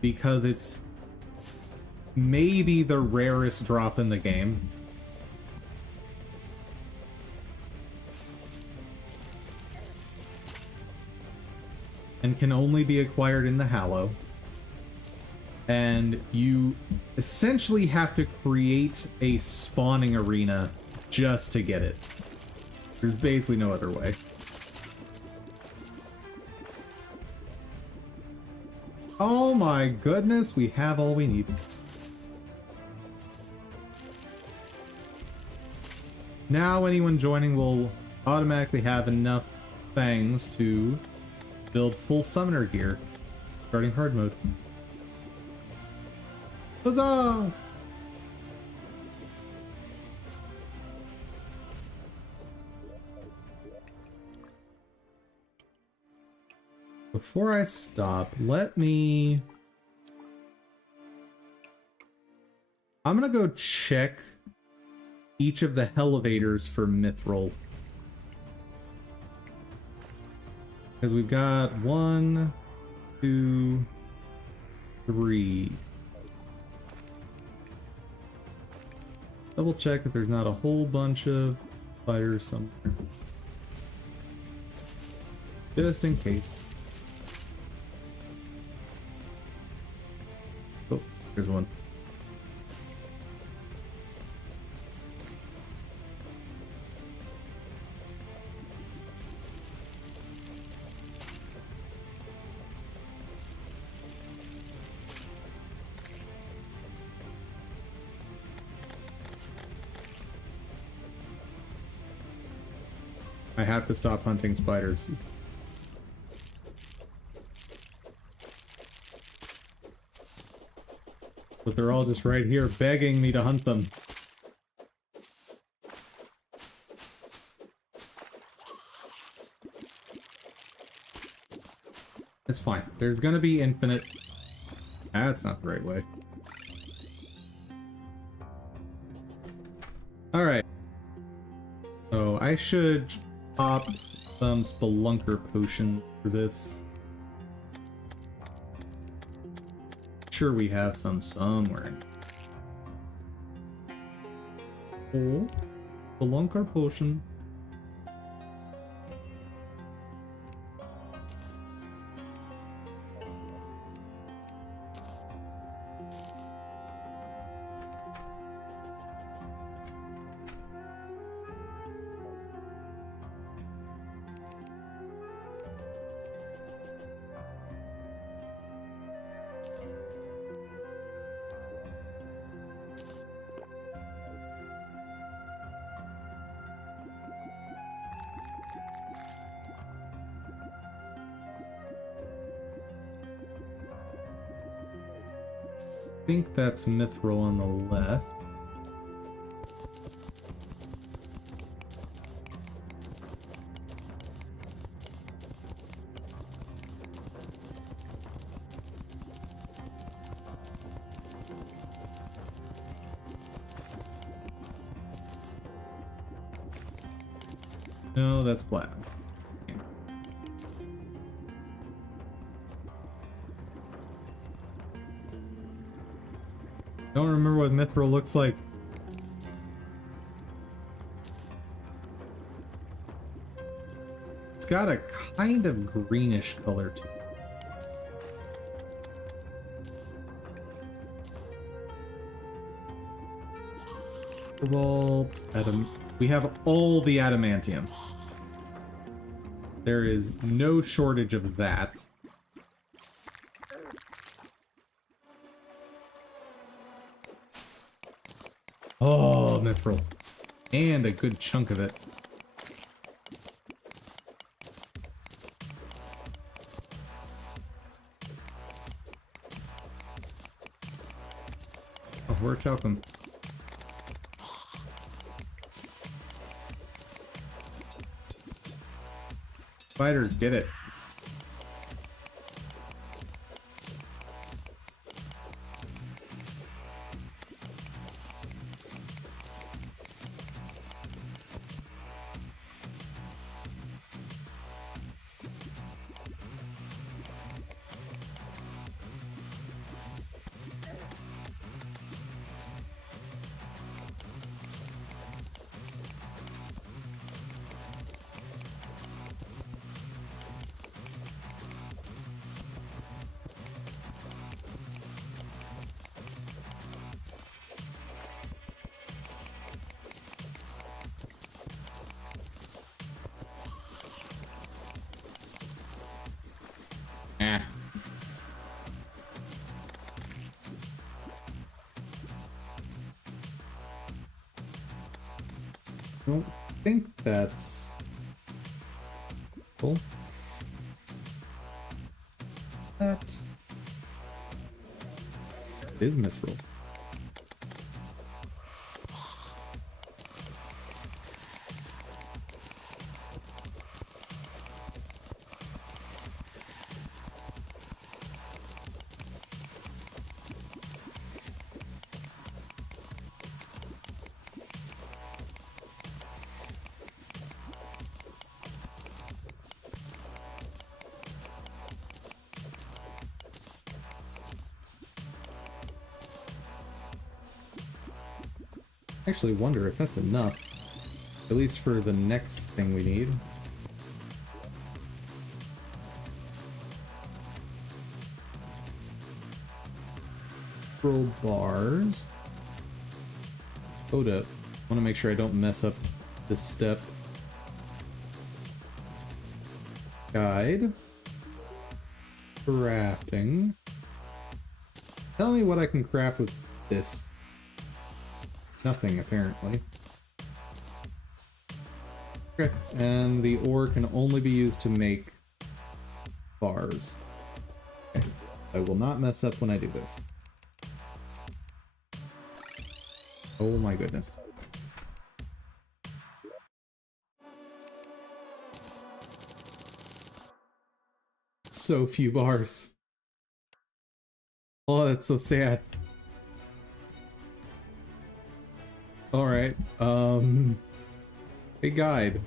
Because it's maybe the rarest drop in the game. And can only be acquired in the Hallow. And you essentially have to create a spawning arena just to get it. There's basically no other way. Oh my goodness, we have all we need. Now anyone joining will automatically have enough fangs to build full summoner gear, starting hard mode. Huzzah! Before I stop, I'm gonna go check each of the elevators for Mithril. Because we've got 1, 2, 3. Double check that there's not a whole bunch of fighters somewhere. Just in case. Oh, there's one. I have to stop hunting spiders. But they're all just right here begging me to hunt them. It's fine. There's gonna be infinite... That's not the right way. Alright. So I should pop some Spelunker potion for this. Sure, we have some somewhere. Oh, Spelunker potion. I think that's Mithril on the left. No, that's black. Don't remember what Mithril looks like. It's got a kind of greenish color to it. Cobalt, we have all the adamantium. There is no shortage of that. Oh, Mithril. And a good chunk of it. Oh, we're choking. Spiders, get it. Eh. Don't think that's cool. That is mithril. I actually wonder if that's enough, at least for the next thing we need. Scroll bars. Hold up. I want to make sure I don't mess up this step. Guide. Crafting. Tell me what I can craft with this. Nothing, apparently. Okay, and the ore can only be used to make bars. Okay. I will not mess up when I do this. Oh my goodness. So few bars. Oh, that's so sad. Alright, a guide.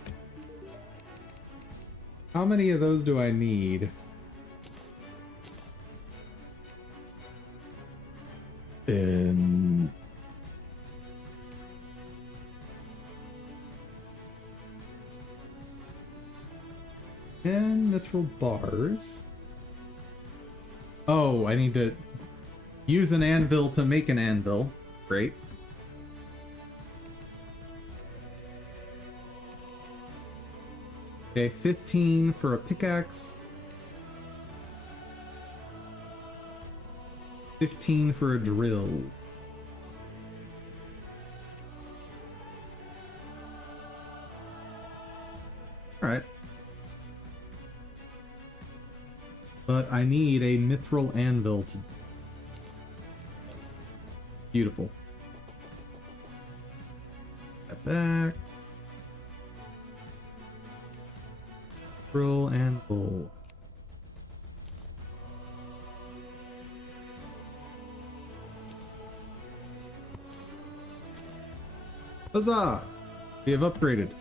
How many of those do I need? And mithril bars. Oh, I need to use an anvil to make an anvil. Great. Okay, 15 for a pickaxe. 15 for a drill. Alright. But I need a mithril anvil to... Beautiful. Get back. Mithril anvil. Huzzah! We have upgraded.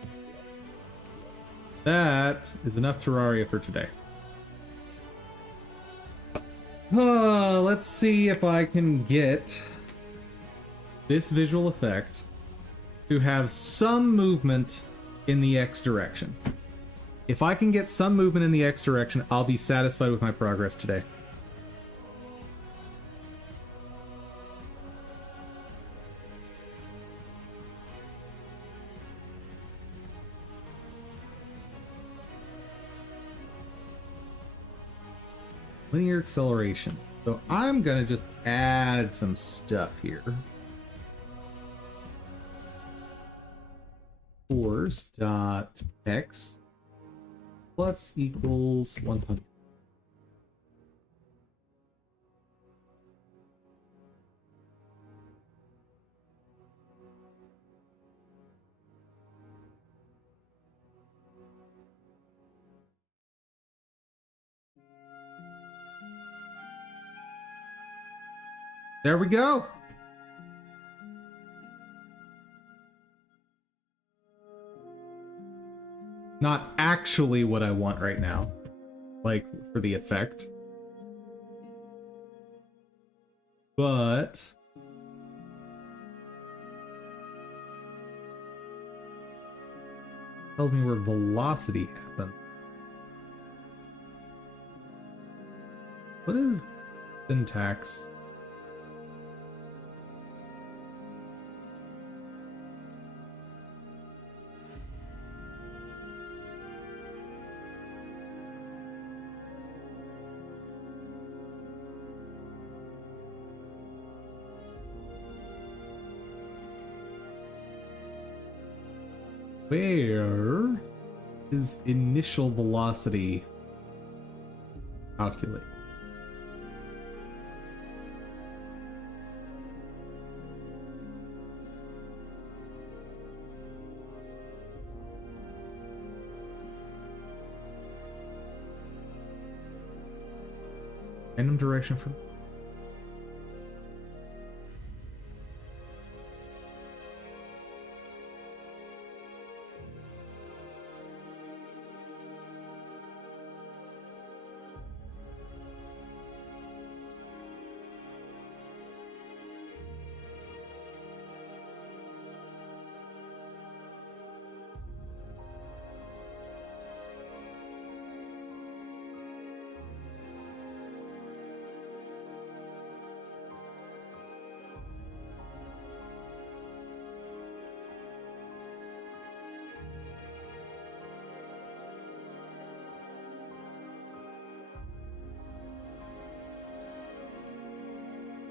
That is enough Terraria for today. Let's see if I can get this visual effect to have some movement in the X direction. If I can get some movement in the X direction, I'll be satisfied with my progress today. Linear acceleration. So I'm gonna just add some stuff here. Force dot x plus equals 100. There we go. Not actually what I want right now, like for the effect. But tells me where velocity happens. What is syntax? Where is initial velocity calculated? Random direction from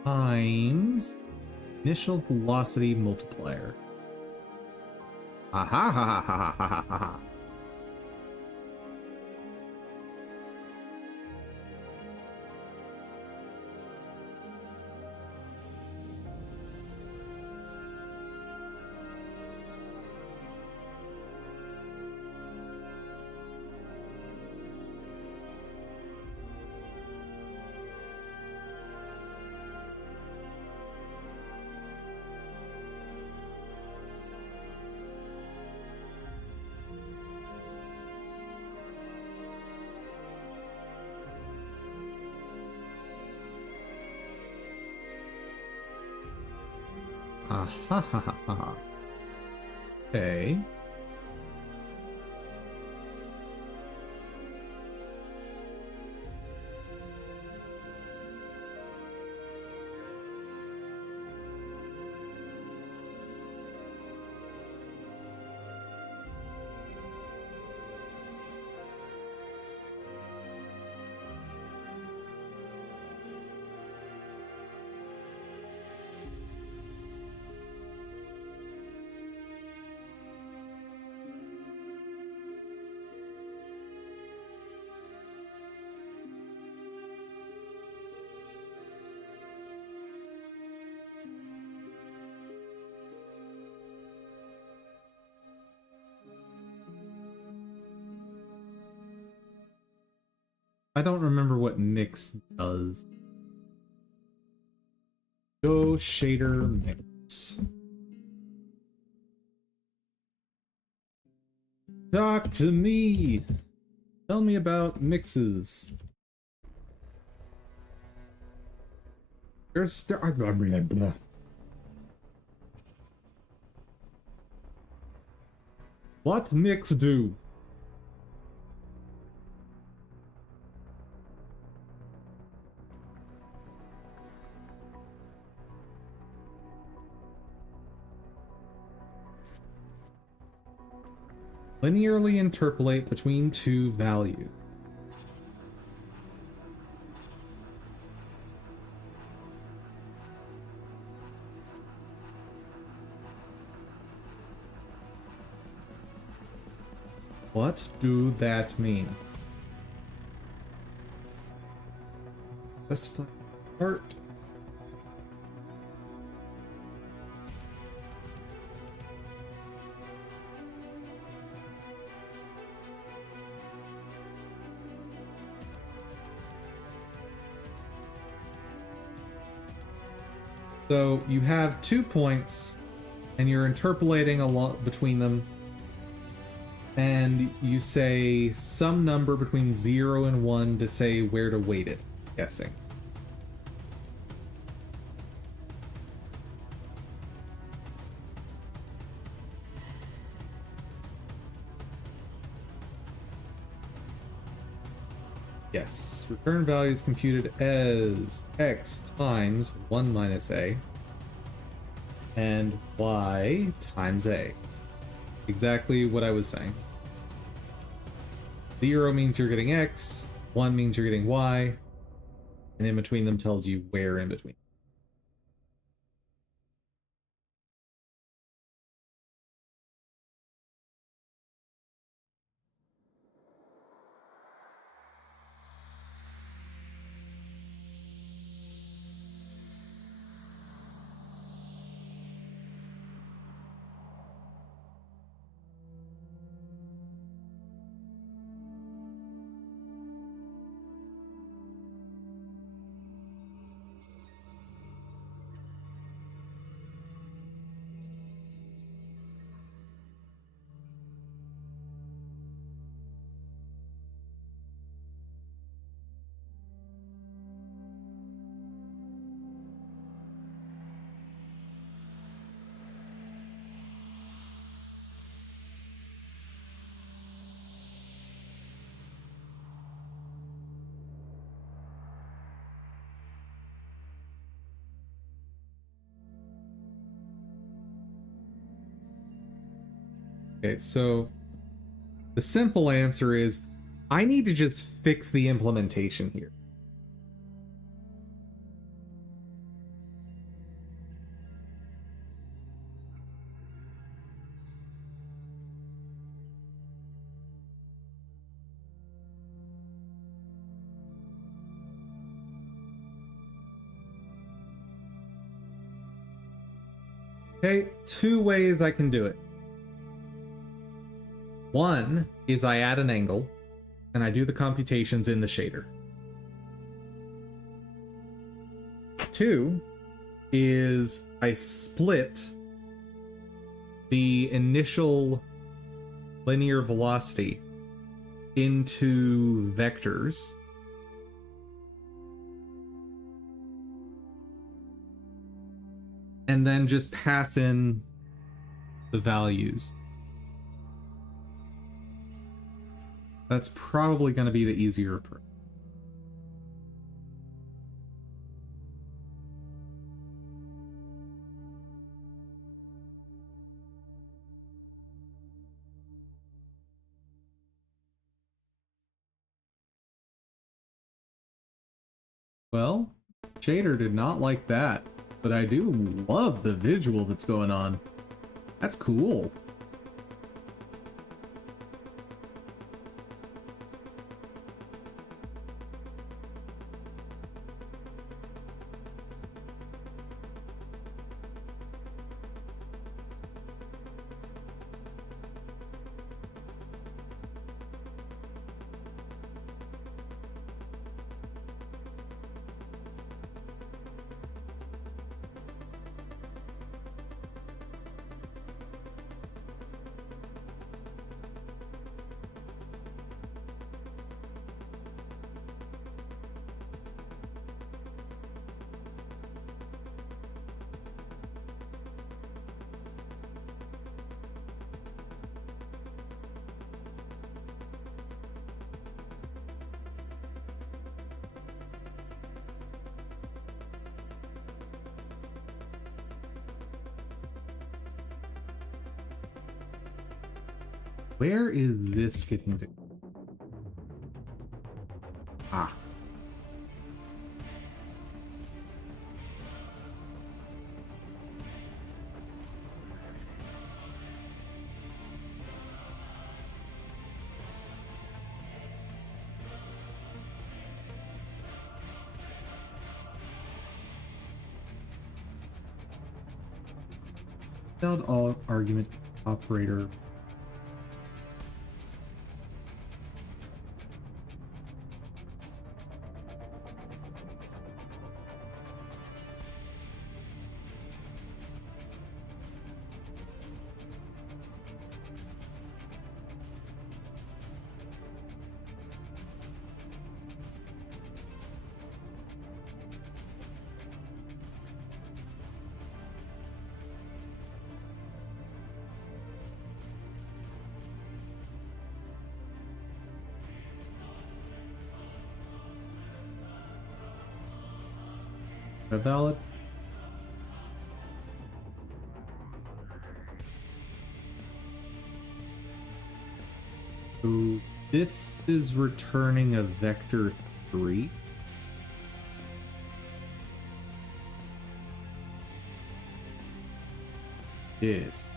times initial velocity multiplier. Aha ha ha ha ha ha ha ha. Ah ha ha ha ha. Okay. I don't remember what Nyx does. Go shader mix. Talk to me. Tell me about mixes. What mix do? Linearly interpolate between two values. What do that mean? Specify part. So you have 2 points, and you're interpolating a lot between them, and you say some number between 0 and 1 to say where to weight it, guessing. Yes, return value is computed as x times 1 minus a and y times a. Exactly what I was saying. 0 means you're getting x, 1 means you're getting y, and in between them tells you where in between. Okay, so the simple answer is I need to just fix the implementation here. Okay, two ways I can do it. One is I add an angle and I do the computations in the shader. Two is I split the initial linear velocity into vectors. And then just pass in the values. That's probably going to be the easier approach. Well, Shader did not like that, but I do love the visual that's going on. That's cool. Where is this getting to? Ah. Failed all argument operator. Valid. So this is returning a vector 3. Yes.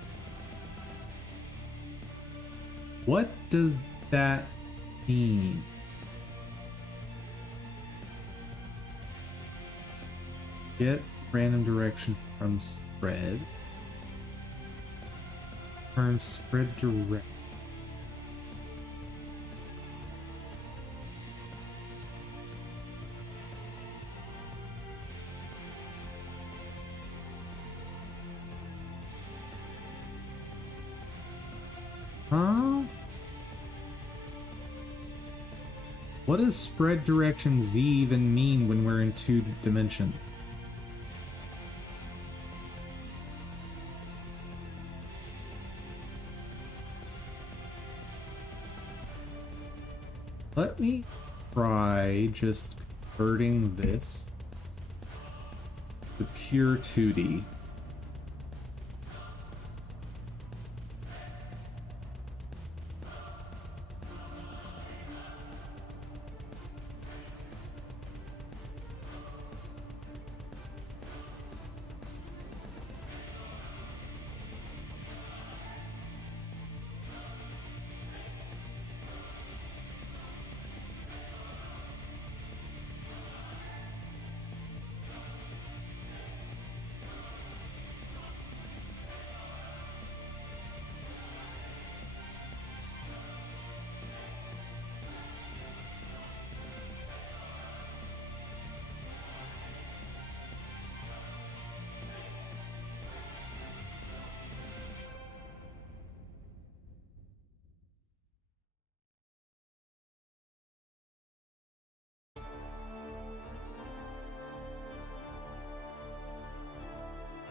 What does that mean? Get random direction from spread. Turn spread direct. Huh? What does spread direction Z even mean when we're in 2 dimensions? Let me try just converting this to pure 2D.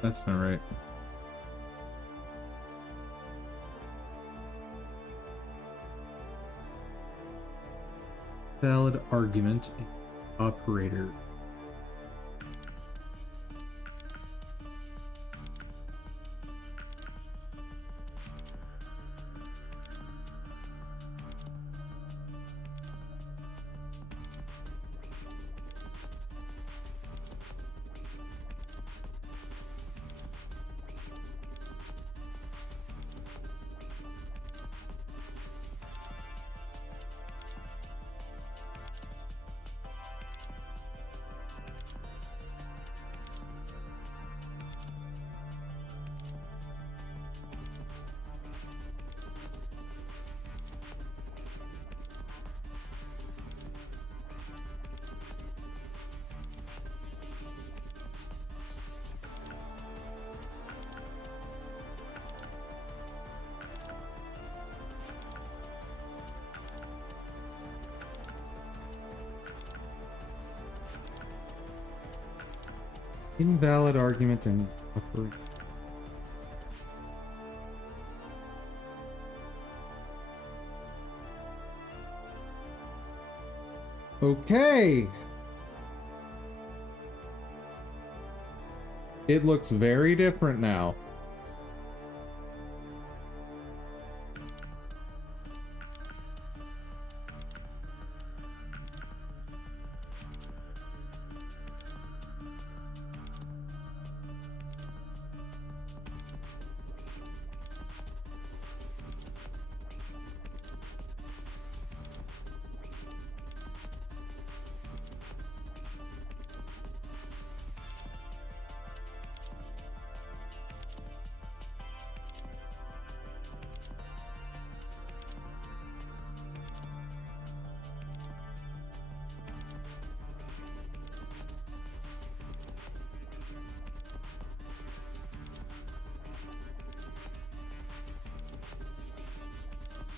That's not right. Valid argument. Operator. Invalid argument and operator. Okay. It looks very different now.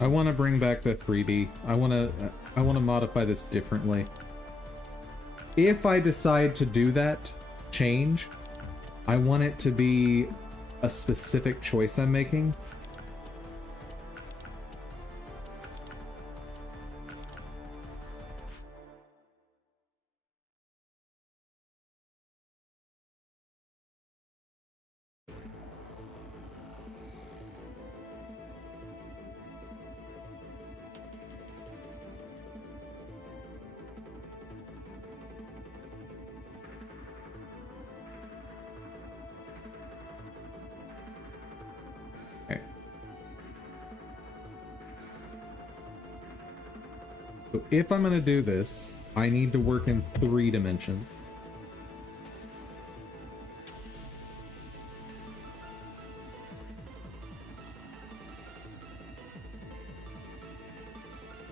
I want to bring back the 3D. I want to modify this differently. If I decide to do that change, I want it to be a specific choice I'm making. So if I'm going to do this, I need to work in 3 dimensions.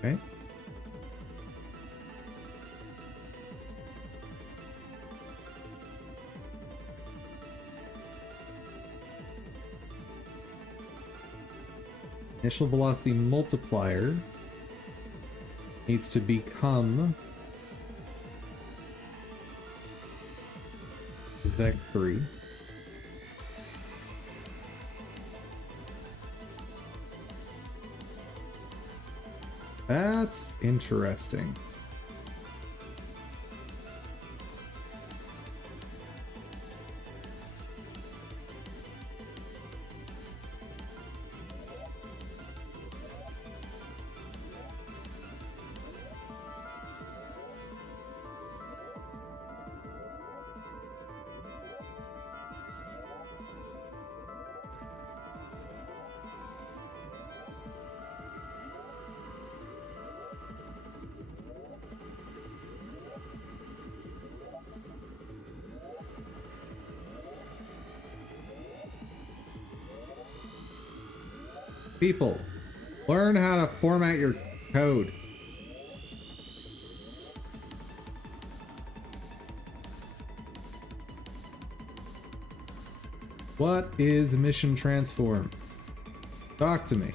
Okay. Initial velocity multiplier needs to become Vec3. That's interesting. People, learn how to format your code. What is mission transform? Talk to me.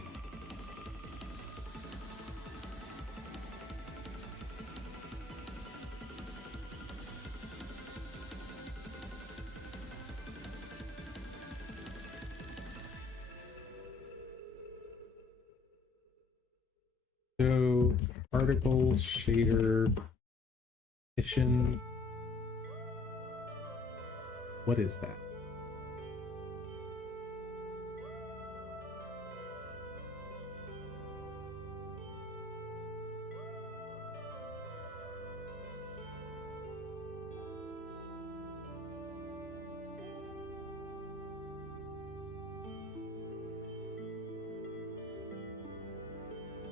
particle shader mission. What is that?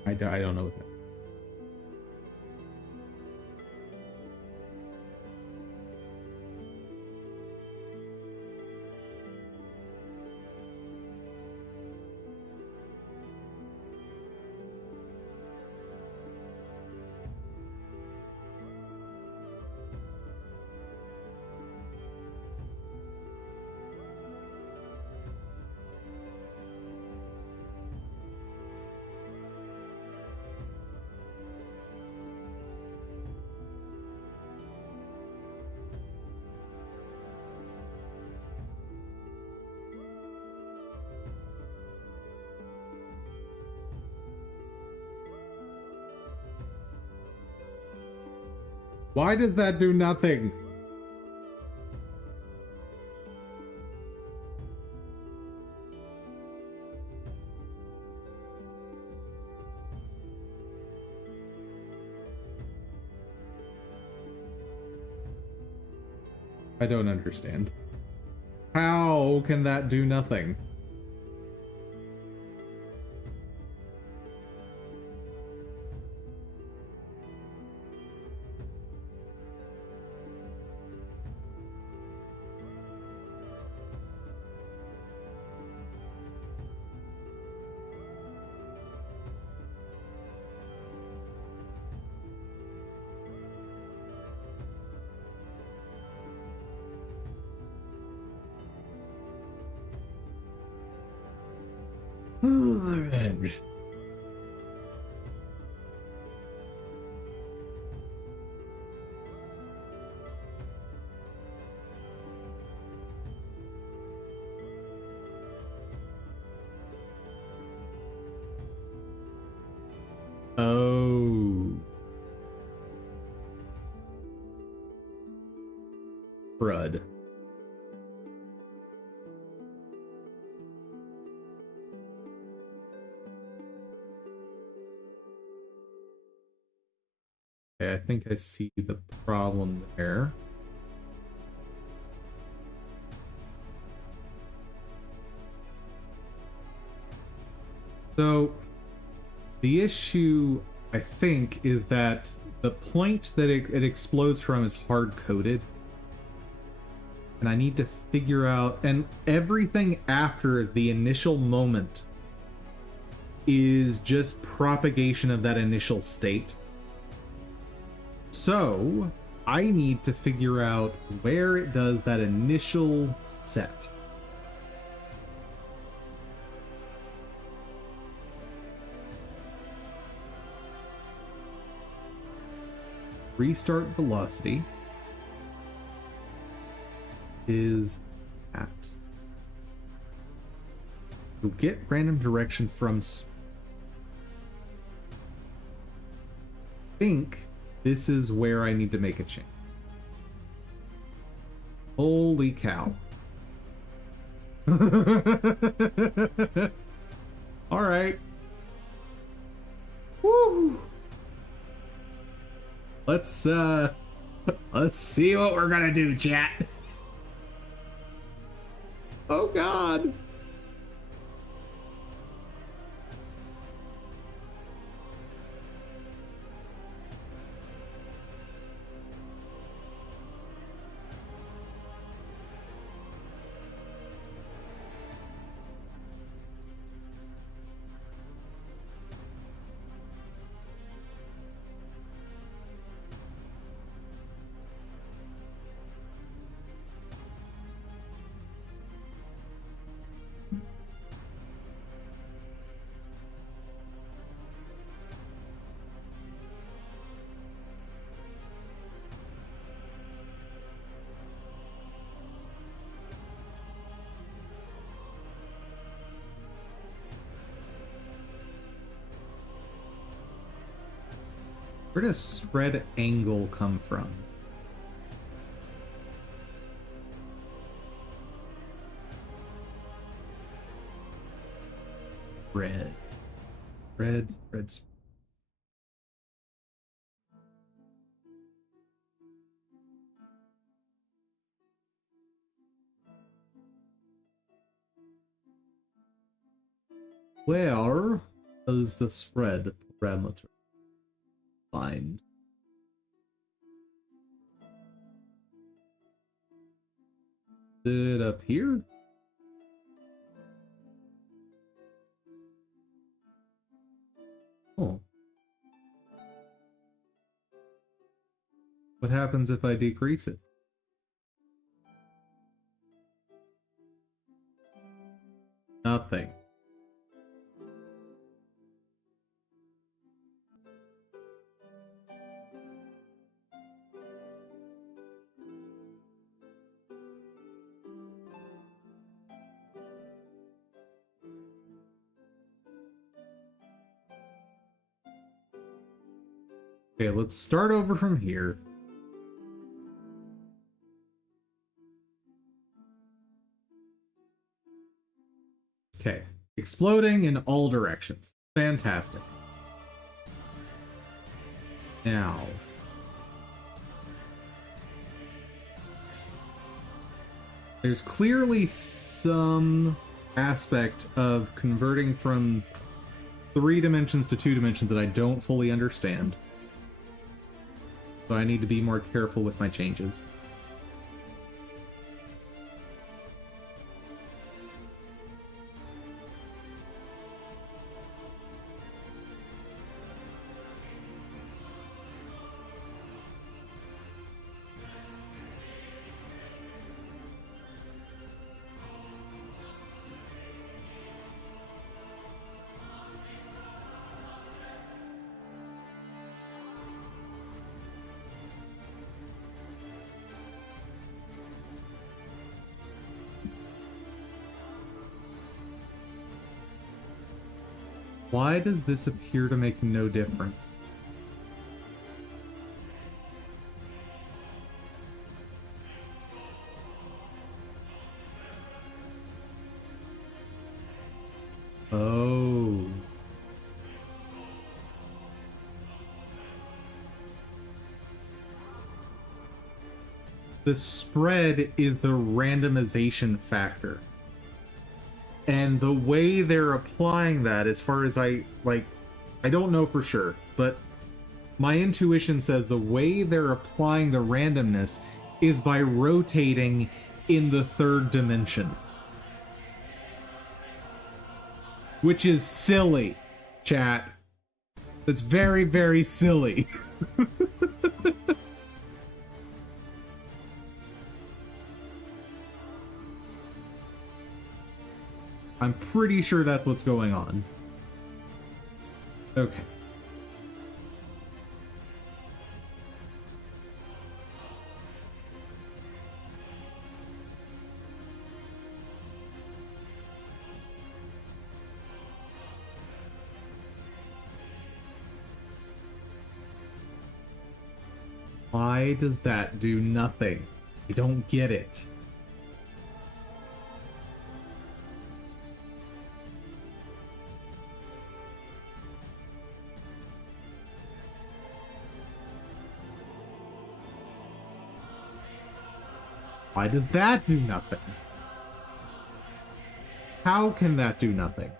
I don't know what that. Why does that do nothing? I don't understand. How can that do nothing? Oh. Crud. Okay, I think I see the problem there. So, the issue, I think, is that the point that it explodes from is hard-coded. And I need to figure out... And everything after the initial moment is just propagation of that initial state. So, I need to figure out where it does that initial set. Restart velocity is at. So get random direction from. I think this is where I need to make a change. Holy cow. All right. Woo. Let's see what we're gonna do, chat. Oh God. Where does spread angle come from? Red. Red, spread. Where does the spread parameter find? Is it up here? Oh. What happens if I decrease it? Nothing. Okay, let's start over from here. Okay, exploding in all directions. Fantastic. Now, there's clearly some aspect of converting from 3 dimensions to 2 dimensions that I don't fully understand. So I need to be more careful with my changes. Why does this appear to make no difference? Oh. The spread is the randomization factor. And the way they're applying that, as far as I don't know for sure, but my intuition says the way they're applying the randomness is by rotating in the 3rd dimension. Which is silly, chat. That's very, very silly. I'm pretty sure that's what's going on. Okay. Why does that do nothing? I don't get it. Why does that do nothing? How can that do nothing?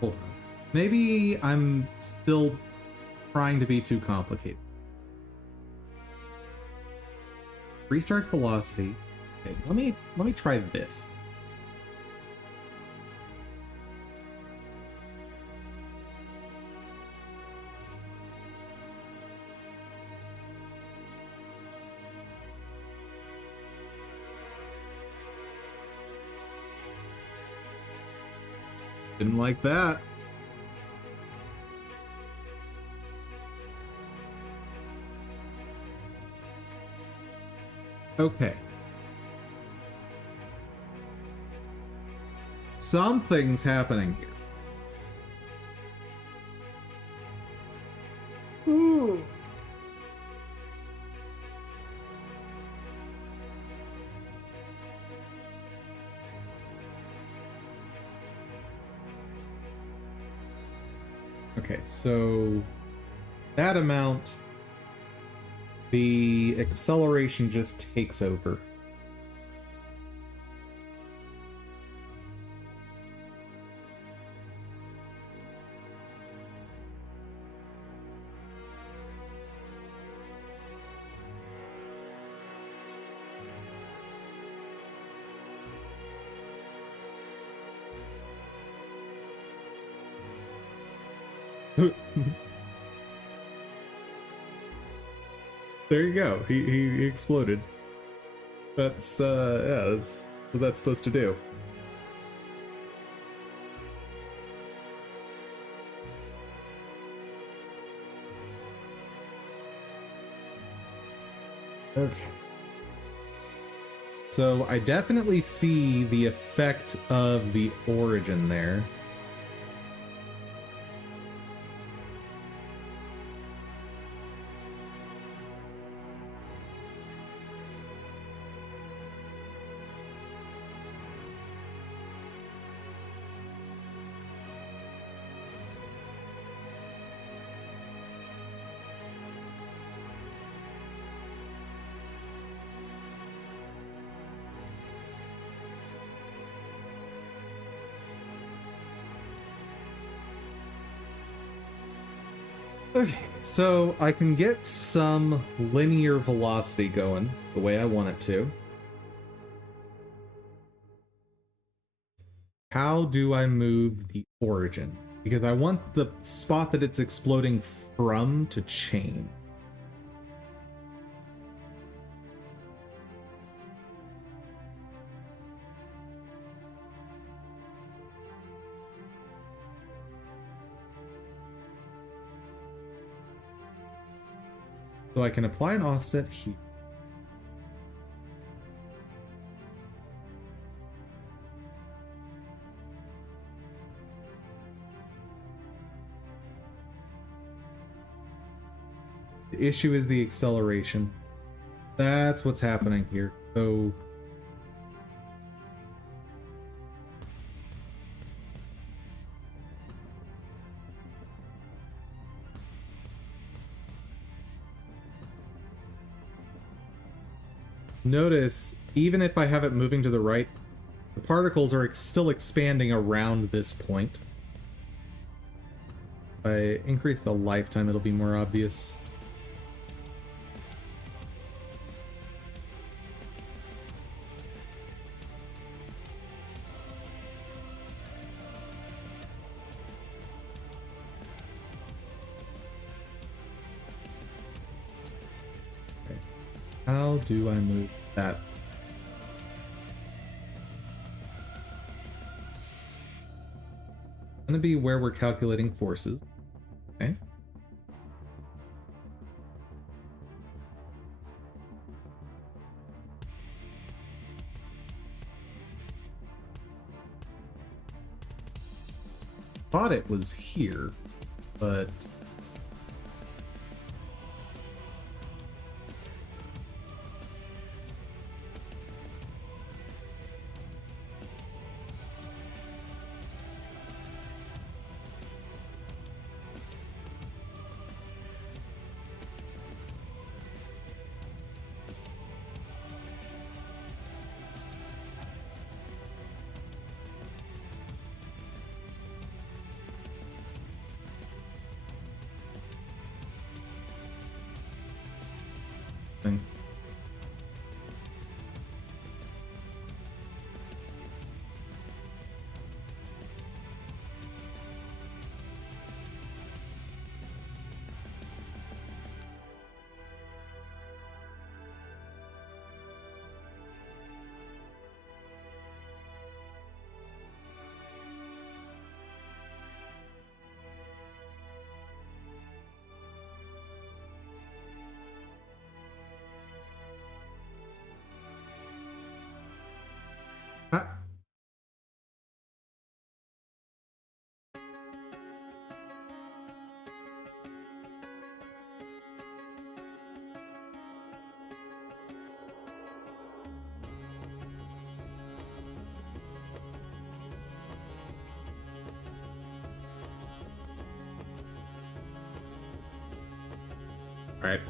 Hold on. Maybe I'm still trying to be too complicated. Restart velocity. Okay, let me try this. Didn't like that. Okay. Something's happening here. Ooh. Okay, so that amount, the acceleration just takes over. There you go. He exploded. That's yeah, that's what that's supposed to do. Okay. So I definitely see the effect of the origin there. Okay, so I can get some linear velocity going the way I want it to. How do I move the origin? Because I want the spot that it's exploding from to change. So I can apply an offset here. The issue is the acceleration. That's what's happening here. So notice, even if I have it moving to the right, the particles are still expanding around this point. If I increase the lifetime, it'll be more obvious. Okay. How do I move that? Going to be where we're calculating forces. Okay. Thought it was here, but thing. Alright.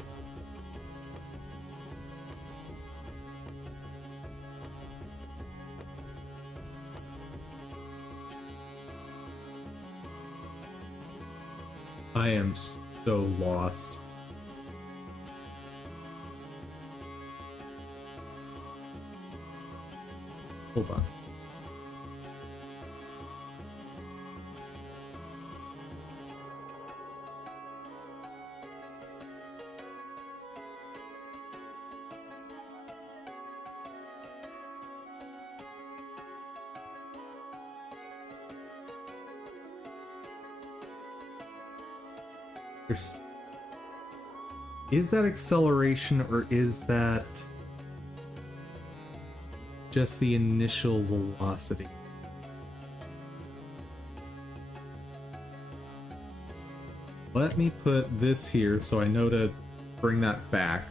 I am so lost. Hold on. There's... Is that acceleration or is that just the initial velocity? Let me put this here so I know to bring that back.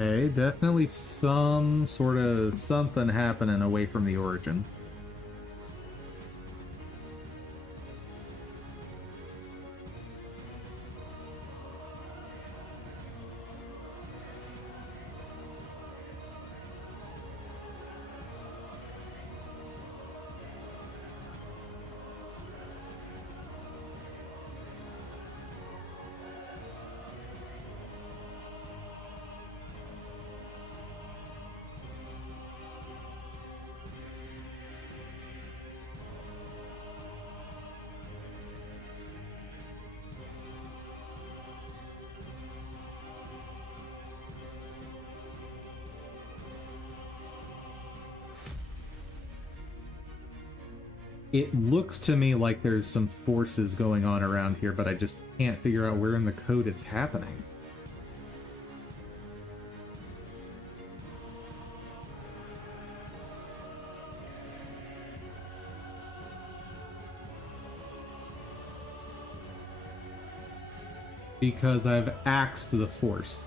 Okay, definitely some sort of something happening away from the origin. It looks to me like there's some forces going on around here, but I just can't figure out where in the code it's happening. Because I've axed the force.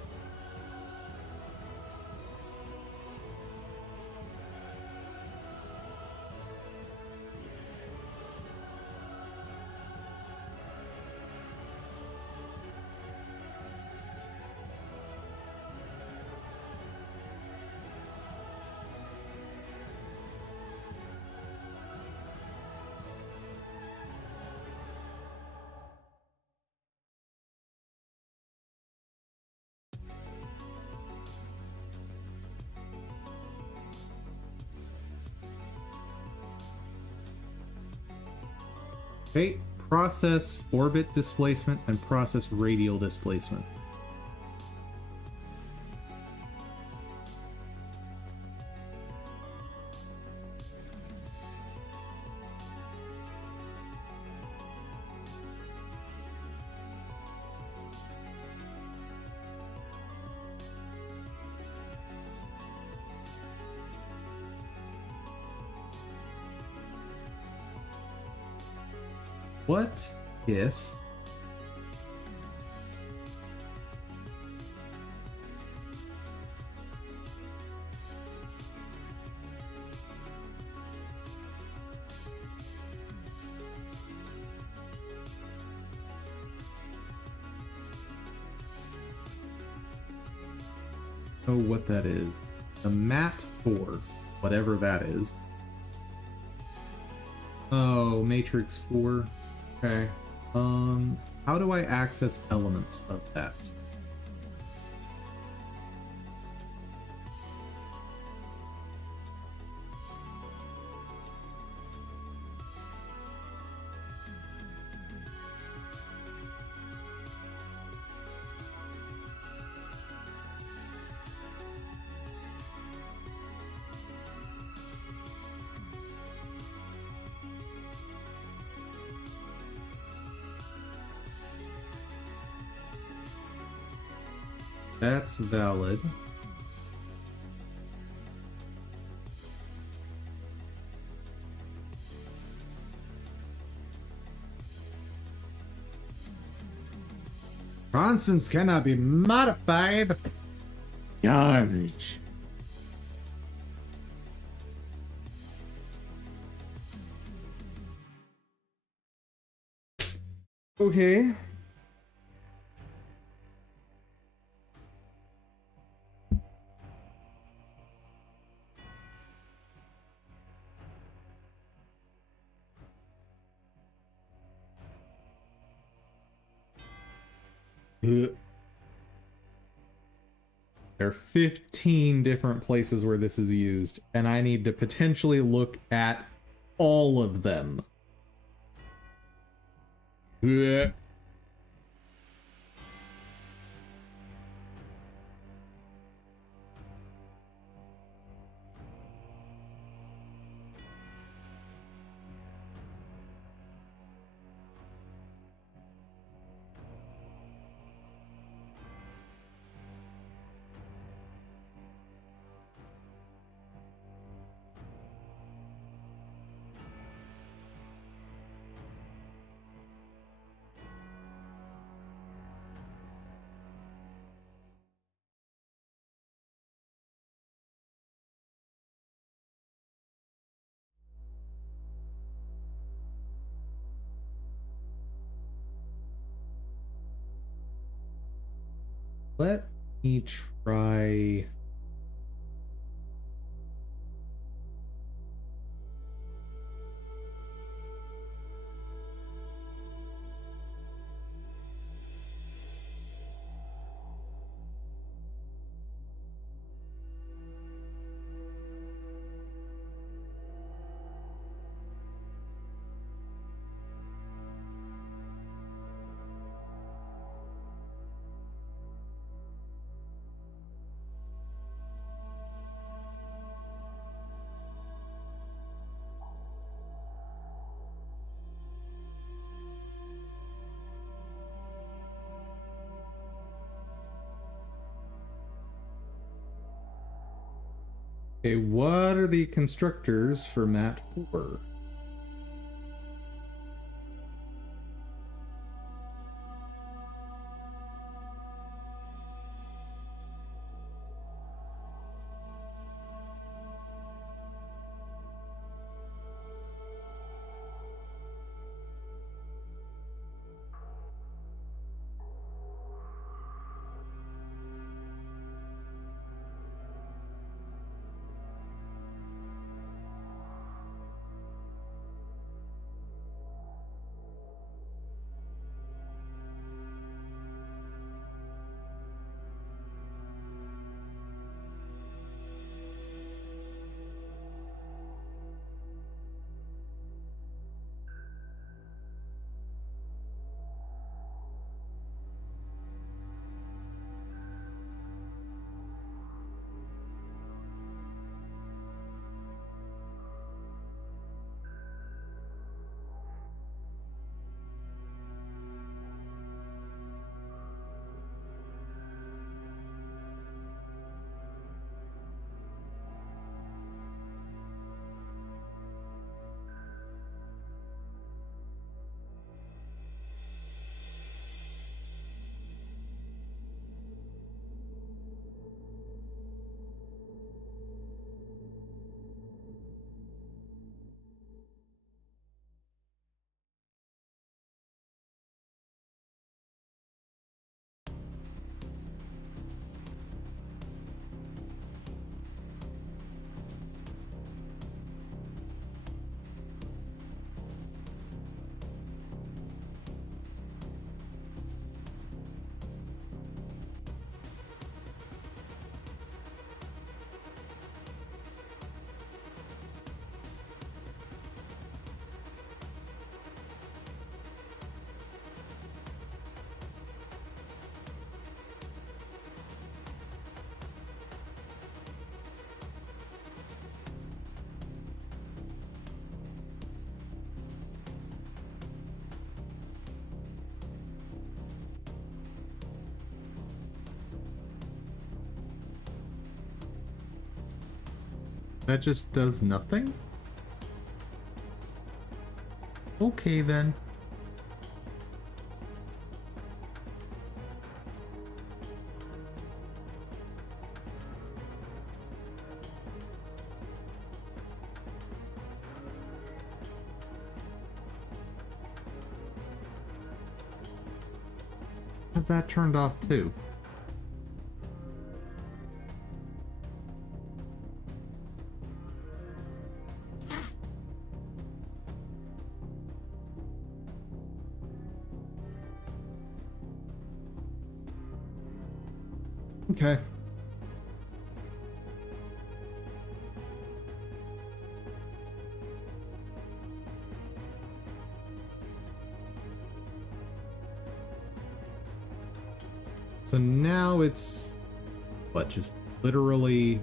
Okay, process orbit displacement and process radial displacement. What if... Oh, what that is. The MAT 4, whatever that is. Oh, Matrix 4. Okay. How do I access elements of that? That's valid. Constants cannot be modified. Garbage. Okay. There are 15 different places where this is used, and I need to potentially look at all of them. Let me try. Okay, what are the constructors for Mat 4? That just does nothing? Okay then. Have that turned off too. Okay. So now it's what, just literally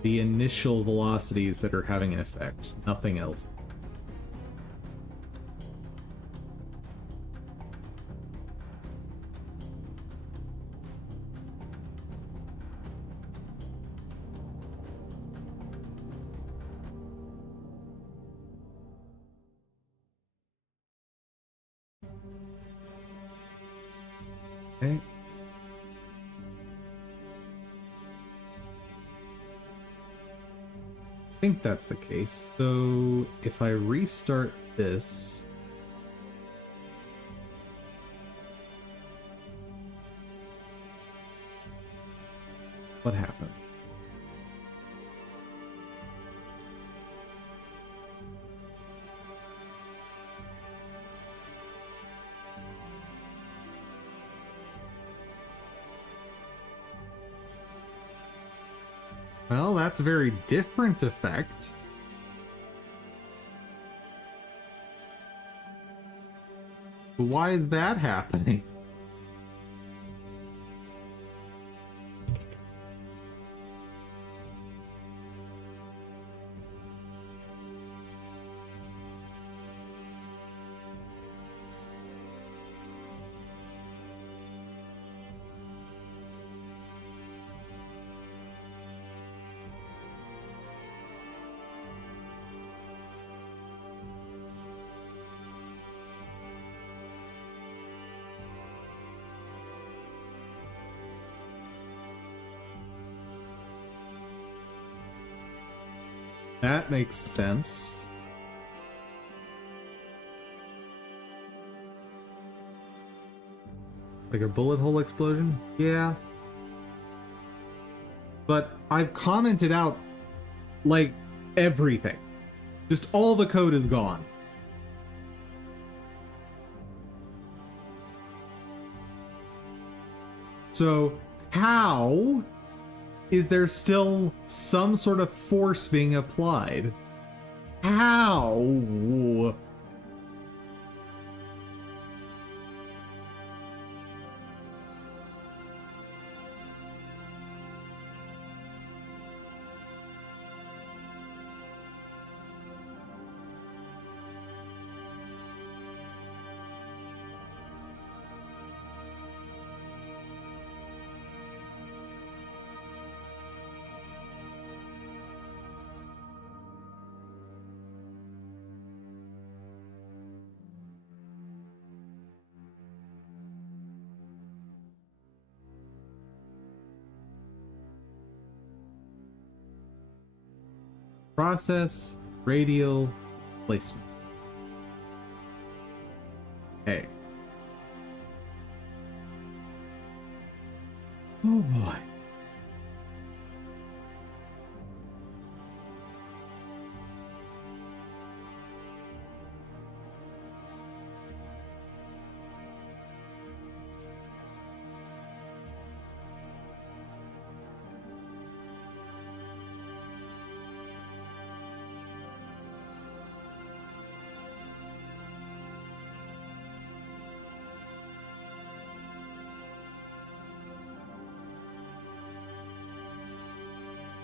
the initial velocities that are having an effect, nothing else. Okay. I think that's the case. So if I restart this, what happened? Well, that's a very different effect. Why is that happening? That makes sense. Like a bullet hole explosion? Yeah. But I've commented out, like, everything. Just all the code is gone. So, how is there still some sort of force being applied? How? Process radial placement. Okay. Oh boy.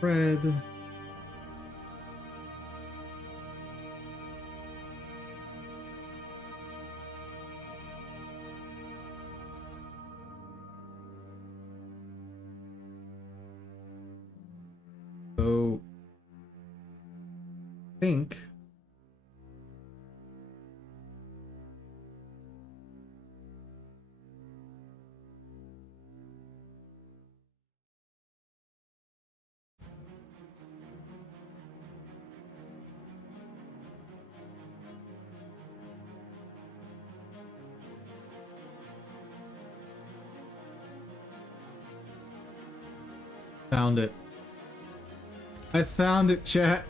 Red. think found it. I found it, chat.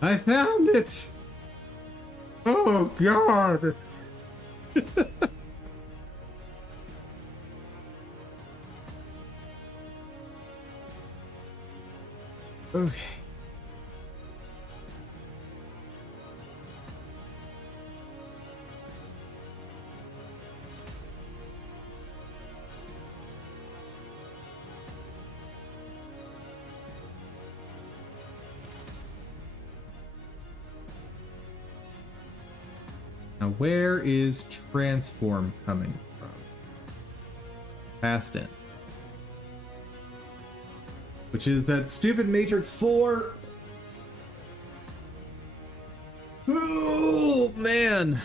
I found it. Oh god. Okay. Now, where is transform coming from? Past in. Which is that stupid Matrix 4. Oh, man.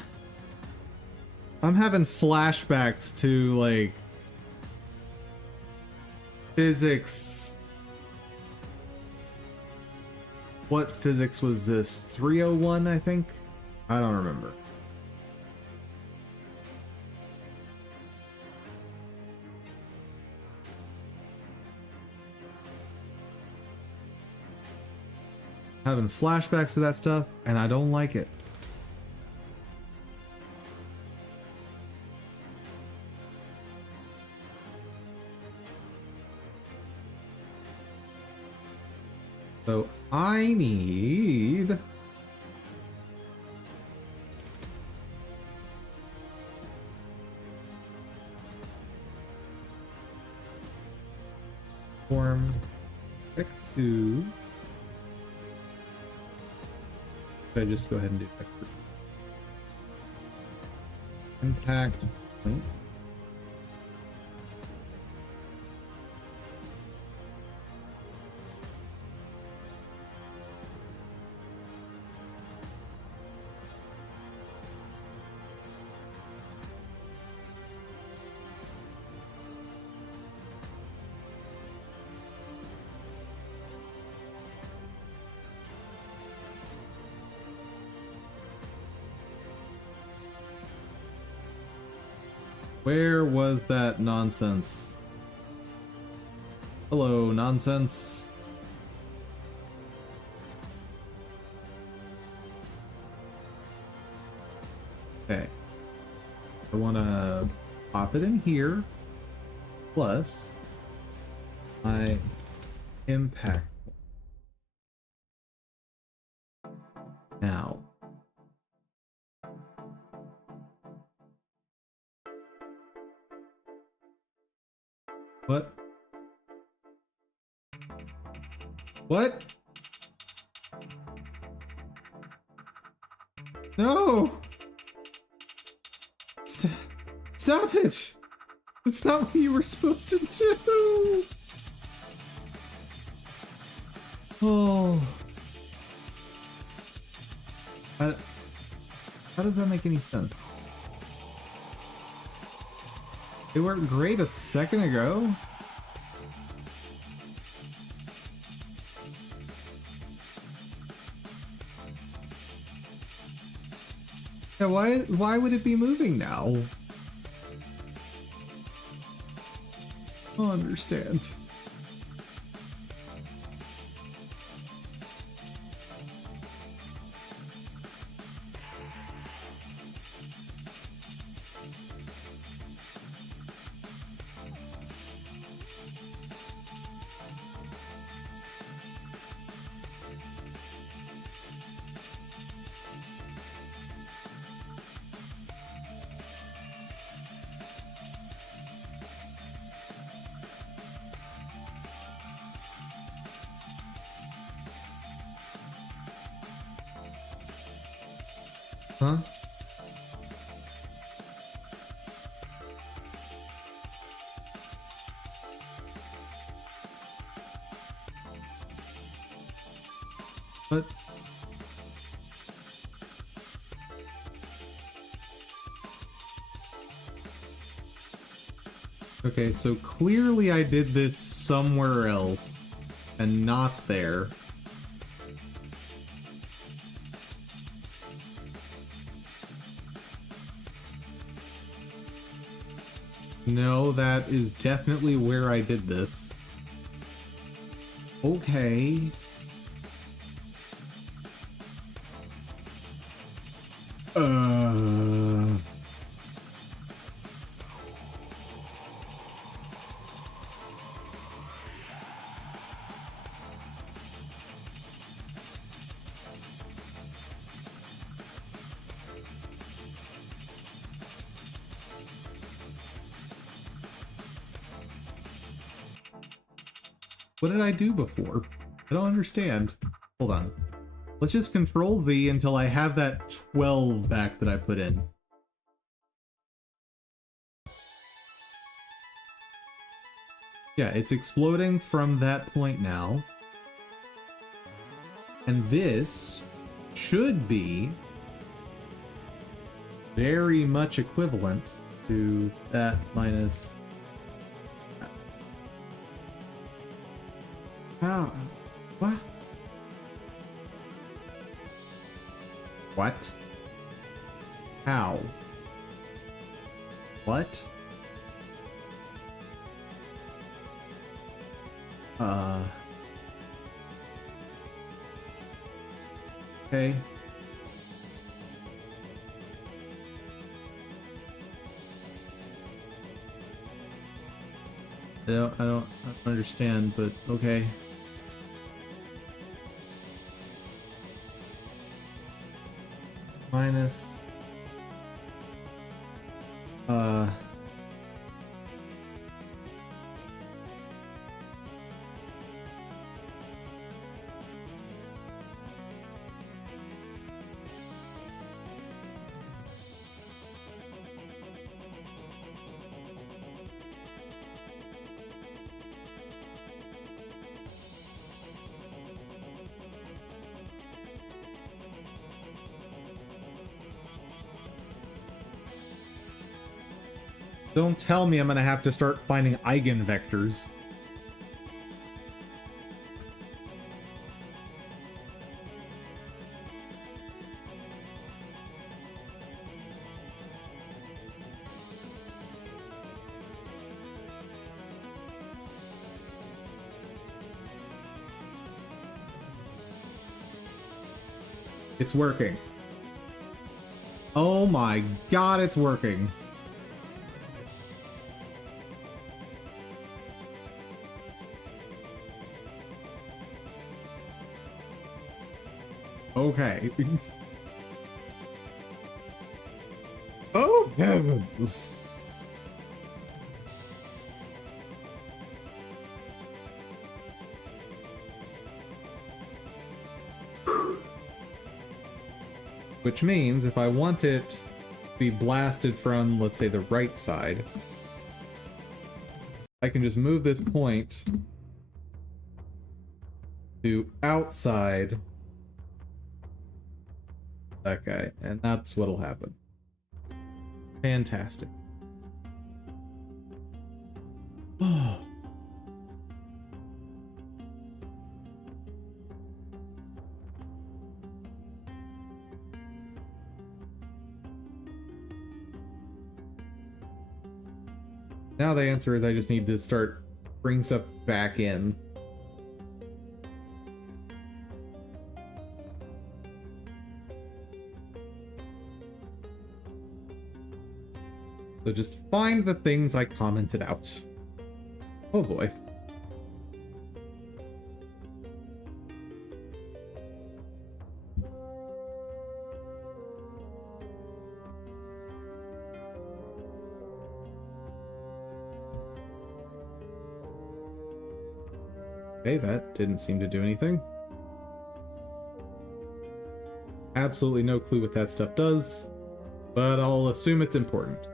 I'm having flashbacks to, like, physics. What physics was this? 301, I think? I don't remember. Having flashbacks to that stuff, and I don't like it. So I need form X2. Should I just go ahead and do X2? Impact point. Where was that nonsense? Hello, nonsense. Okay. I want to pop it in here. Plus my impact. Now. What? What? No! Stop it! That's not what you were supposed to do! Oh. How does that make any sense? It worked great a second ago. Yeah, why would it be moving now? I don't understand. Huh? But okay, so clearly I did this somewhere else and not there. No, that is definitely where I did this. Okay. What did I do before? I don't understand. Hold on. Let's just control Z until I have that 12 back that I put in. Yeah, it's exploding from that point now. And this should be very much equivalent to that minus... How? What? What? How? What? Okay. I don't understand, but okay. Minus don't tell me I'm gonna have to start finding eigenvectors. It's working. Oh my god, it's working. Okay. Oh heavens. Which means if I want it to be blasted from, let's say, the right side, I can just move this point to outside that guy, and that's what'll happen. Fantastic. Oh. Now the answer is I just need to start bringing stuff back in. So just find the things I commented out. Oh boy. Okay, that didn't seem to do anything. Absolutely no clue what that stuff does, but I'll assume it's important.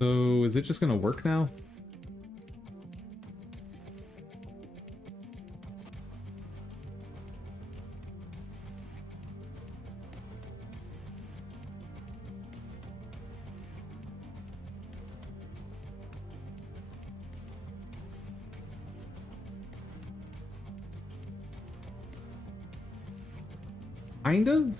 So is it just gonna work now? Kind of?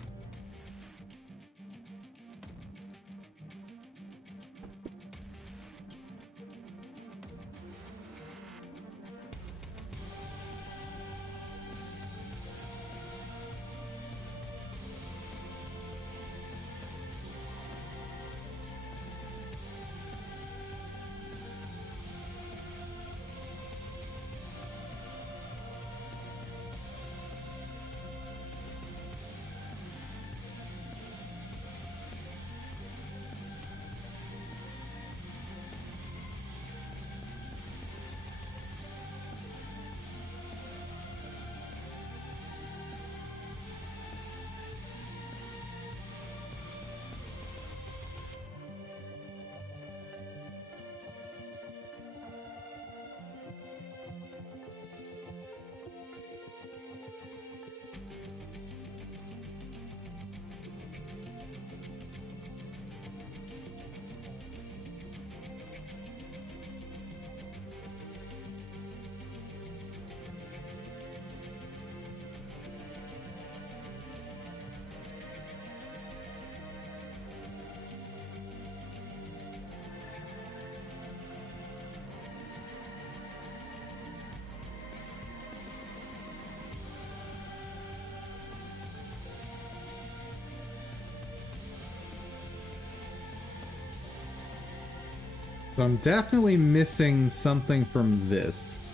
So I'm definitely missing something from this.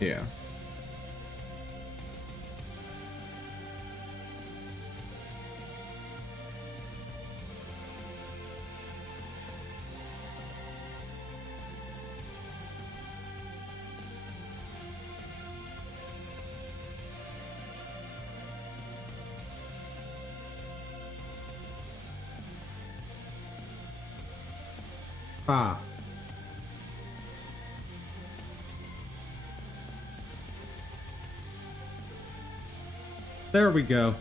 Yeah. Ah. There we go.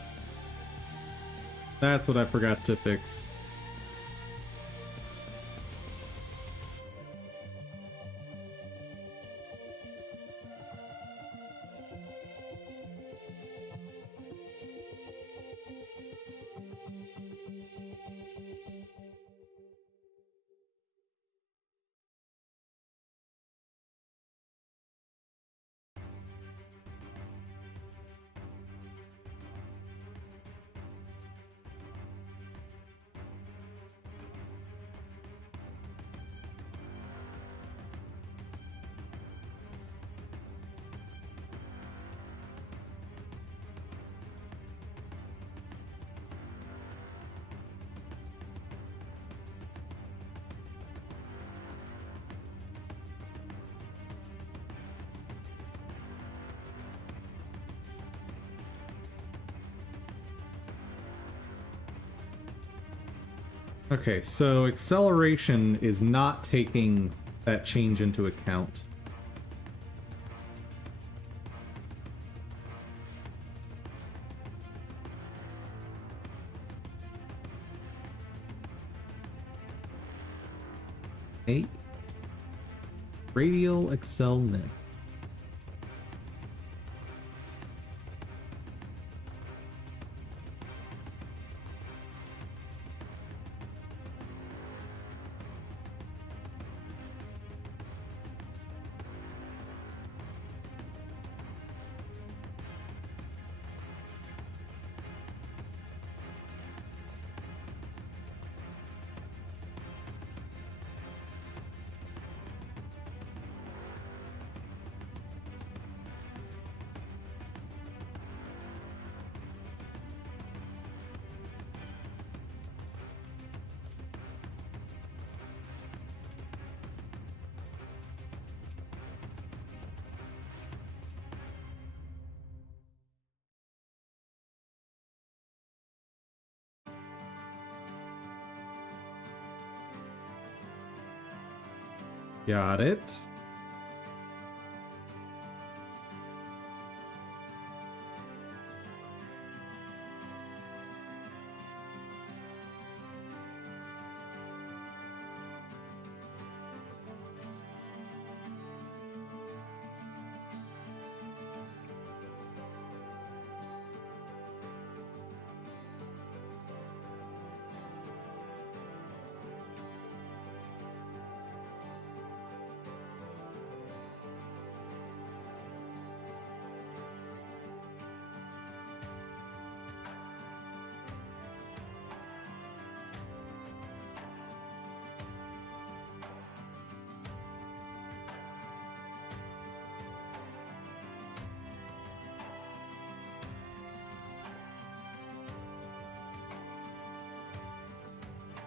That's what I forgot to fix. Okay, so acceleration is not taking that change into account. Eight. Radial AccelNet. Got it.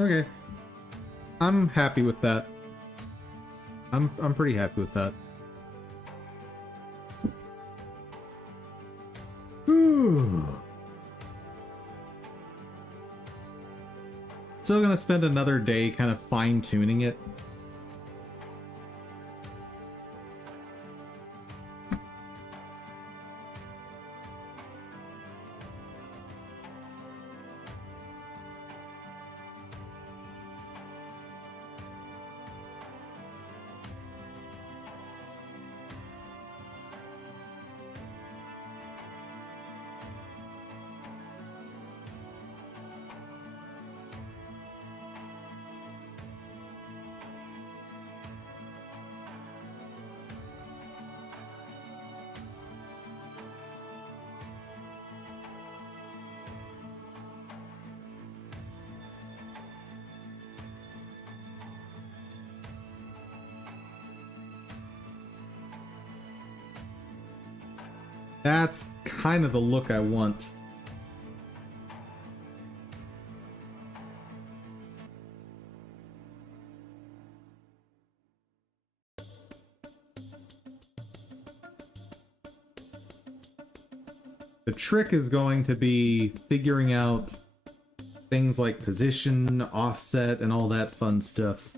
Okay. I'm happy with that. I'm pretty happy with that. Whew. Still gonna spend another day kind of fine-tuning it. That's kind of the look I want. The trick is going to be figuring out things like position, offset, and all that fun stuff.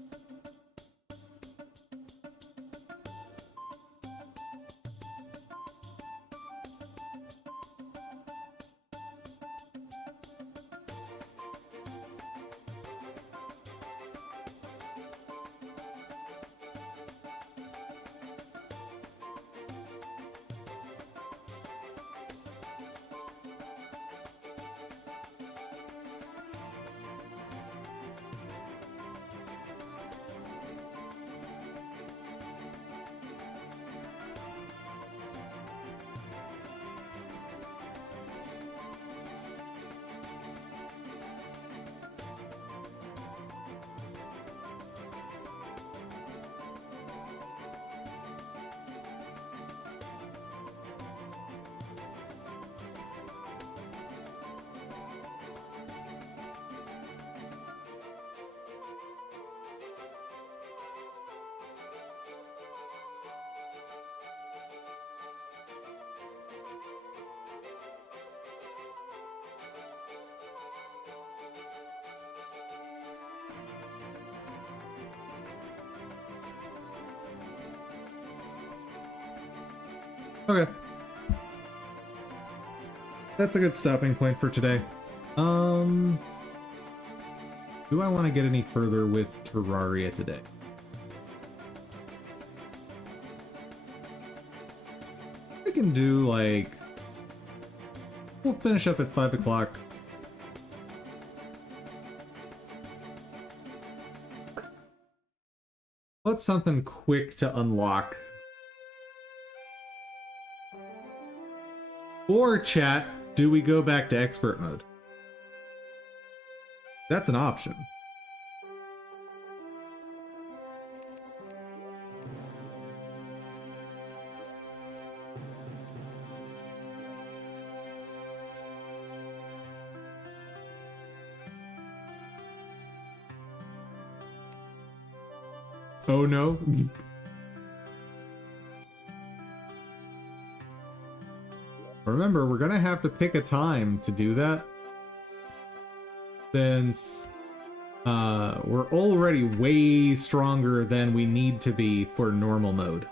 Okay. That's a good stopping point for today. Do I want to get any further with Terraria today? I can do like... We'll finish up at 5 o'clock. What's something quick to unlock? Or, chat, do we go back to expert mode? That's an option. Oh no. Remember, we're gonna have to pick a time to do that, since we're already way stronger than we need to be for normal mode.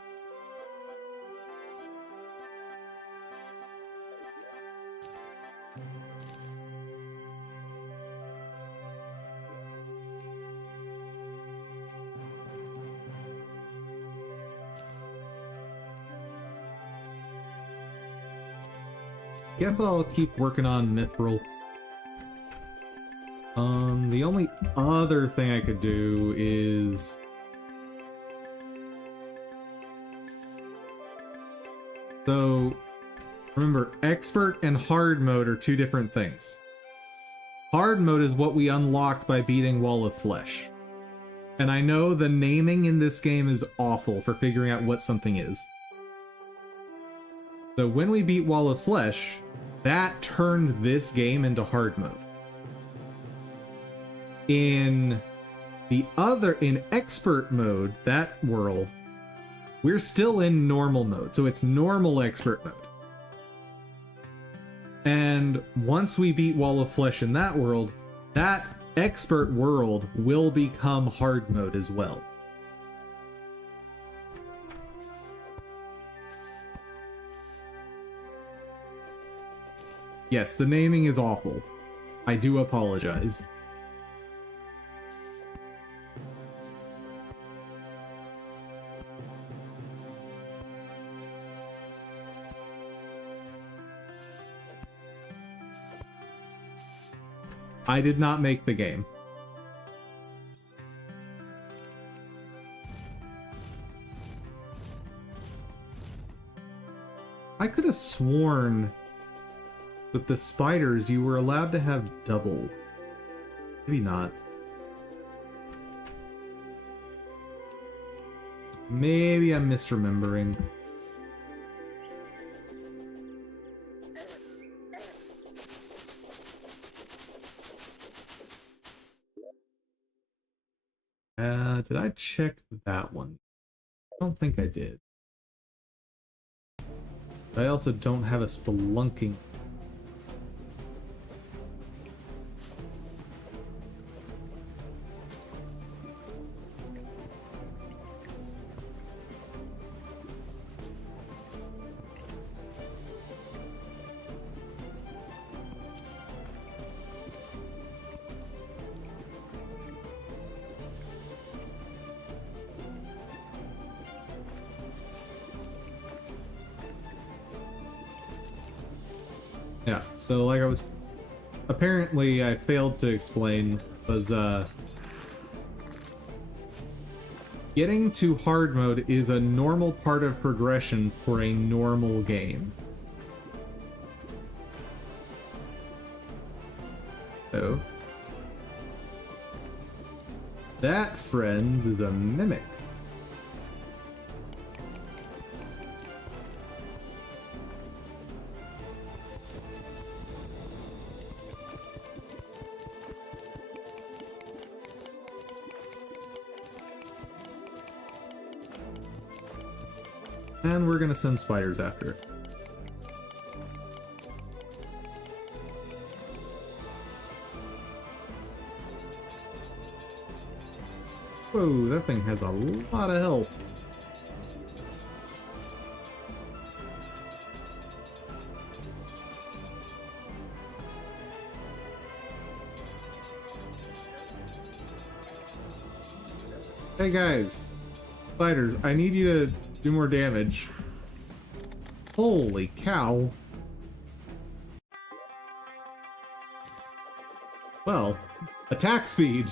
Guess I'll keep working on Mithril. The only other thing I could do is... So, remember, expert and hard mode are two different things. Hard mode is what we unlocked by beating Wall of Flesh. And I know the naming in this game is awful for figuring out what something is. So when we beat Wall of Flesh, that turned this game into hard mode. In expert mode, that world, we're still in normal mode. So it's normal expert mode. And once we beat Wall of Flesh in that world, that expert world will become hard mode as well. Yes, the naming is awful. I do apologize. I did not make the game. I could have sworn with the spiders you were allowed to have double. Maybe not. Maybe I'm misremembering. Did I check that one? I don't think I did. But I also don't have a spelunking. Yeah, so like I was... Apparently I failed to explain was, getting to hard mode is a normal part of progression for a normal game. So... that, friends, is a mimic. And we're gonna send spiders after it. Whoa, that thing has a lot of health. Hey guys, spiders, I need you to do more damage. Holy cow. Well, attack speed.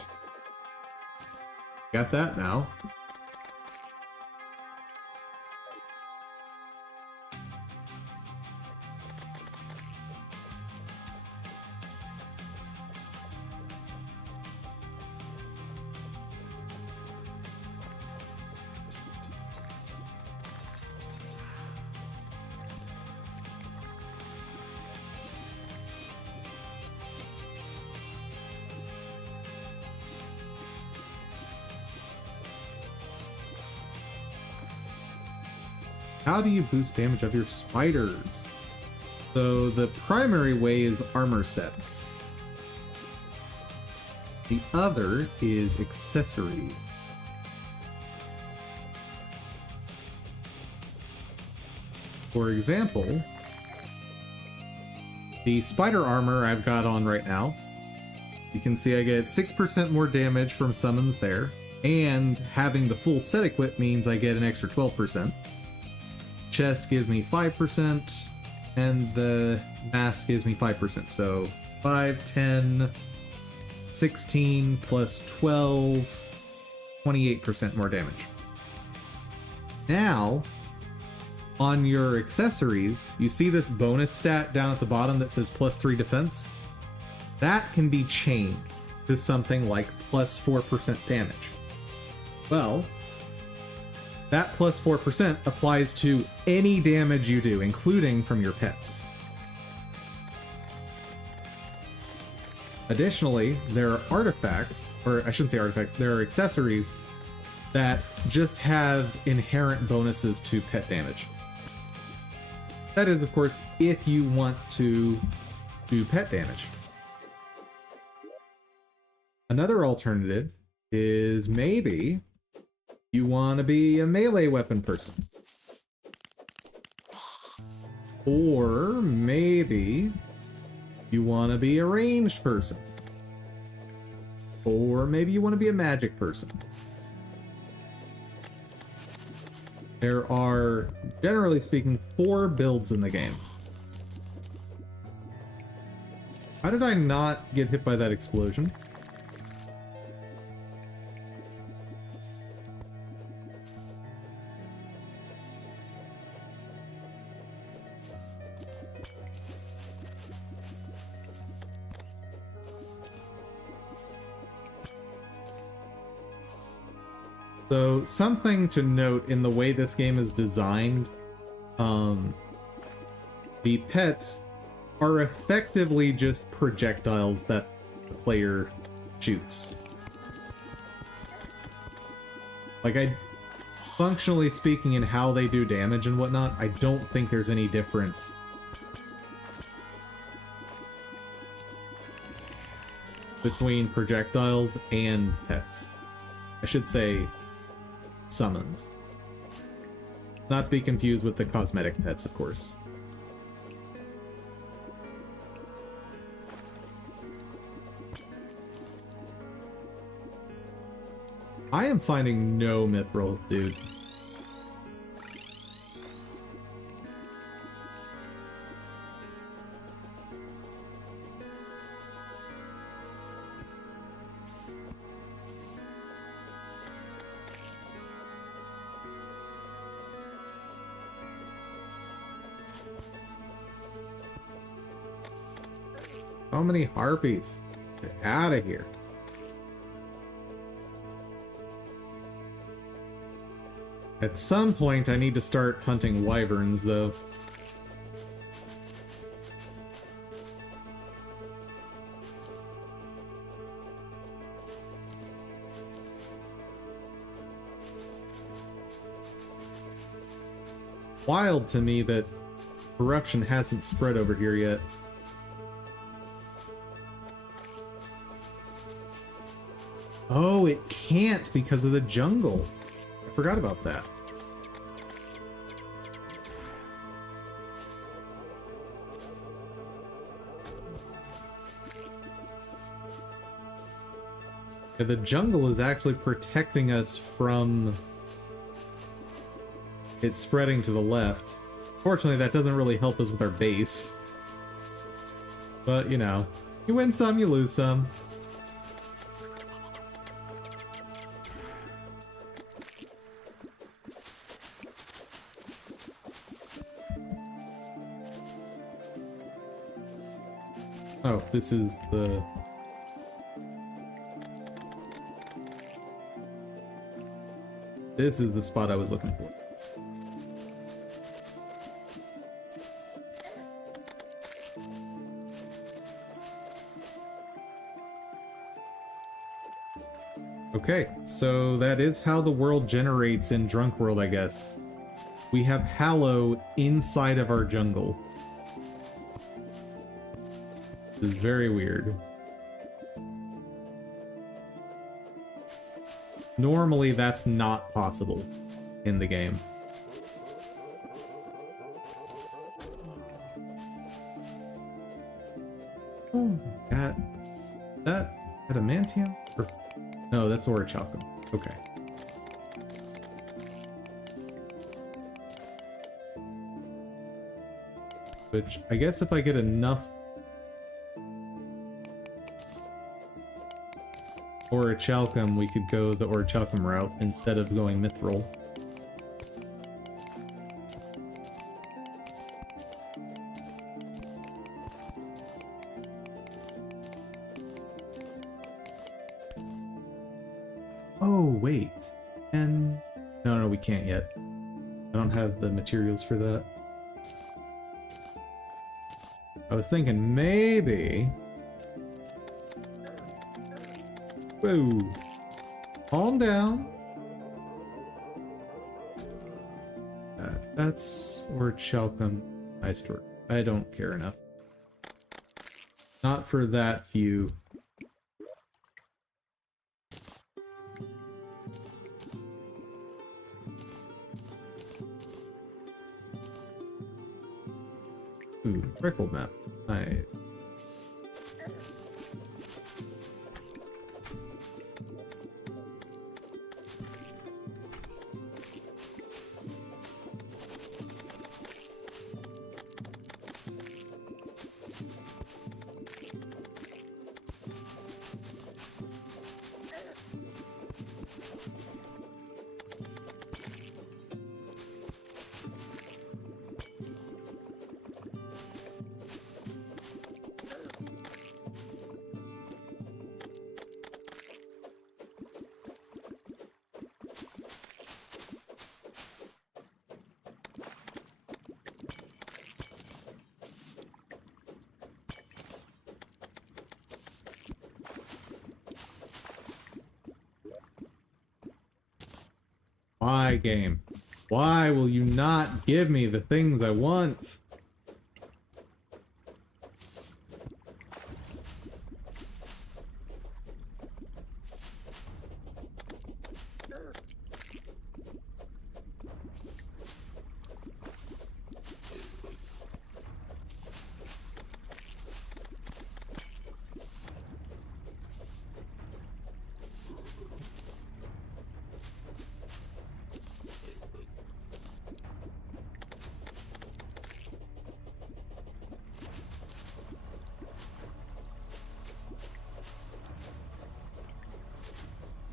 Got that now. How do you boost damage of your spiders? So the primary way is armor sets. The other is accessory. For example, the spider armor I've got on right now, you can see I get 6% more damage from summons there, and having the full set equipped means I get an extra 12%. Chest gives me 5%, and the mask gives me 5%, so 5, 10, 16 plus 12, 28% more damage. Now, on your accessories, you see this bonus stat down at the bottom that says plus 3 defense? That can be changed to something like plus 4% damage. Well, that plus 4% applies to any damage you do, including from your pets. Additionally, there are artifacts, or I shouldn't say artifacts, there are accessories that just have inherent bonuses to pet damage. That is, of course, if you want to do pet damage. Another alternative is maybe you want to be a melee weapon person. Or maybe you want to be a ranged person. Or maybe you want to be a magic person. There are, generally speaking, 4 builds in the game. How did I not get hit by that explosion? So, something to note in the way this game is designed, the pets are effectively just projectiles that the player shoots. Like, functionally speaking in how they do damage and whatnot, I don't think there's any difference between projectiles and pets. I should say summons. Not to be confused with the cosmetic pets, of course. I am finding no mithril, dude. How many harpies? Get out of here. At some point, I need to start hunting wyverns, though. Wild to me that corruption hasn't spread over here yet. Oh, it can't because of the jungle. I forgot about that. Yeah, the jungle is actually protecting us from it spreading to the left. Fortunately, that doesn't really help us with our base. But, you know, you win some, you lose some. Oh, this is the... This is the spot I was looking for. Okay, so that is how the world generates in Drunk World, I guess. We have Hallow inside of our jungle. This is very weird. Normally, that's not possible in the game. Oh, that adamantium? Or, no, that's orichalcum. Okay. Which, I guess if I get enough orichalcum, we could go the orichalcum route instead of going mithril. Oh, wait. And no, we can't yet. I don't have the materials for that. I was thinking maybe... Whoa. Calm down. That's orichalcum ice store. I don't care enough. Not for that few. Ooh, rifle map. Nice. Why, game? Why will you not give me the things I want?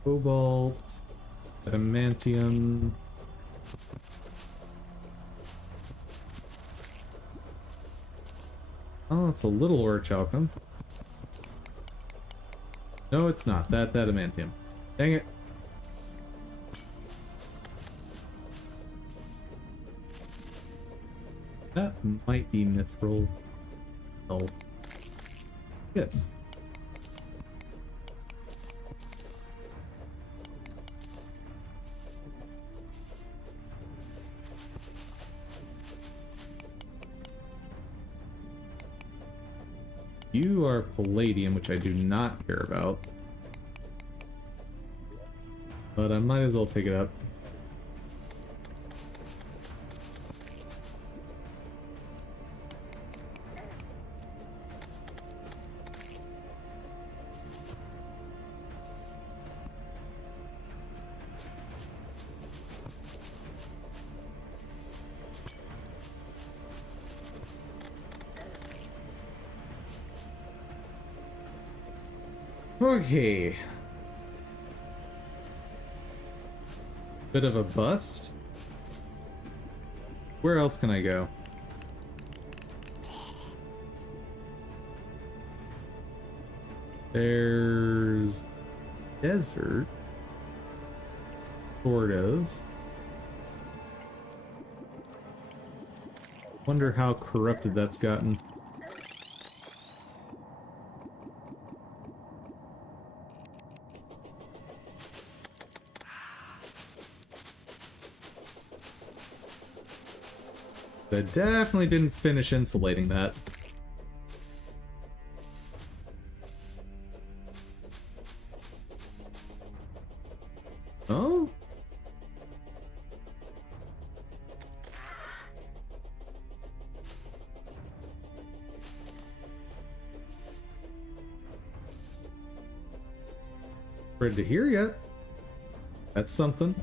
Cobalt, adamantium. Oh, it's a little orichalcum. No, it's not. That's adamantium. Dang it. That might be mithril. Oh. Yes. You are palladium, which I do not care about. But I might as well pick it up. Okay. Bit of a bust. Where else can I go? There's desert. Sort of. Wonder how corrupted that's gotten. I definitely didn't finish insulating that. Spread to here yet. That's something.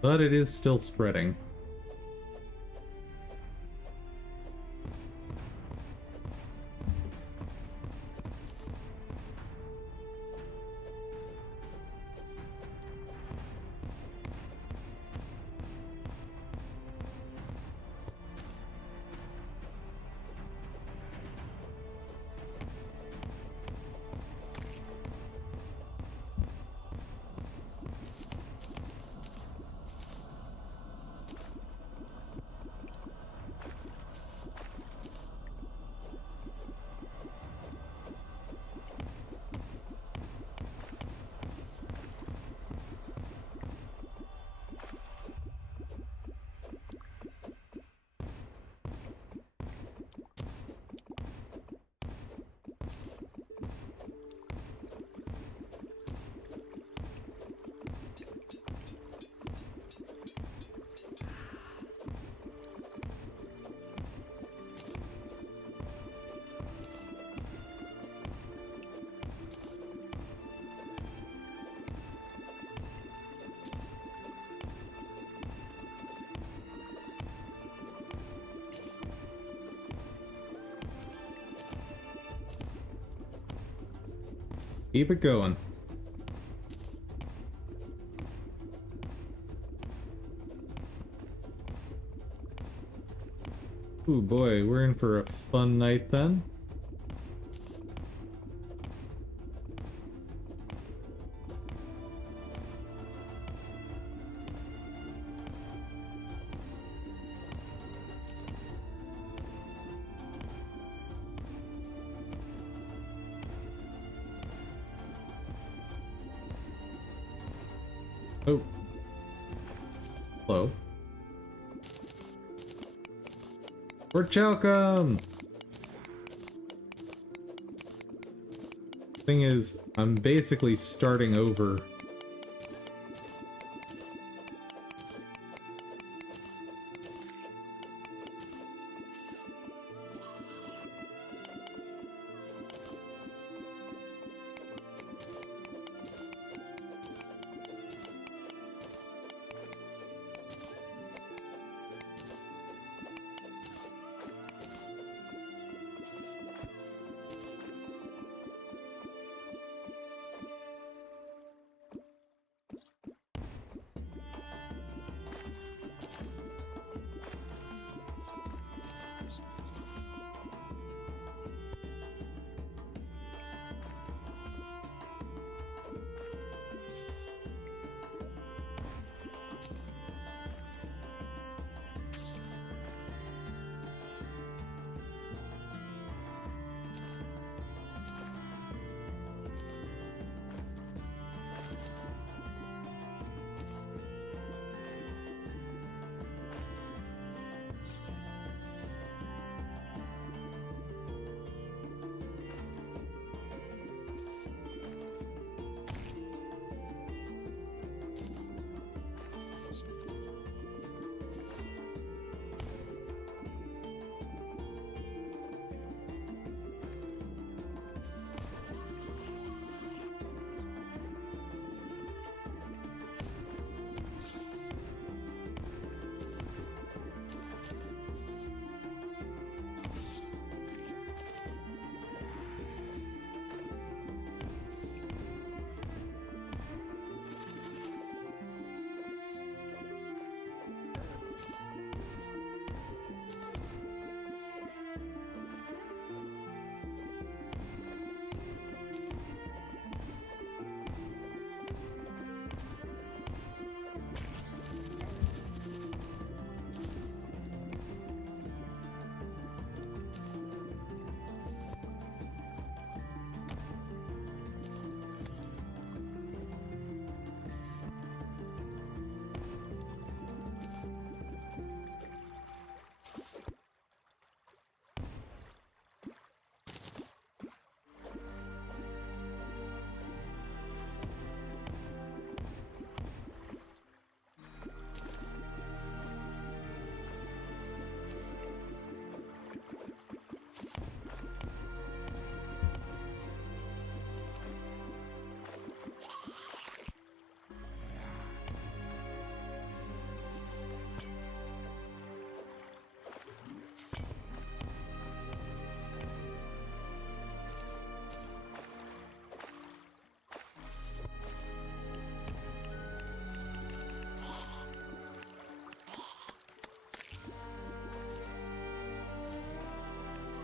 But it is still spreading. Keep it going. Ooh boy, we're in for a fun night then. Oh. Hello. We're Chalcom! Thing is, I'm basically starting over.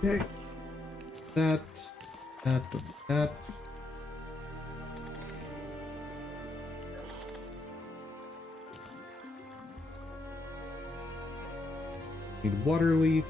Okay. That. That. Need water leaf.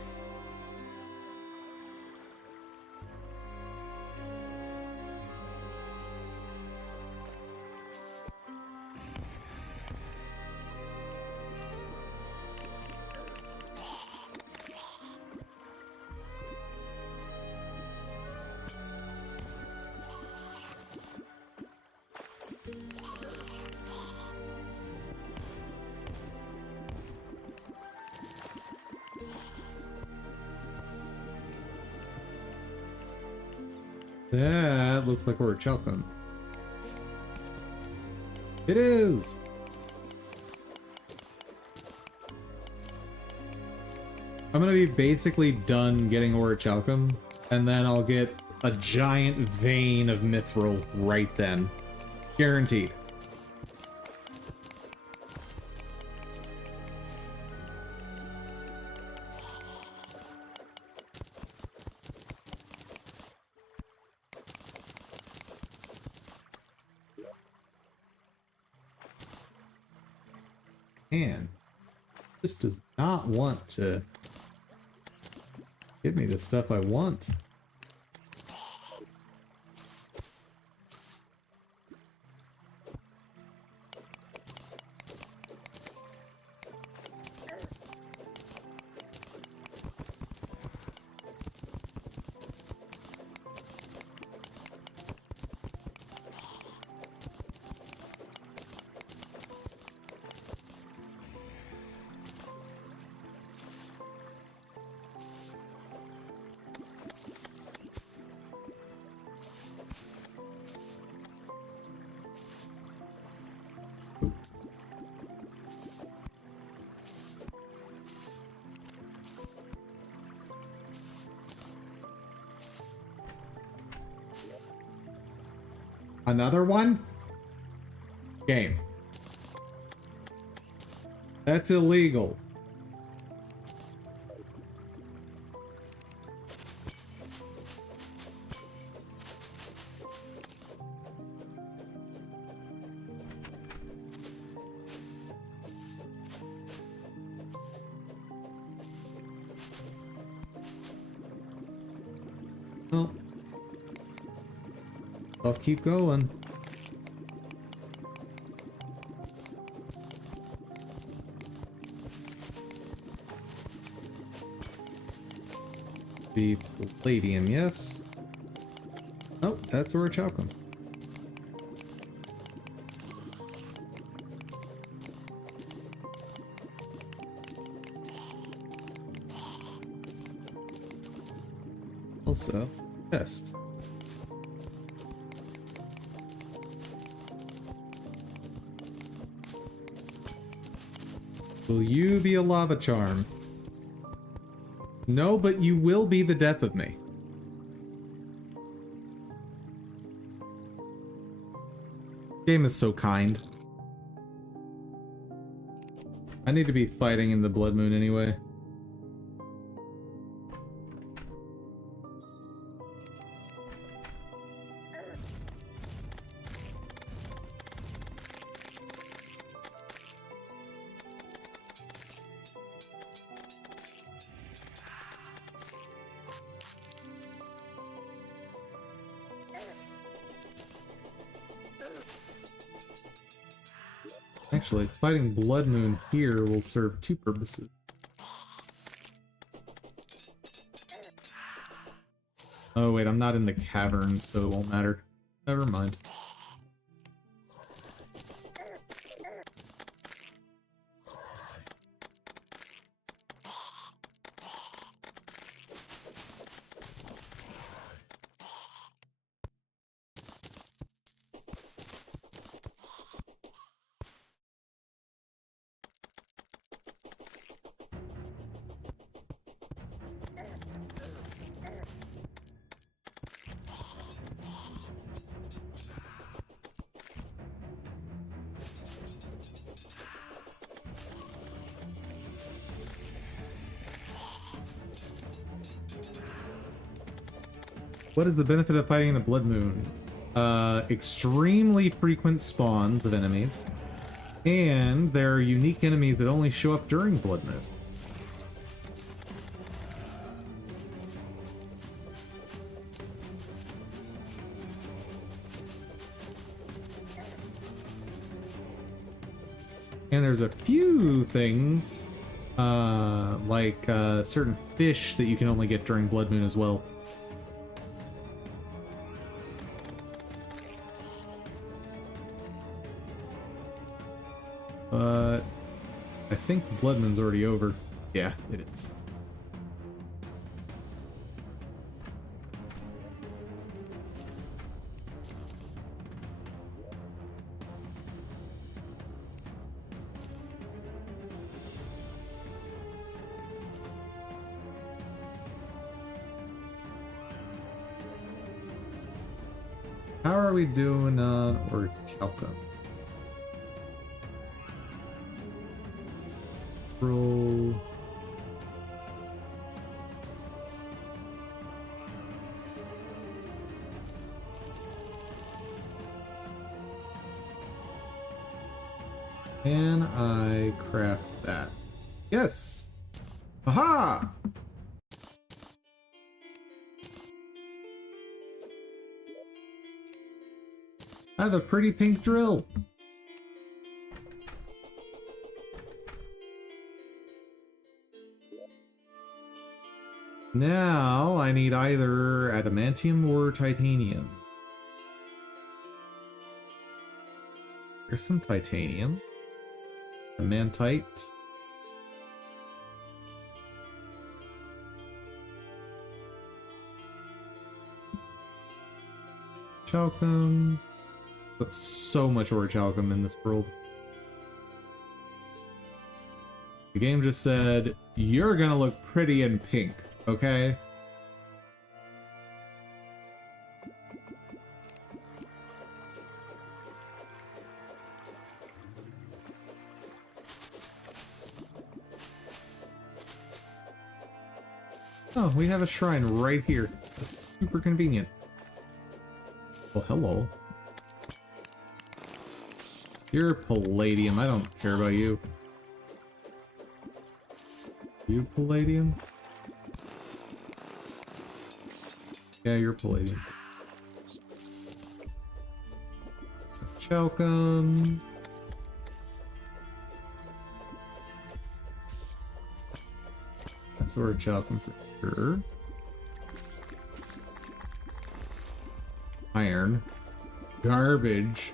That looks like we're Chelcom. It is! I'm gonna be basically done getting Orichalcum, and then I'll get a giant vein of Mithril right then. Guaranteed. Man, this does not want to give me the stuff I want. Another one? Game. That's illegal. Well, I'll keep going. The palladium, yes. Oh, that's Orichalcum. Also, chest. Will you be a lava charm? No, but you will be the death of me. Game is so kind. I need to be fighting in the Blood Moon anyway. Actually, fighting Blood Moon here will serve two purposes. Oh wait, I'm not in the cavern, so it won't matter. Never mind. What is the benefit of fighting in the Blood Moon? Extremely frequent spawns of enemies. And there are unique enemies that only show up during Blood Moon. And there's a few things, like certain fish that you can only get during Blood Moon as well. But I think Blood Moon's already over. Yeah, it is. How are we doing Orichalca? Roll. Can I craft that? Yes! Aha! I have a pretty pink drill. Now I need either adamantium or titanium. There's some titanium. Adamantite. Chalcum. That's so much orichalcum in this world. The game just said, you're gonna look pretty in pink, okay? Oh, we have a shrine right here. That's super convenient. Well, hello. You're palladium. I don't care about you. You palladium? Yeah, you're palladium. Chalcum. That's orichalcum for sure. Iron. Garbage.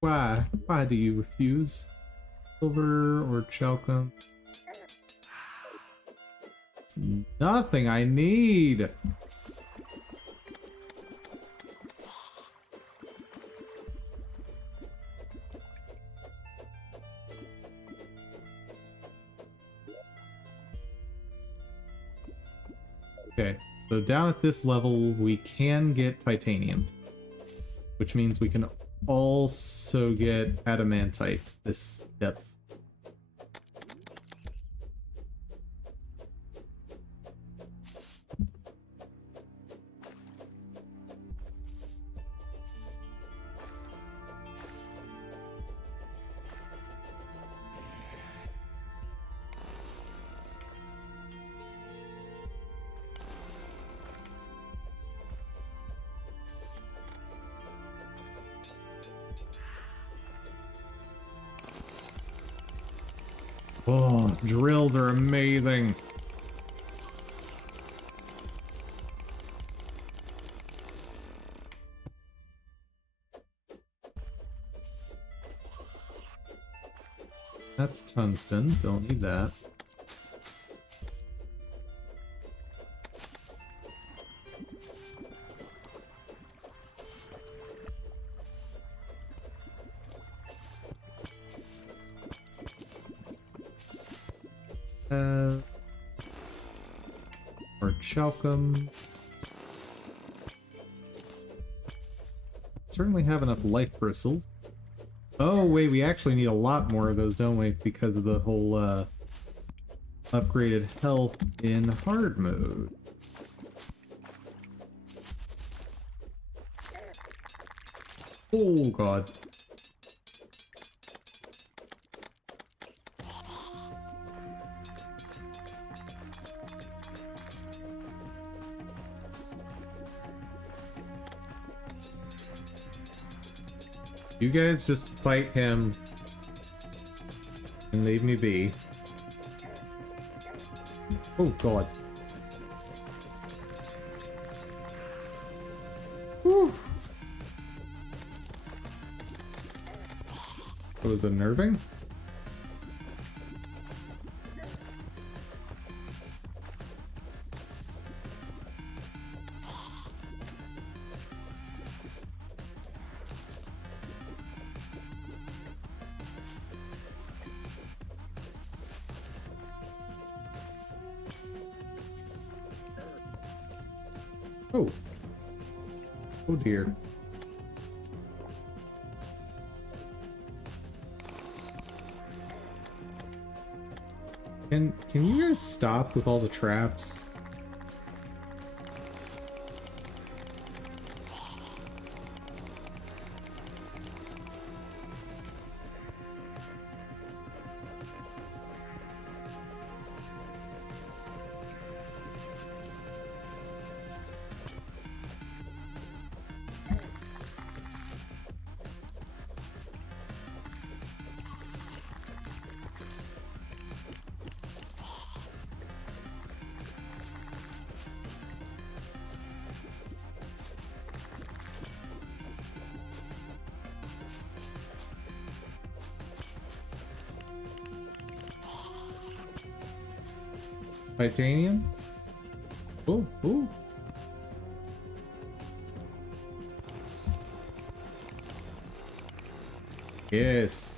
Why? Why do you refuse? Silver or chalcum? Nothing I need! Okay, so down at this level we can get titanium, which means we can also get adamantite this depth. Oh, drills are amazing. That's tungsten, don't need that. Or chalcum. certainly have enough life crystals. Oh, wait, we actually need a lot more of those, don't we? Because of the whole, upgraded health in hard mode. Oh, God. You guys just fight him and leave me be. Oh, God. Whew. That was unnerving. Oh. Oh dear. Can you guys stop with all the traps? Titanium? Oh, oh. Yes.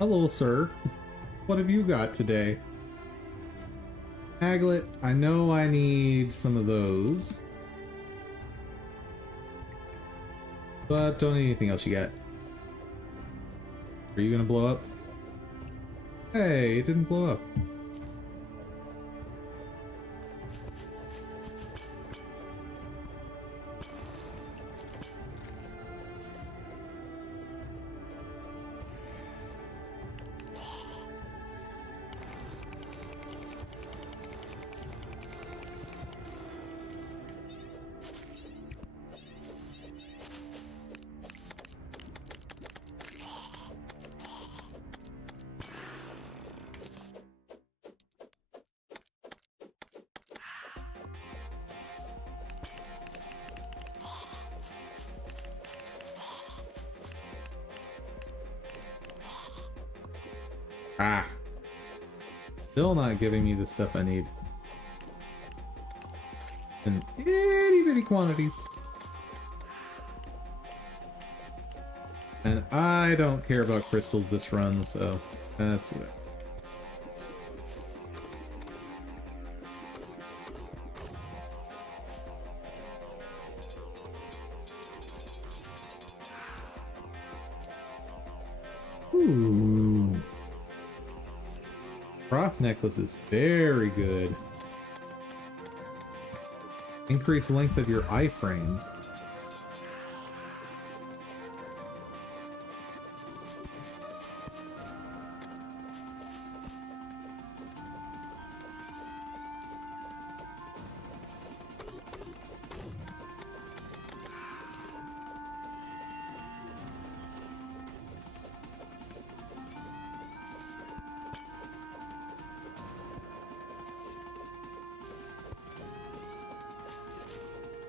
Hello, sir. What have you got today? Aglet, I know I need some of those. But don't need anything else you got. Are you gonna blow up? Hey, it didn't blow up. Ah. Still not giving me the stuff I need. In itty bitty quantities. And I don't care about crystals this run, so that's what. Ooh. Cross necklace is very good. Increase length of your iframes.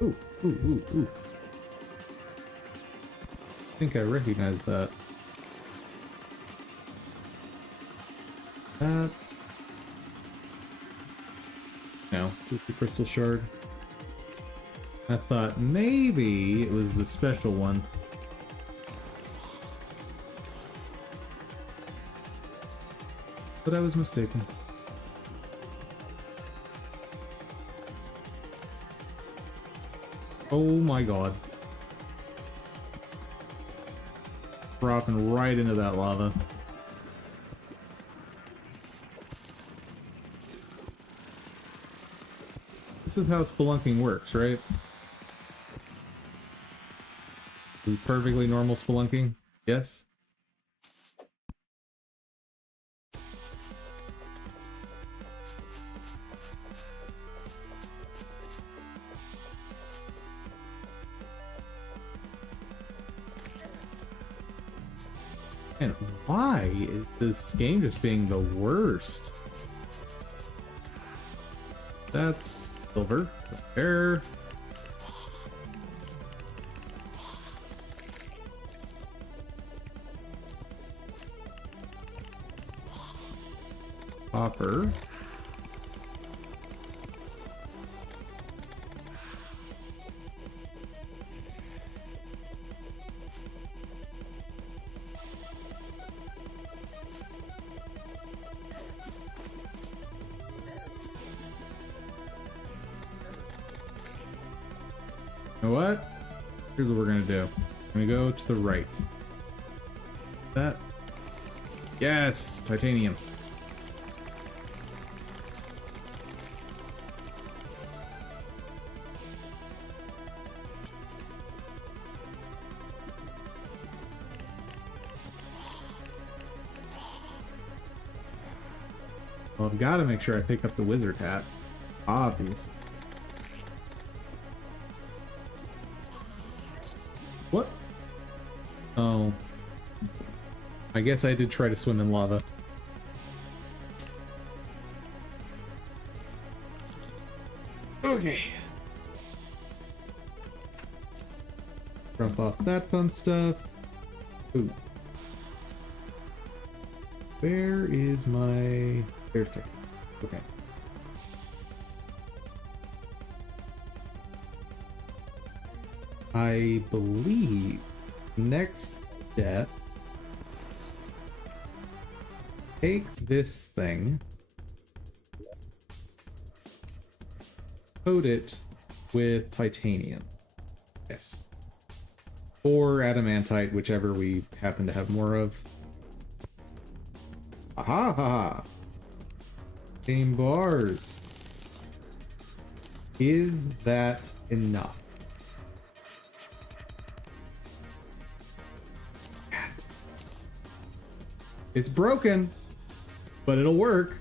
Ooh, ooh, ooh, ooh. I think I recognize that. That. No, just the crystal shard. I thought maybe it was the special one. But I was mistaken. Oh my god. Dropping right into that lava. This is how spelunking works, right? This is perfectly normal spelunking? Yes? And why is this game just being the worst? That's silver. There. Copper. You know what? Here's what we're gonna do. I'm gonna go to the right. That. Yes! Titanium. Well, I've got to make sure I pick up the wizard hat. Obviously. What? Oh. I guess I did try to swim in lava. Okay. Drop off that fun stuff. Ooh. Where is my... There's Titan. Okay. I believe next step, take this thing, coat it with titanium. Yes. Or adamantite, whichever we happen to have more of. Aha! Ha! Same bars. Is that enough? It's broken, but it'll work.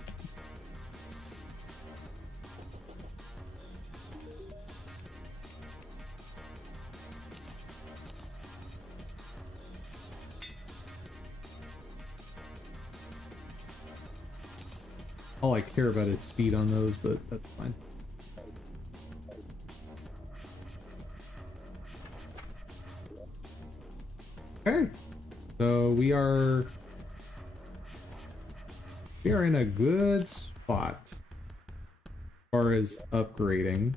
All I care about is speed on those, but that's fine. Okay, so we are in a good spot as far as upgrading.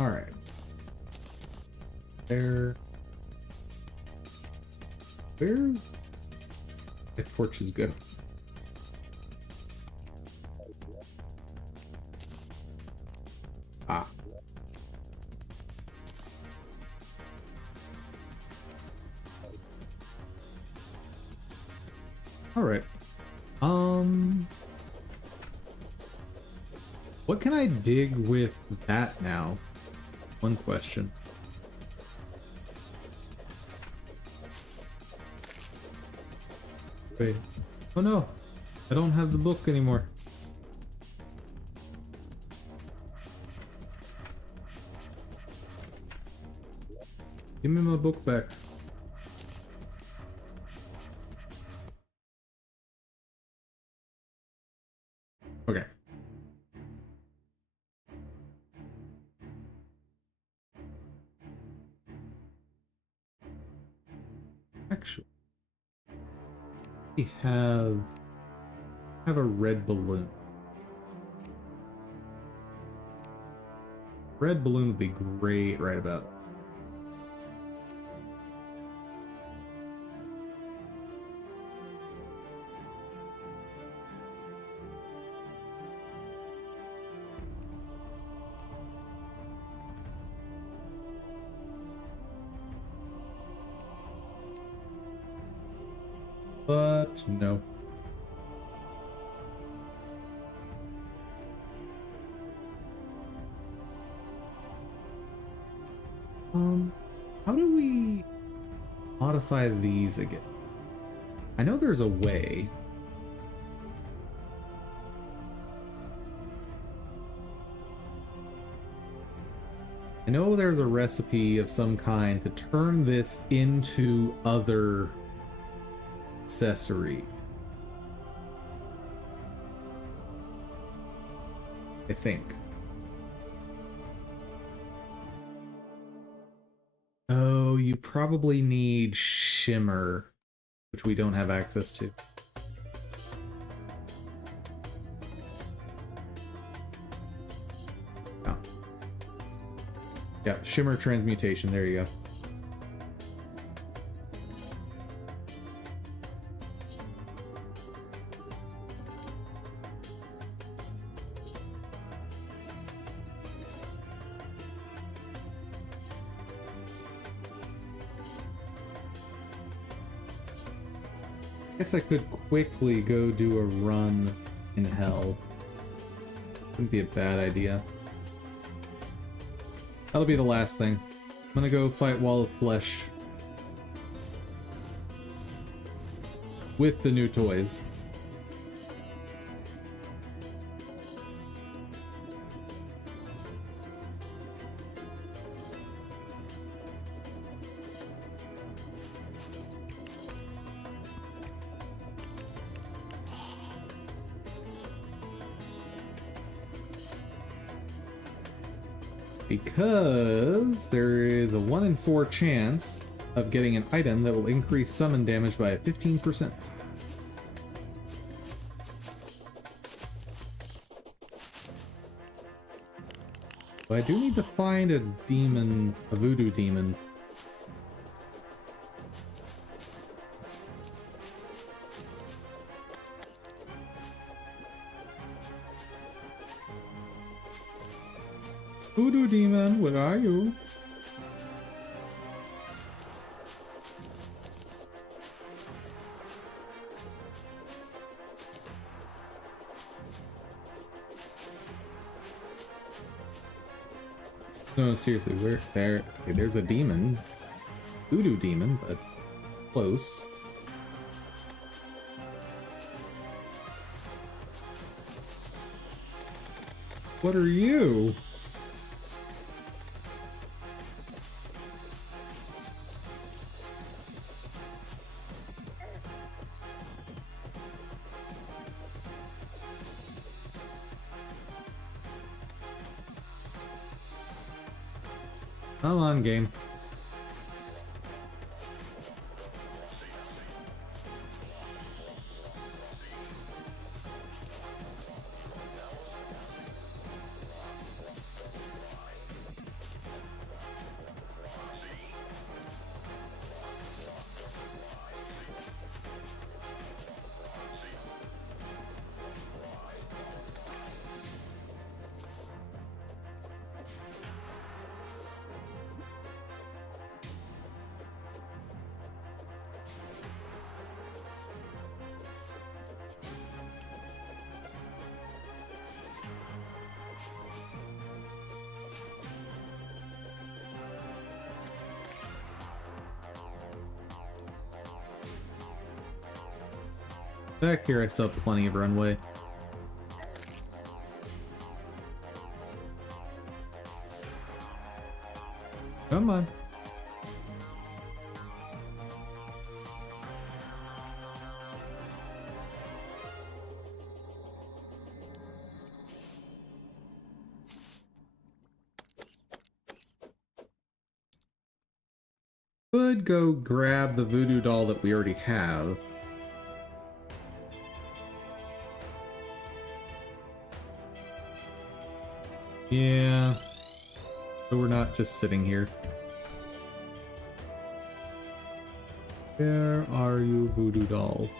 All right. Where's the torch is good. Ah. All right. What can I dig with that now? One question. Wait. Oh no. I don't have the book anymore. Give me my book back. Okay. Actually, we have a red balloon. Red balloon would be great right about. But no. How do we modify these again? I know there's a way. I know there's a recipe of some kind to turn this into other accessory. I think. Oh, you probably need shimmer, which we don't have access to. Oh. Yeah, shimmer transmutation, there you go. I guess I could quickly go do a run in hell. Wouldn't be a bad idea. That'll be the last thing. I'm gonna go fight Wall of Flesh with the new toys. Because there is a 1 in 4 chance of getting an item that will increase summon damage by 15%. But I do need to find a demon, a voodoo demon. Voodoo demon, where are you? No, seriously, where? There. Okay, there's a demon. Voodoo demon, but close. What are you? Come on, game. Back here, I still have plenty of runway. Come on. go grab the voodoo doll that we already have. Yeah. So we're not just sitting here. Where are you, voodoo doll?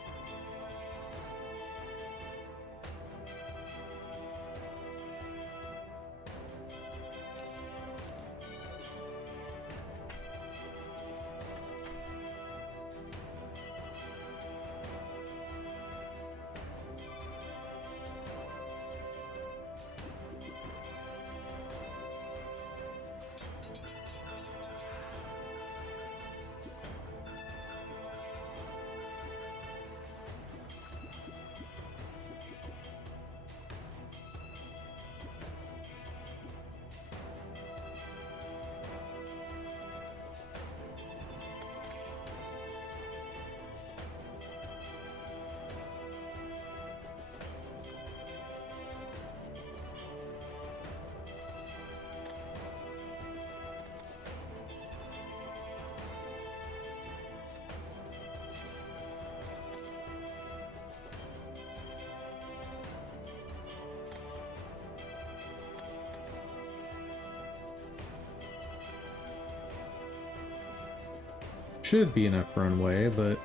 Should be enough runway, but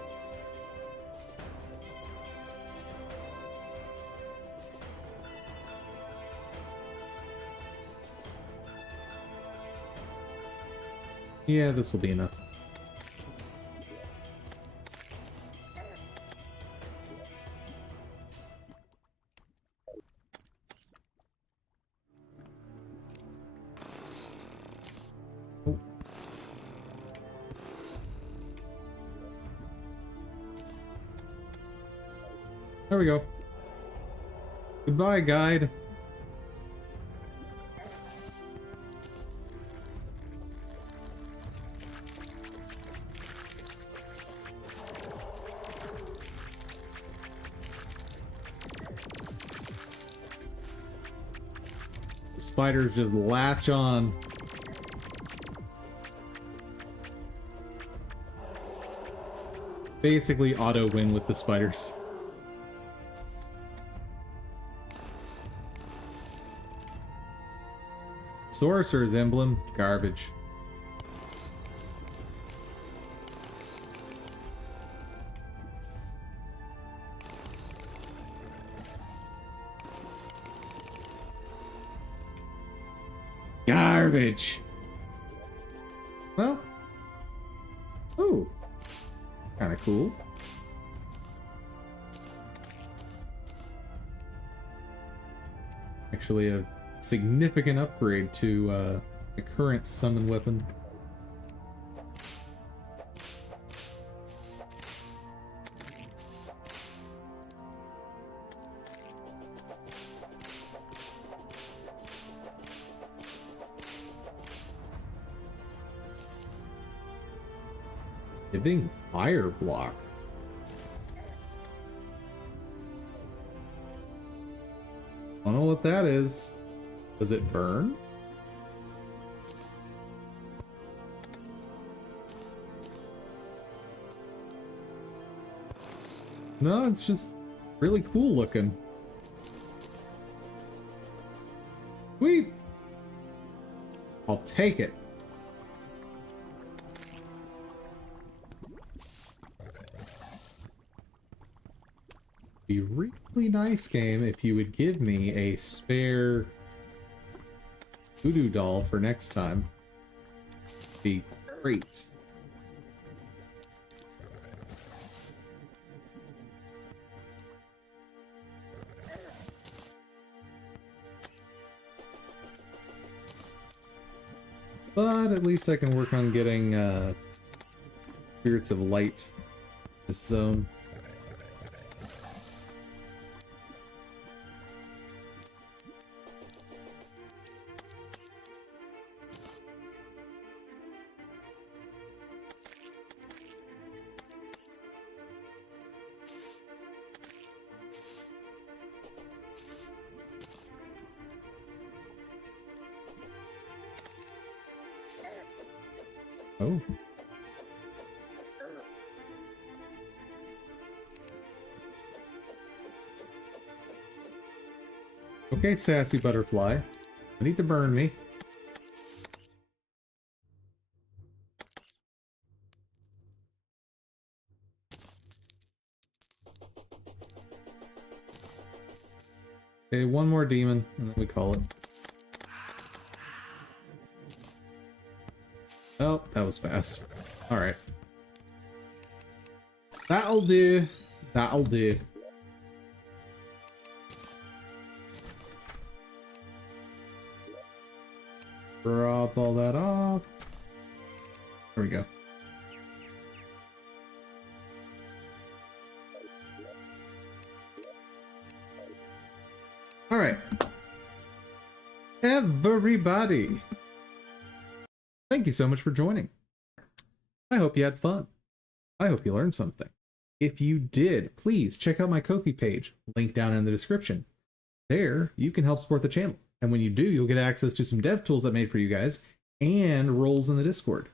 yeah, this will be enough. Oh. There we go. Goodbye, guide. The spiders just latch on. Basically auto win with the spiders. Sorcerer's emblem, garbage. Garbage. Well. Ooh. Kind of cool. Actually, a significant upgrade to the current summon weapon. Giving fire block. I don't know what that is. Does it burn? No, it's just really cool looking. Sweet! I'll take it. Be really nice, game, if you would give me a spare voodoo doll for next time. Be great. But at least I can work on getting Spirits of Light this zone. Oh. Okay, sassy butterfly. I need to burn me. Okay, one more demon, and then we call it. Oh, that was fast. Alright. That'll do. That'll do. Drop all that off. There we go. All right. Everybody, thank you so much for joining. I hope you had fun. I hope you learned something. If you did, please check out my Ko-fi page, link down in the description. There, you can help support the channel. And when you do, you'll get access to some dev tools I made for you guys and roles in the Discord.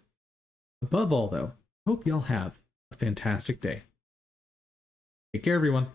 Above all, though, hope y'all have a fantastic day. Take care, everyone.